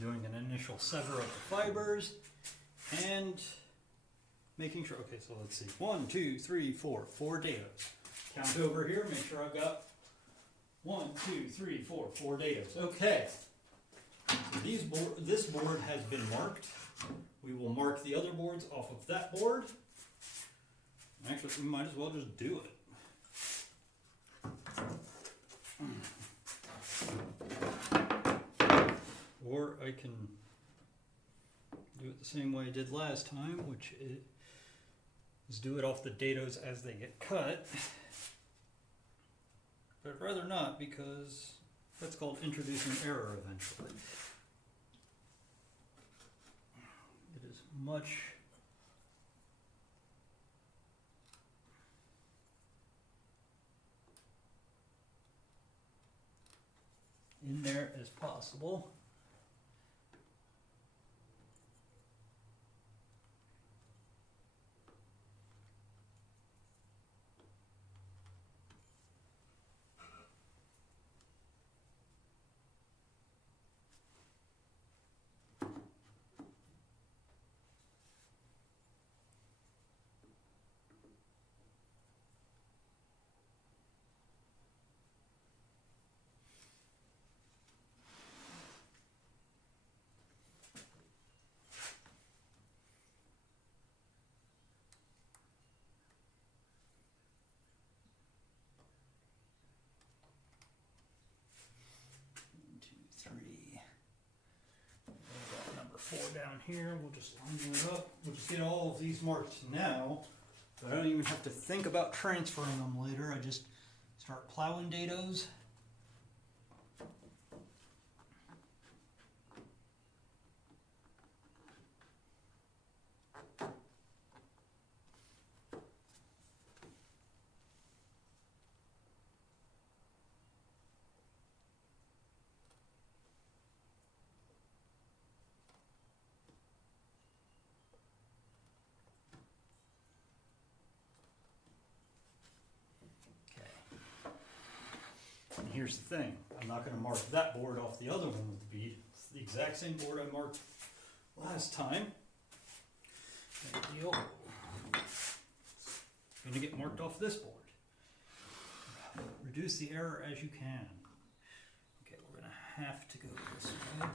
Doing an initial sever of the fibers and making sure, okay, so let's see, 1, 2, 3, 4 dados. Count over here, make sure I've got 1, 2, 3, 4 dados. Okay, so this board has been marked. We will mark the other boards off of that board. Actually, we might as well just do it. Or I can do it the same way I did last time, which is do it off the dados as they get cut. But I'd rather not, because that's called introducing error eventually. It is much in there as possible. Down here, we'll just line it up. We'll just get all of these marked now, so I don't even have to think about transferring them later. I just start plowing dados And here's the thing, I'm not gonna mark that board off the other one with the bead. It's the exact same board I marked last time. Same deal. Gonna get marked off this board. Reduce the error as you can. Okay, we're gonna have to go this way.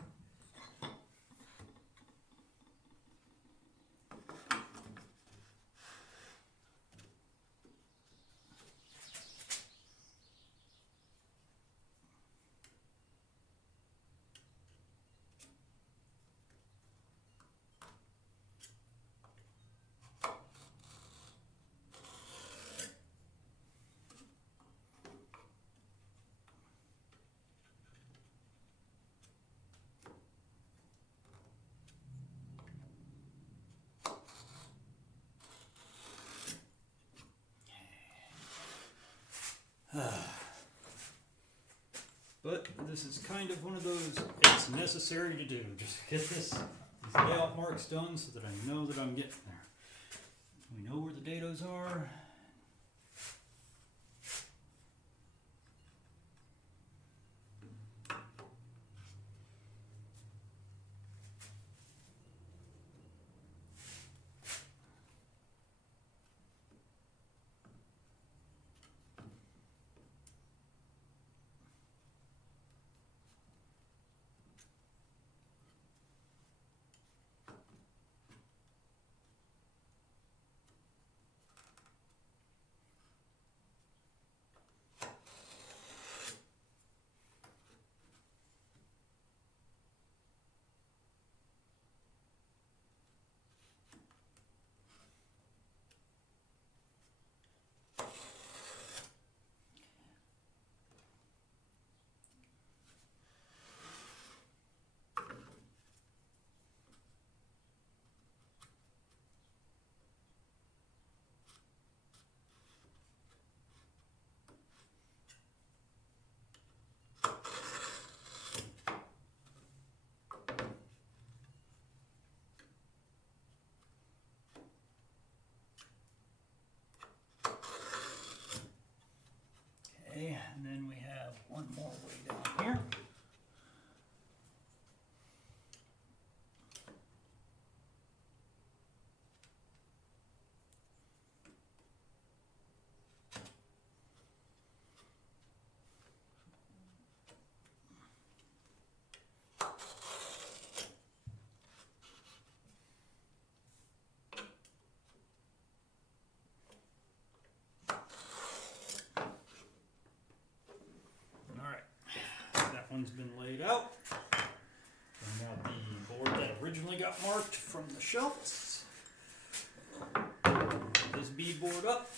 But this is kind of one of those, it's necessary to do. Just get these layout marks done so that I know that I'm getting there. We know where the dados are. Okay, and then we have one more way down here. One's been laid out. Bring out the board that originally got marked from the shelves. This bead board up.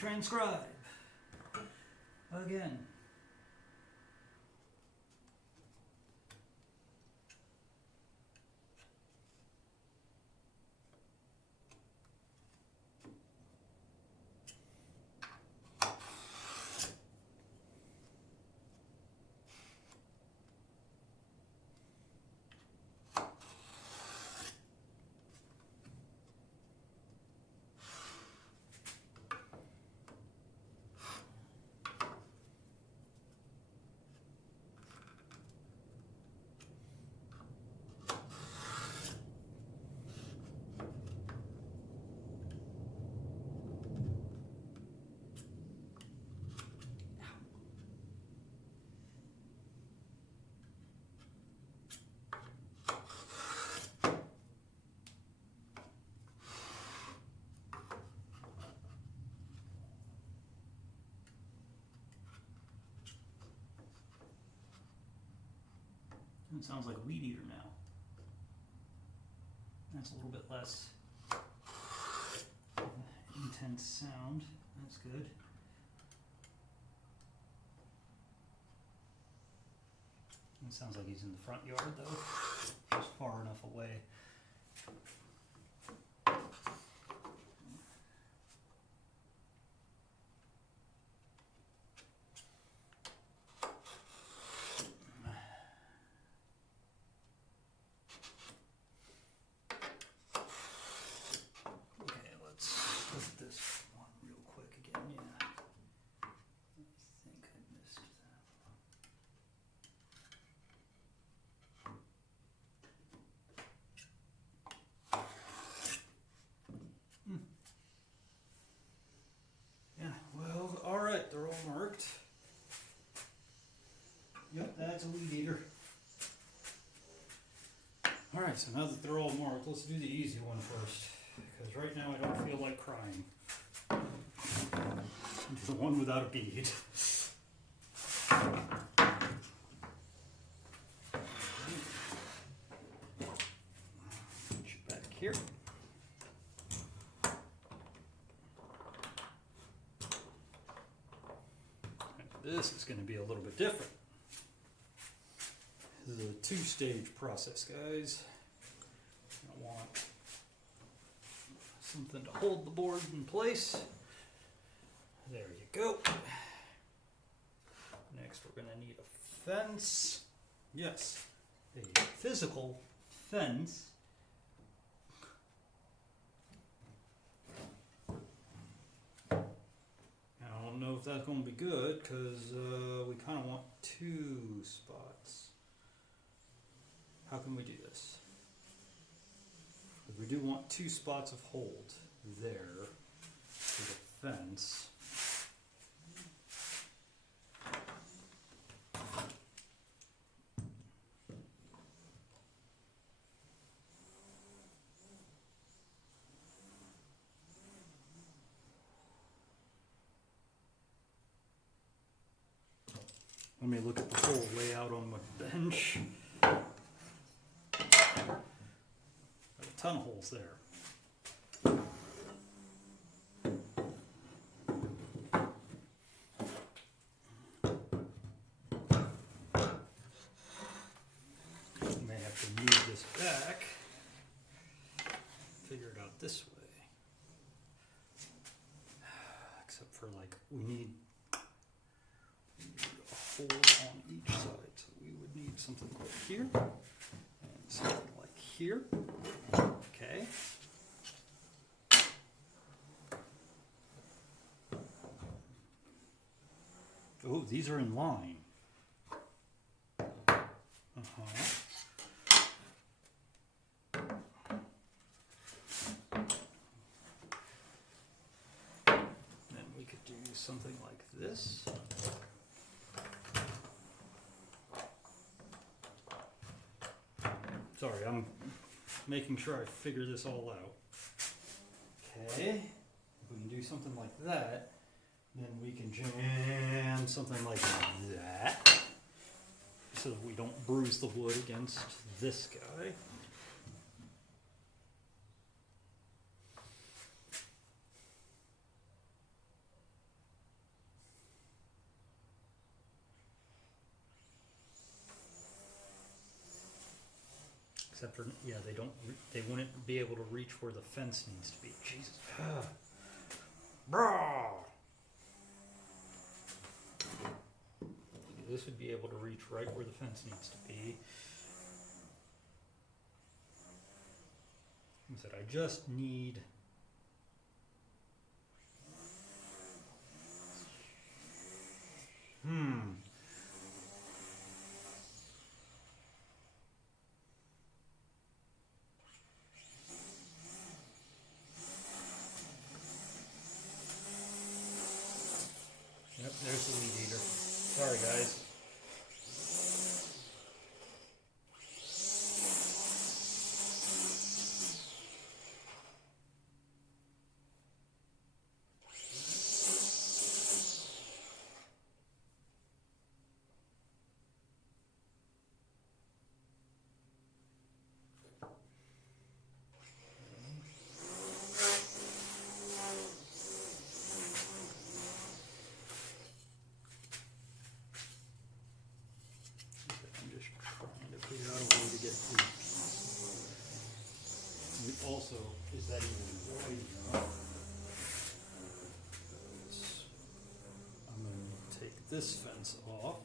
transcribe. Again. It sounds like a weed eater now. That's a little bit less intense sound. That's good. It sounds like he's in the front yard though, just far enough away. They're all marked. Yep, that's a weed eater. Alright, so now that they're all marked, let's do the easy one first. Because right now I don't feel like crying. The one without a bead. Put you back here. This is going to be a little bit different. This is a two-stage process, guys. I want something to hold the board in place. There you go. Next, we're going to need a fence. Yes, a physical fence. I don't know if that's going to be good because we kind of want two spots. How can we do this? We do want two spots of hold there for the fence. Let me look at the whole layout on my bench. Got a ton of holes there. May have to move this back. Figure it out this way. Except for like we need a hole on each side. So we would need something like here and something like here. Okay. Oh, these are in line. Then we could do something like this. Sorry, I'm making sure I figure this all out. Okay, if we can do something like that, then we can jam something like that, so that we don't bruise the wood against this guy. except for, yeah, they don't, they wouldn't be able to reach where the fence needs to be. Jesus. Brah! This would be able to reach right where the fence needs to be. I said, I just need Yep, there's the weed eater. Sorry, guys. I'm just trying to figure out a way to get through. Also, is that even wide enough? I'm going to take this fence off.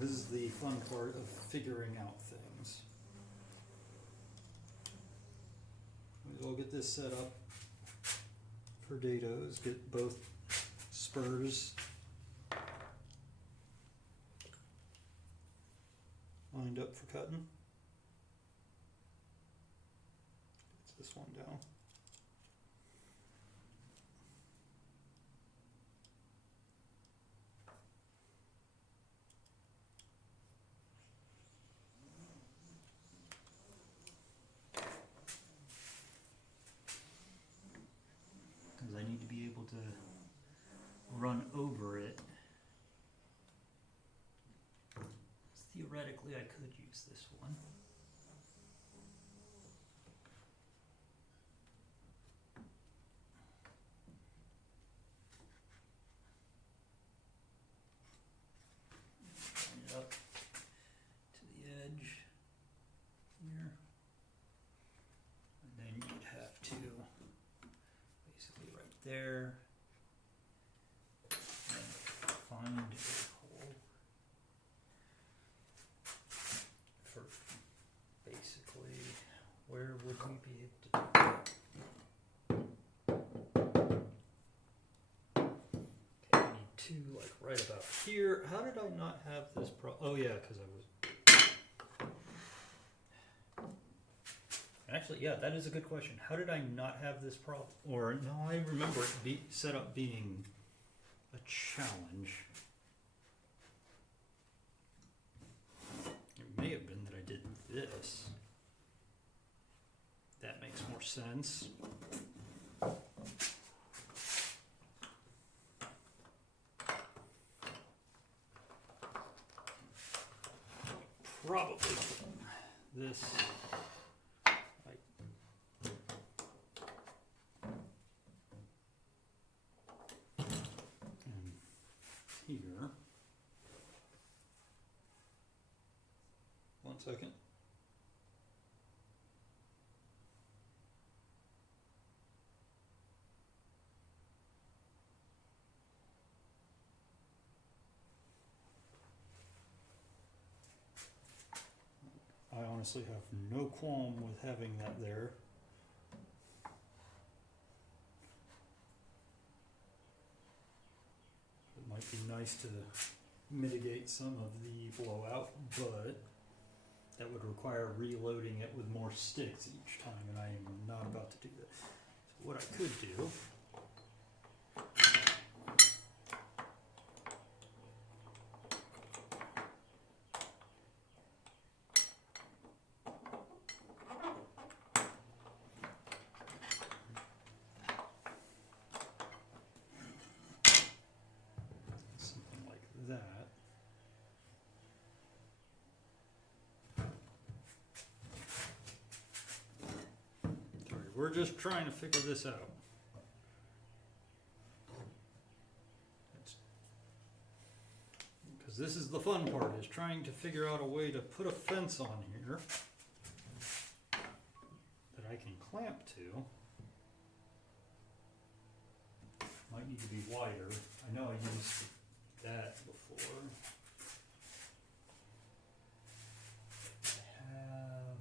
This is the fun part of figuring out things. We'll get this set up for dados, get both spurs lined up for cutting. Get this one down. Because I need to be able to run over it. Theoretically, I could use this one. Bring it up to the edge here. And then you'd have to basically right there and find a hole for basically where would we be able to do that? Okay, I need two like right about here. How did I not have this oh yeah, because I was actually, yeah, that is a good question. How did I not have this problem? Or no, I remember it set up being a challenge. It may have been that I did this. That makes more sense. Probably this. Here. One second. I honestly have no qualm with having that there. It might be nice to mitigate some of the blowout, but that would require reloading it with more sticks each time, and I am not about to do that. So what I could do something like that. Sorry, we're just trying to figure this out. Because this is the fun part, is trying to figure out a way to put a fence on here that I can clamp to. Might need to be wider. I know I used that before. I have...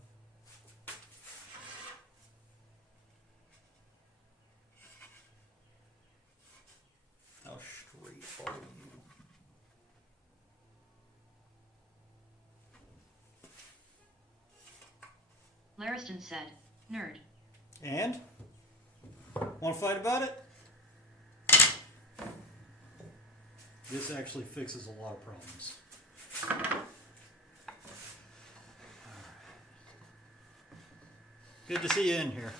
How straight are you? Lariston said, nerd. And? Want to fight about it? This actually fixes a lot of problems. Good to see you in here.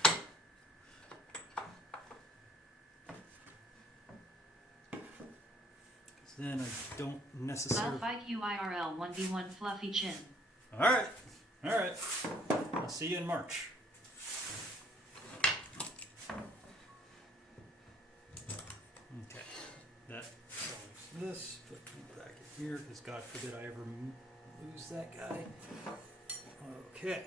Then I don't necessarily... I'll fight you IRL 1v1 fluffy chin. Alright, alright. I'll see you in March. Okay, that solves this. Put me back in here, because God forbid I ever lose that guy. Okay.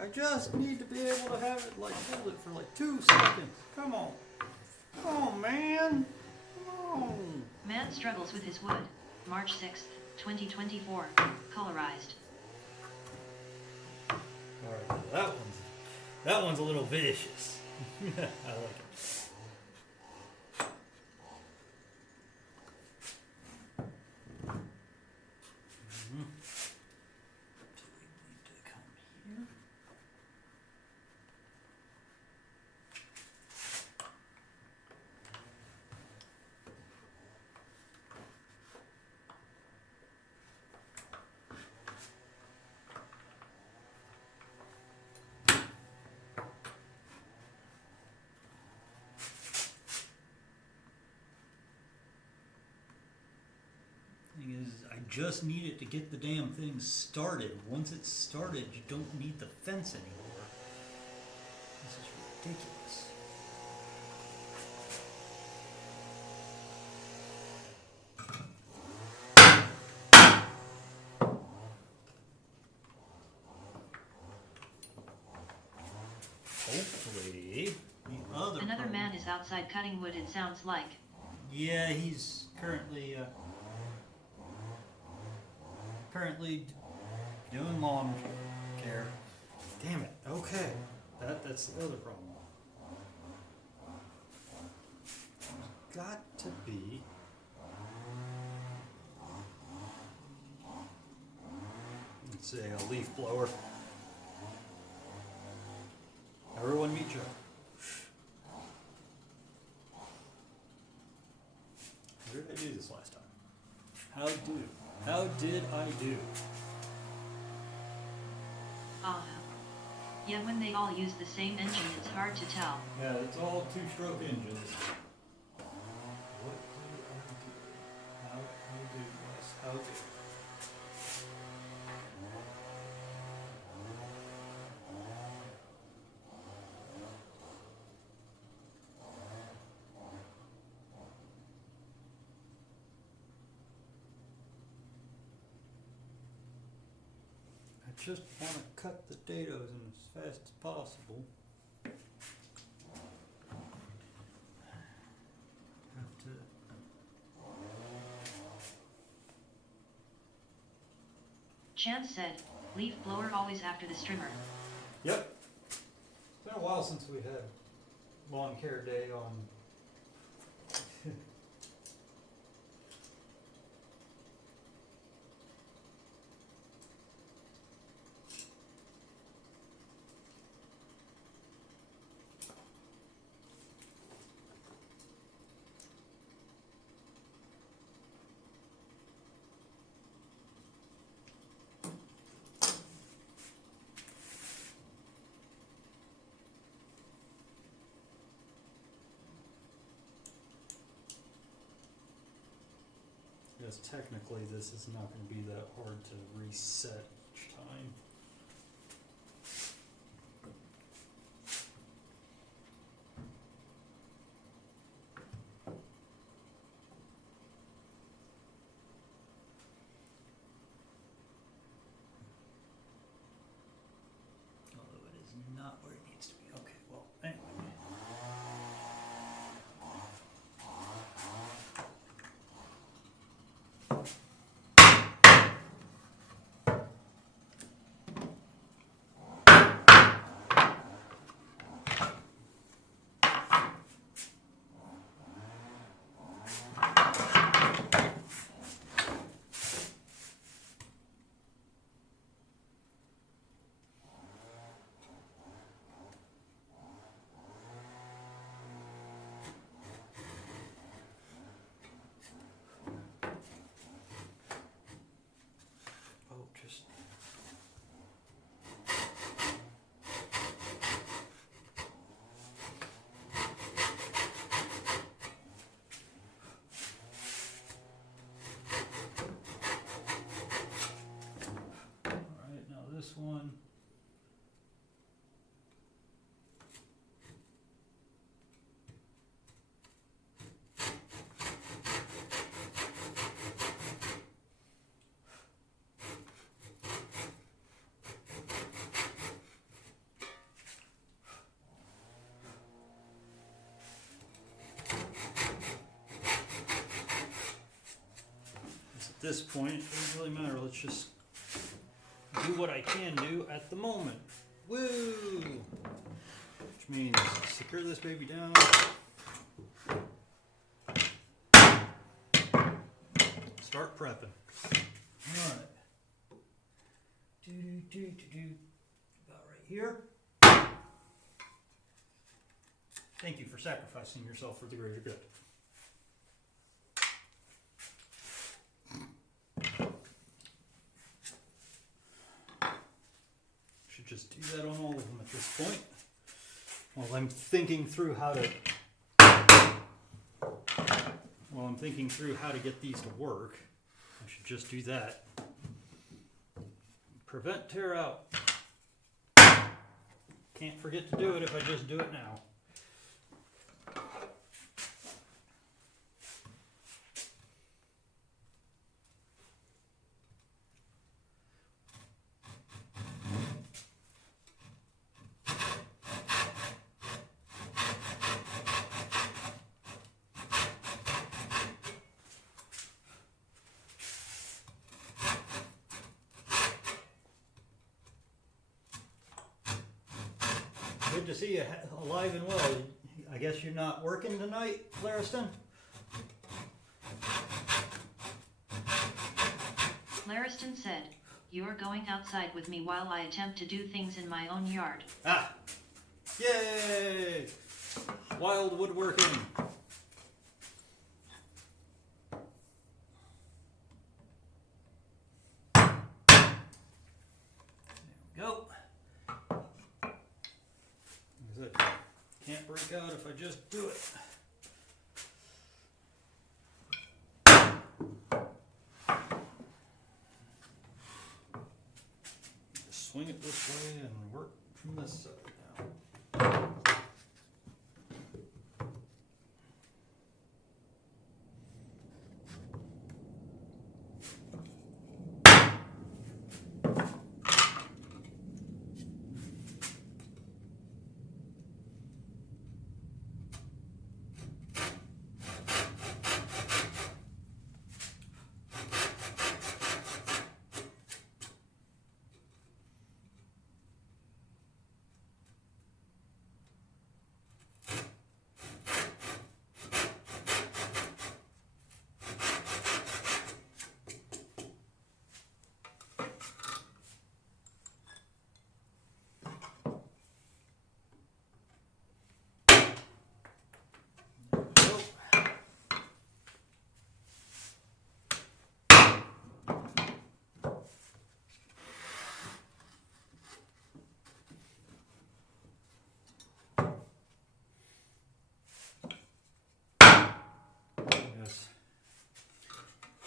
I just need to be able to have it, like, hold it for like 2 seconds. Come on. Come on, man. Come on. Man struggles with his wood. March 6th, 2024. Colorized. Alright, that one's a little vicious. I like it. Thing is, I just need it to get the damn thing started. Once it's started, you don't need the fence anymore. This is ridiculous. Hopefully, the other Another problem- man is outside cutting wood, it sounds like. Yeah, he's currently doing lawn care. Damn it. Okay, that's the other problem. Got to be. Let's say a leaf blower. Everyone meet Joe. How did I do this last time? How did I do? Yeah, when they all use the same engine, it's hard to tell. Yeah, it's all two-stroke engines. What did I do? How do this? How do? I just want to cut the dados in as fast as possible. Have to. Chance said, leaf blower always after the strimmer. Yep. It's been a while since we had lawn care day on. because technically this is not going to be that hard to reset each time. Although it is not where it needs to be. Okay, well, anyway. Oh, just all right, now this one. At this point, it doesn't really matter. Let's just do what I can do at the moment. Woo! Which means secure this baby down. Start prepping. Alright. About right here. Thank you for sacrificing yourself for the greater good. Should just do that on all of them at this point. While I'm thinking through how to get these to work, I should just do that. Prevent tear out. Can't forget to do it if I just do it now. Good to see you alive and well. I guess you're not working tonight, Lariston? Lariston said, "You're going outside with me while I attempt to do things in my own yard." Ah! Yay! Wild woodworking. There we go. Can't break out if I just do it. Just swing it this way and work from this side now.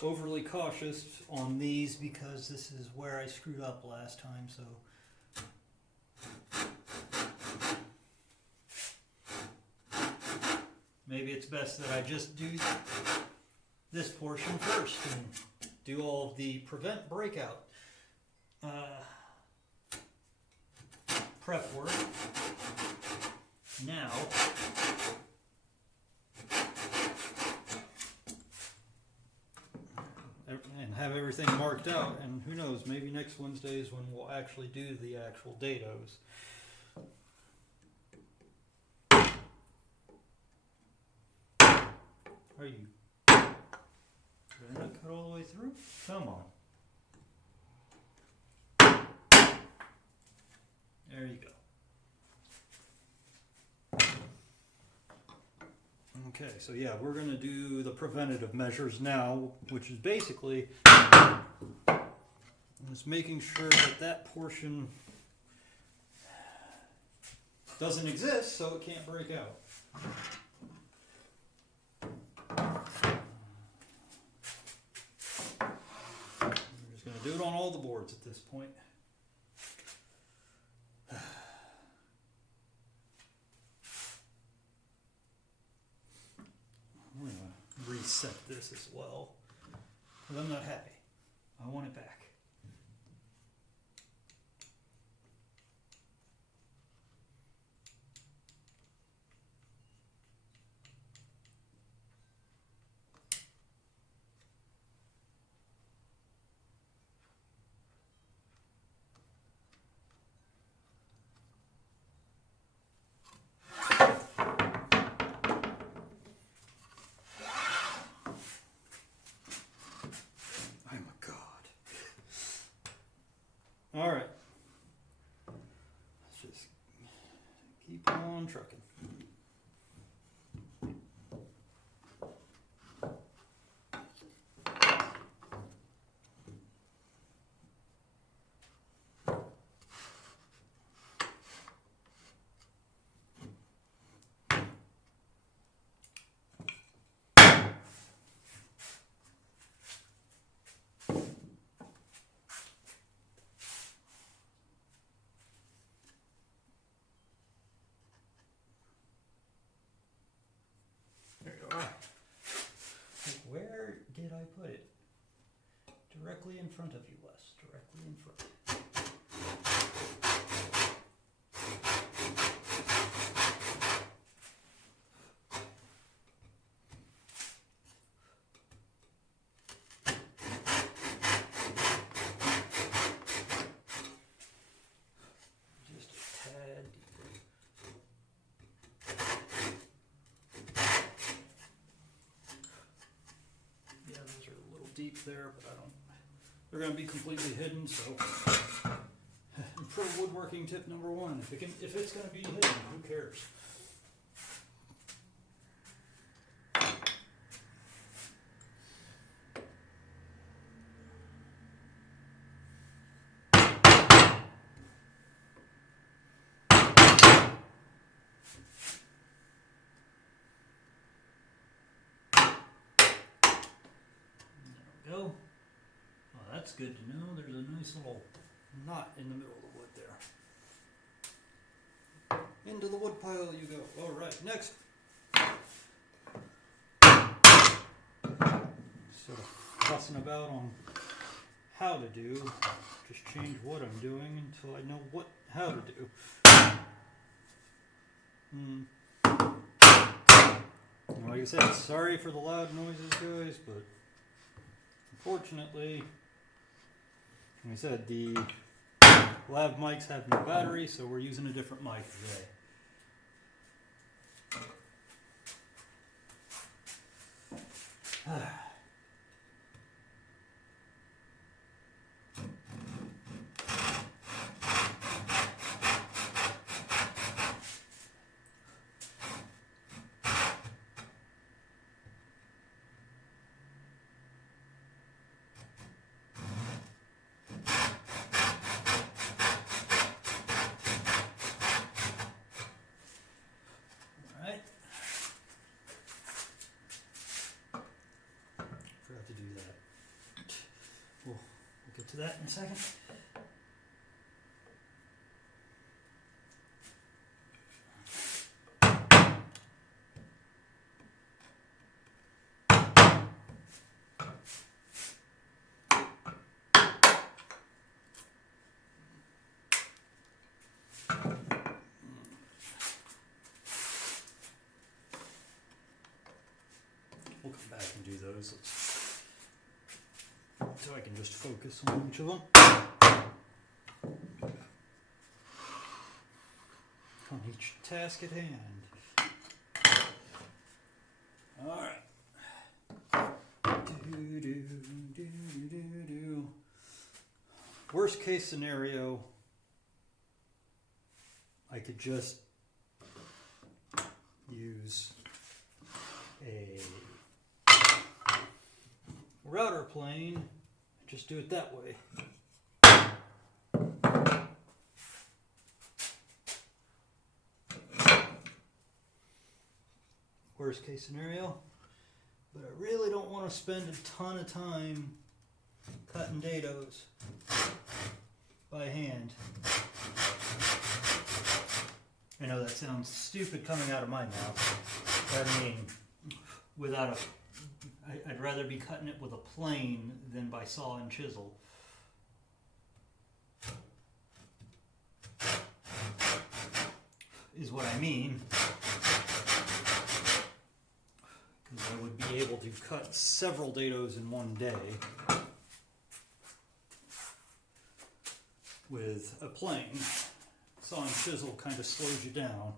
overly cautious on these because this is where I screwed up last time, so. Maybe it's best that I just do this portion first and do all of the prevent breakout prep work now. And have everything marked out, and who knows, maybe next Wednesday is when we'll actually do the actual dados. Are you? Did I not cut all the way through? Come on. There you go. Okay, so yeah, we're going to do the preventative measures now, which is basically just making sure that that portion doesn't exist so it can't break out. We're just going to do it on all the boards at this point. I'm going to reset this as well, because I'm not happy. I want it back. All right, let's just keep on trucking. Where did I put it? Directly in front of you, Wes. Directly in front. Just a tad deeper. Deep there, but I don't. They're going to be completely hidden, so. Pro woodworking tip number one: if it's going to be hidden, who cares? Go. Oh, that's good to know. There's a nice little knot in the middle of the wood there. Into the wood pile you go. All right, next. Sort of fussing about on how to do. Just change what I'm doing until I know how to do. Like I said, sorry for the loud noises, guys, but unfortunately, like I said, the lav mics have no battery, so we're using a different mic today. to that in a second. We'll come back and do those. So I can just focus on each of them. On each task at hand. Alright. Worst case scenario, I could just use a router plane, just do it that way. Worst case scenario, but I really don't want to spend a ton of time cutting dados by hand. I know that sounds stupid coming out of my mouth. I mean, without I'd rather be cutting it with a plane than by saw and chisel. Is what I mean. Because I would be able to cut several dados in one day with a plane. Saw and chisel kind of slows you down.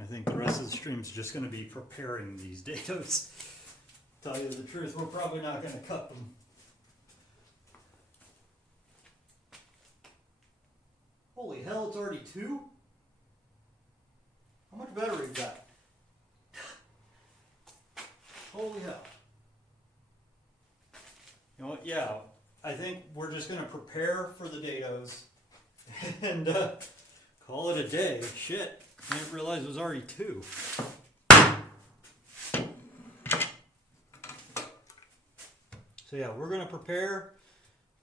I think the rest of the stream is just going to be preparing these dados. Tell you the truth, we're probably not going to cut them. Holy hell, it's already 2? How much battery we got? Holy hell. You know what, yeah, I think we're just going to prepare for the dados and call it a day. Shit. I didn't realize it was already 2. So yeah, we're going to prepare,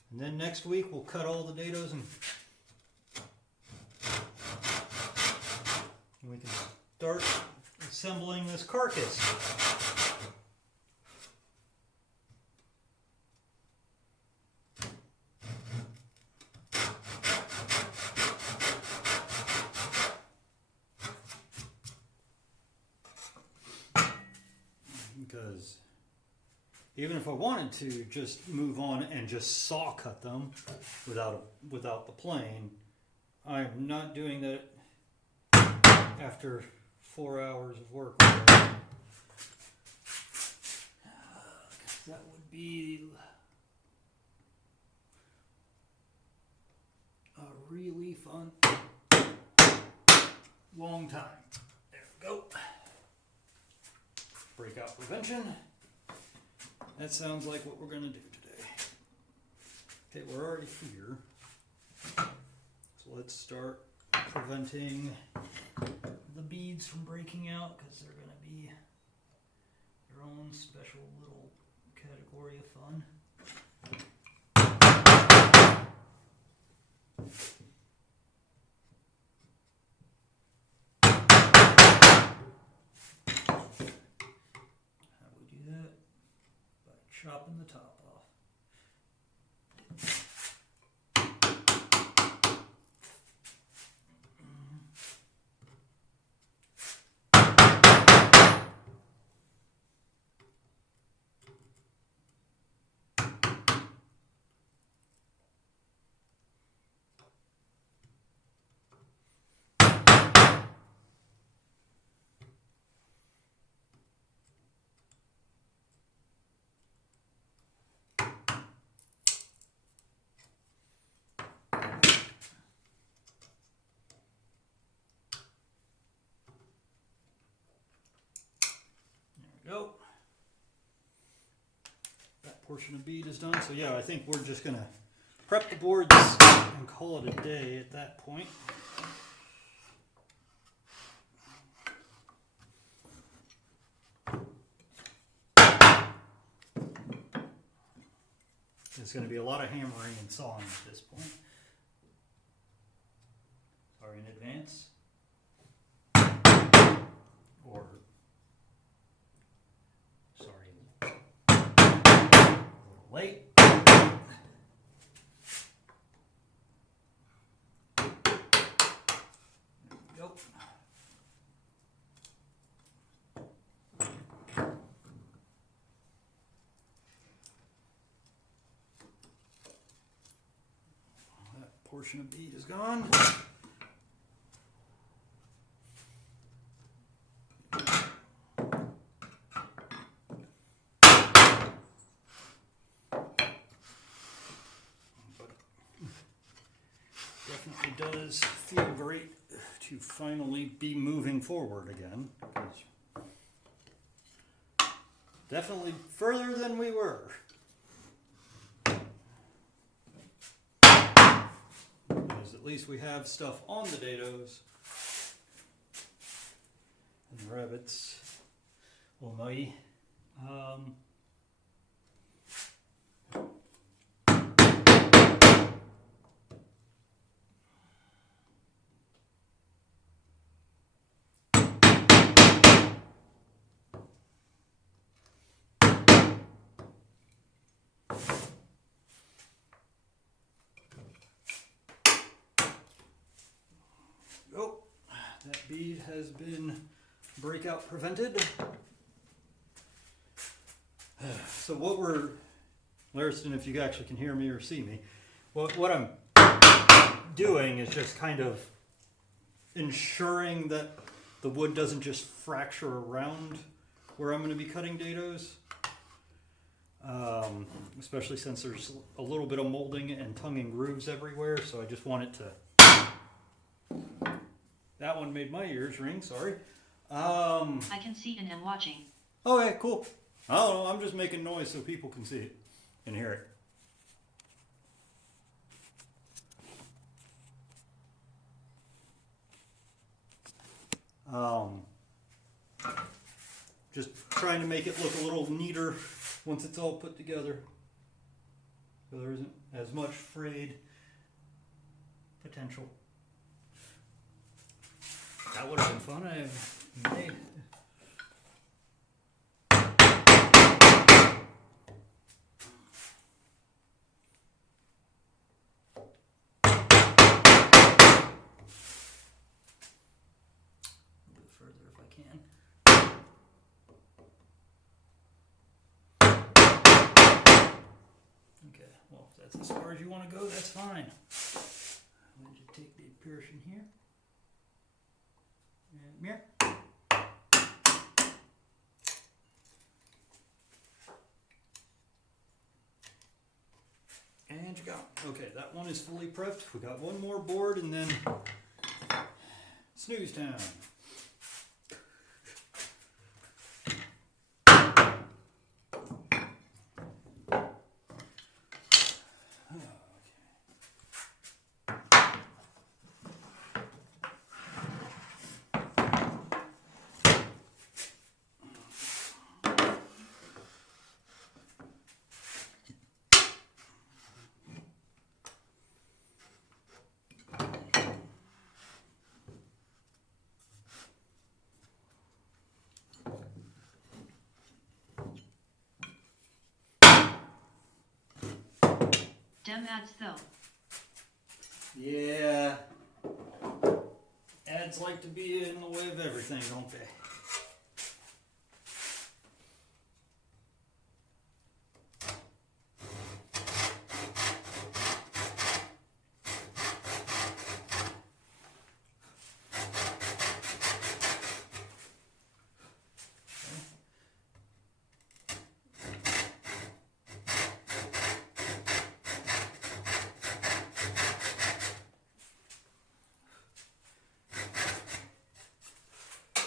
and then next week we'll cut all the dados and we can start assembling this carcass. Because even if I wanted to just move on and just saw cut them without the plane, I'm not doing that after 4 hours of work. That would be a really fun long time. There we go. Breakout prevention. That sounds like what we're going to do today. Okay, we're already here. So let's start preventing the beads from breaking out, because they're going to be their own special little category of fun. Chopping the top off. portion of bead is done. So yeah, I think we're just gonna prep the boards and call it a day at that point. There's going to be a lot of hammering and sawing at this point. Sorry in advance. Or, sorry, a little late. Yep. That portion of bead is gone. Definitely does feel great to finally be moving forward again. Definitely further than we were. Because at least we have stuff on the dados and the rabbits. Almighty. Oh, that bead has been breakout prevented. So what we're, Lariston, if you actually can hear me or see me, what I'm doing is just kind of ensuring that the wood doesn't just fracture around where I'm going to be cutting dados. Especially since there's a little bit of molding and tongue and grooves everywhere, so I just want it to... That one made my ears ring, sorry. I can see and am watching. Okay, cool. I don't know, I'm just making noise so people can see it and hear it. Just trying to make it look a little neater once it's all put together. So there isn't as much frayed potential. That would have been fun. I a bit further if I can. Okay, well, if that's as far as you want to go, that's fine. I'll just take the piercing here. And mirror. And you go. Okay, that one is fully prepped. We got one more board and then snooze time. Dem ads though. Yeah. Ads like to be in the way of everything, don't they?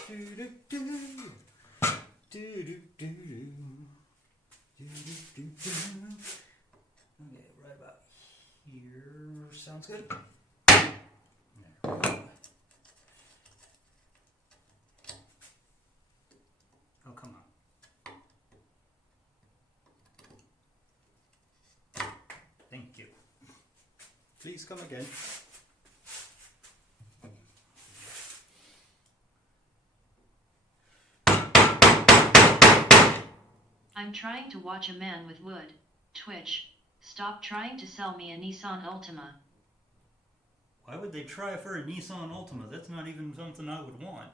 Do do do do do do do do do right about here. Sounds good. There we go. Oh, come on. Thank you. Please come again. I'm trying to watch a man with wood. Twitch. Stop trying to sell me a Nissan Altima. Why would they try for a Nissan Altima? That's not even something I would want.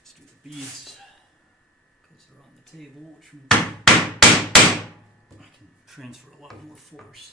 Let's do the beads because they're on the table, which means I can transfer a lot more force.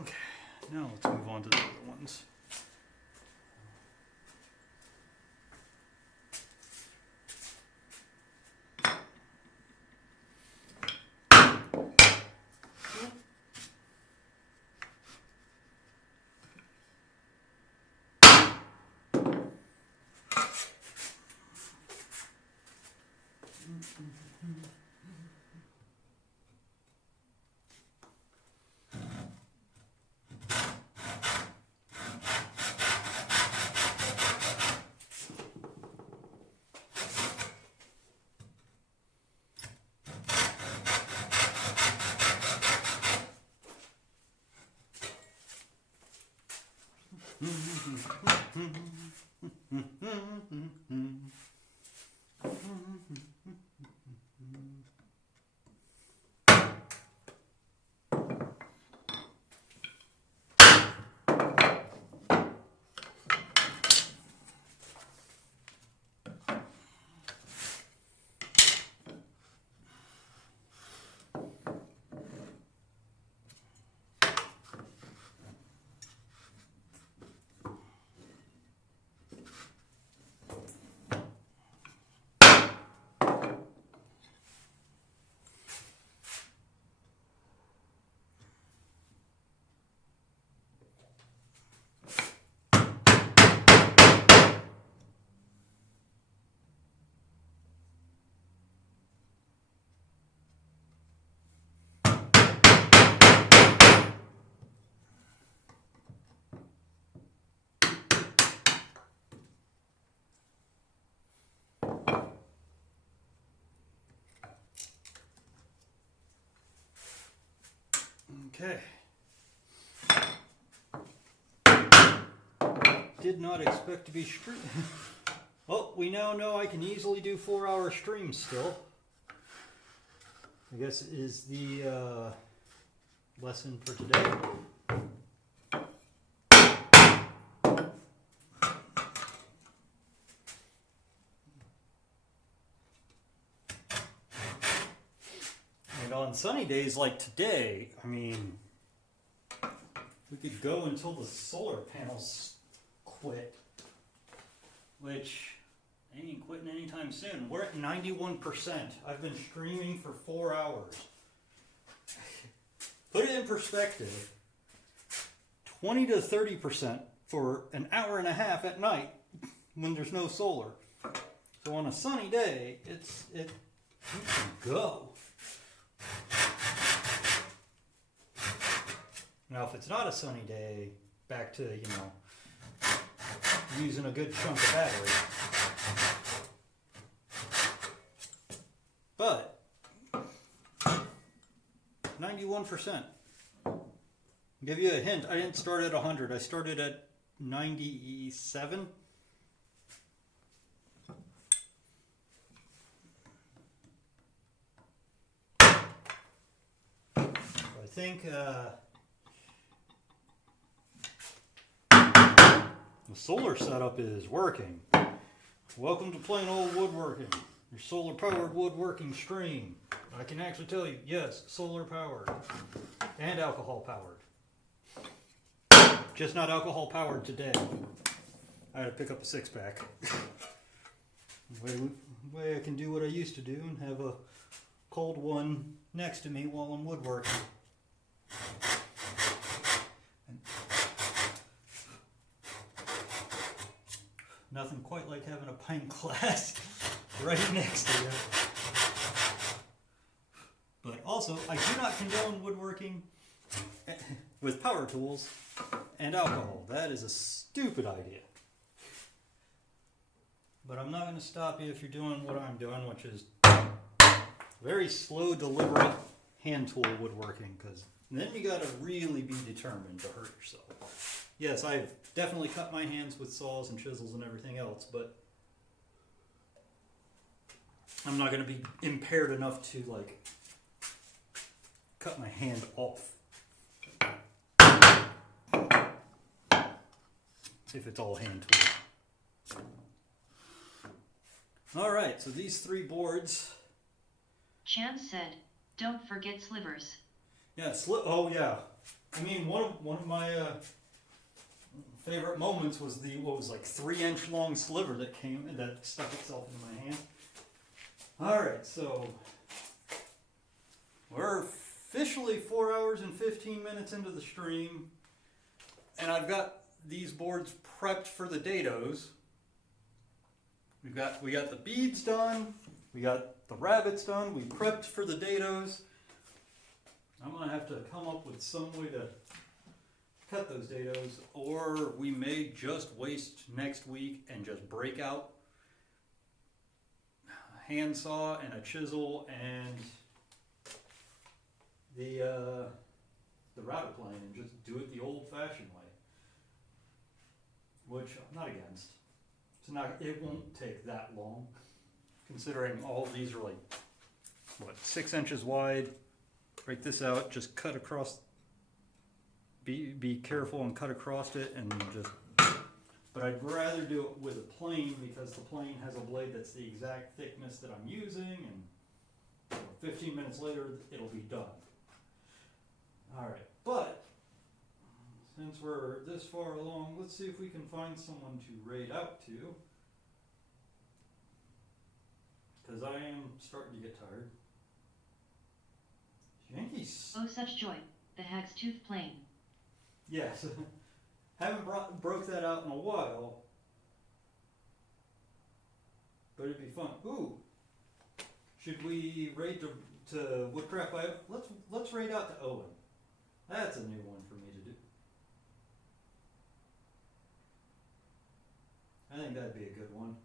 Okay, now let's move on to the other ones. Okay. Did not expect to be stream. Well, we now know I can easily do 4-hour streams still. I guess it is the lesson for today. And on sunny days like today, I mean, we could go until the solar panels quit, which they ain't quitting anytime soon. We're at 91%. I've been streaming for 4 hours. Put it in perspective, 20 to 30% for an hour and a half at night when there's no solar. So on a sunny day, you can go. Now, if it's not a sunny day, back to, using a good chunk of battery. But 91%. Give you a hint, I didn't start at 100, I started at 97. I think the solar setup is working. Welcome to Plain Old Woodworking, your solar powered woodworking stream. I can actually tell you, yes, solar powered and alcohol powered. Just not alcohol powered today. I had to pick up a 6-pack. way I can do what I used to do and have a cold one next to me while I'm woodworking. Nothing quite like having a pint glass right next to you. But also, I do not condone woodworking with power tools and alcohol. That is a stupid idea. But I'm not going to stop you if you're doing what I'm doing, which is very slow, deliberate hand tool woodworking, because then you got to really be determined to hurt yourself. Yes, I've definitely cut my hands with saws and chisels and everything else, but I'm not going to be impaired enough to, cut my hand off. If it's all hand tool. Alright, so these 3 boards. Chance said, don't forget slivers. Yeah, oh yeah. I mean, one of my favorite moments was the 3-inch long sliver that stuck itself into my hand. Alright, so we're officially 4 hours and 15 minutes into the stream, and I've got these boards prepped for the dados. We got the beads done, we got the rabbits done, we prepped for the dados. I'm gonna have to come up with some way to cut those dados, or we may just waste next week and just break out a handsaw and a chisel and the router plane and just do it the old-fashioned way, which I'm not against. It won't take that long, considering all of these are 6 inches wide. Break this out, just cut across, be careful and cut across it, and but I'd rather do it with a plane, because the plane has a blade that's the exact thickness that I'm using, and 15 minutes later it'll be done. Alright, but since we're this far along, let's see if we can find someone to raid out to, because I am starting to get tired. Yankees. Oh, such joy. The hag's tooth plane. Yes. Haven't broke that out in a while, but it'd be fun. Ooh. Should we raid to Woodcraft Bio? Let's raid out to Owen. That's a new one for me to do. I think that'd be a good one.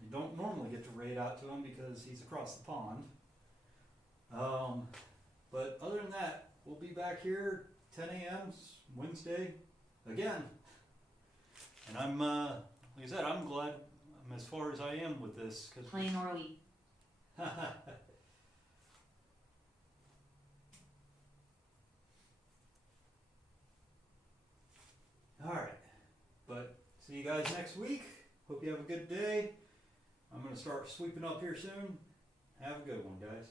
I don't normally get to raid out to him because he's across the pond. But other than that, we'll be back here 10 a.m. Wednesday again. And I'm, like I said, I'm glad I'm as far as I am with this. Cause Playing ROE. Alright, but see you guys next week. Hope you have a good day. I'm going to start sweeping up here soon. Have a good one, guys.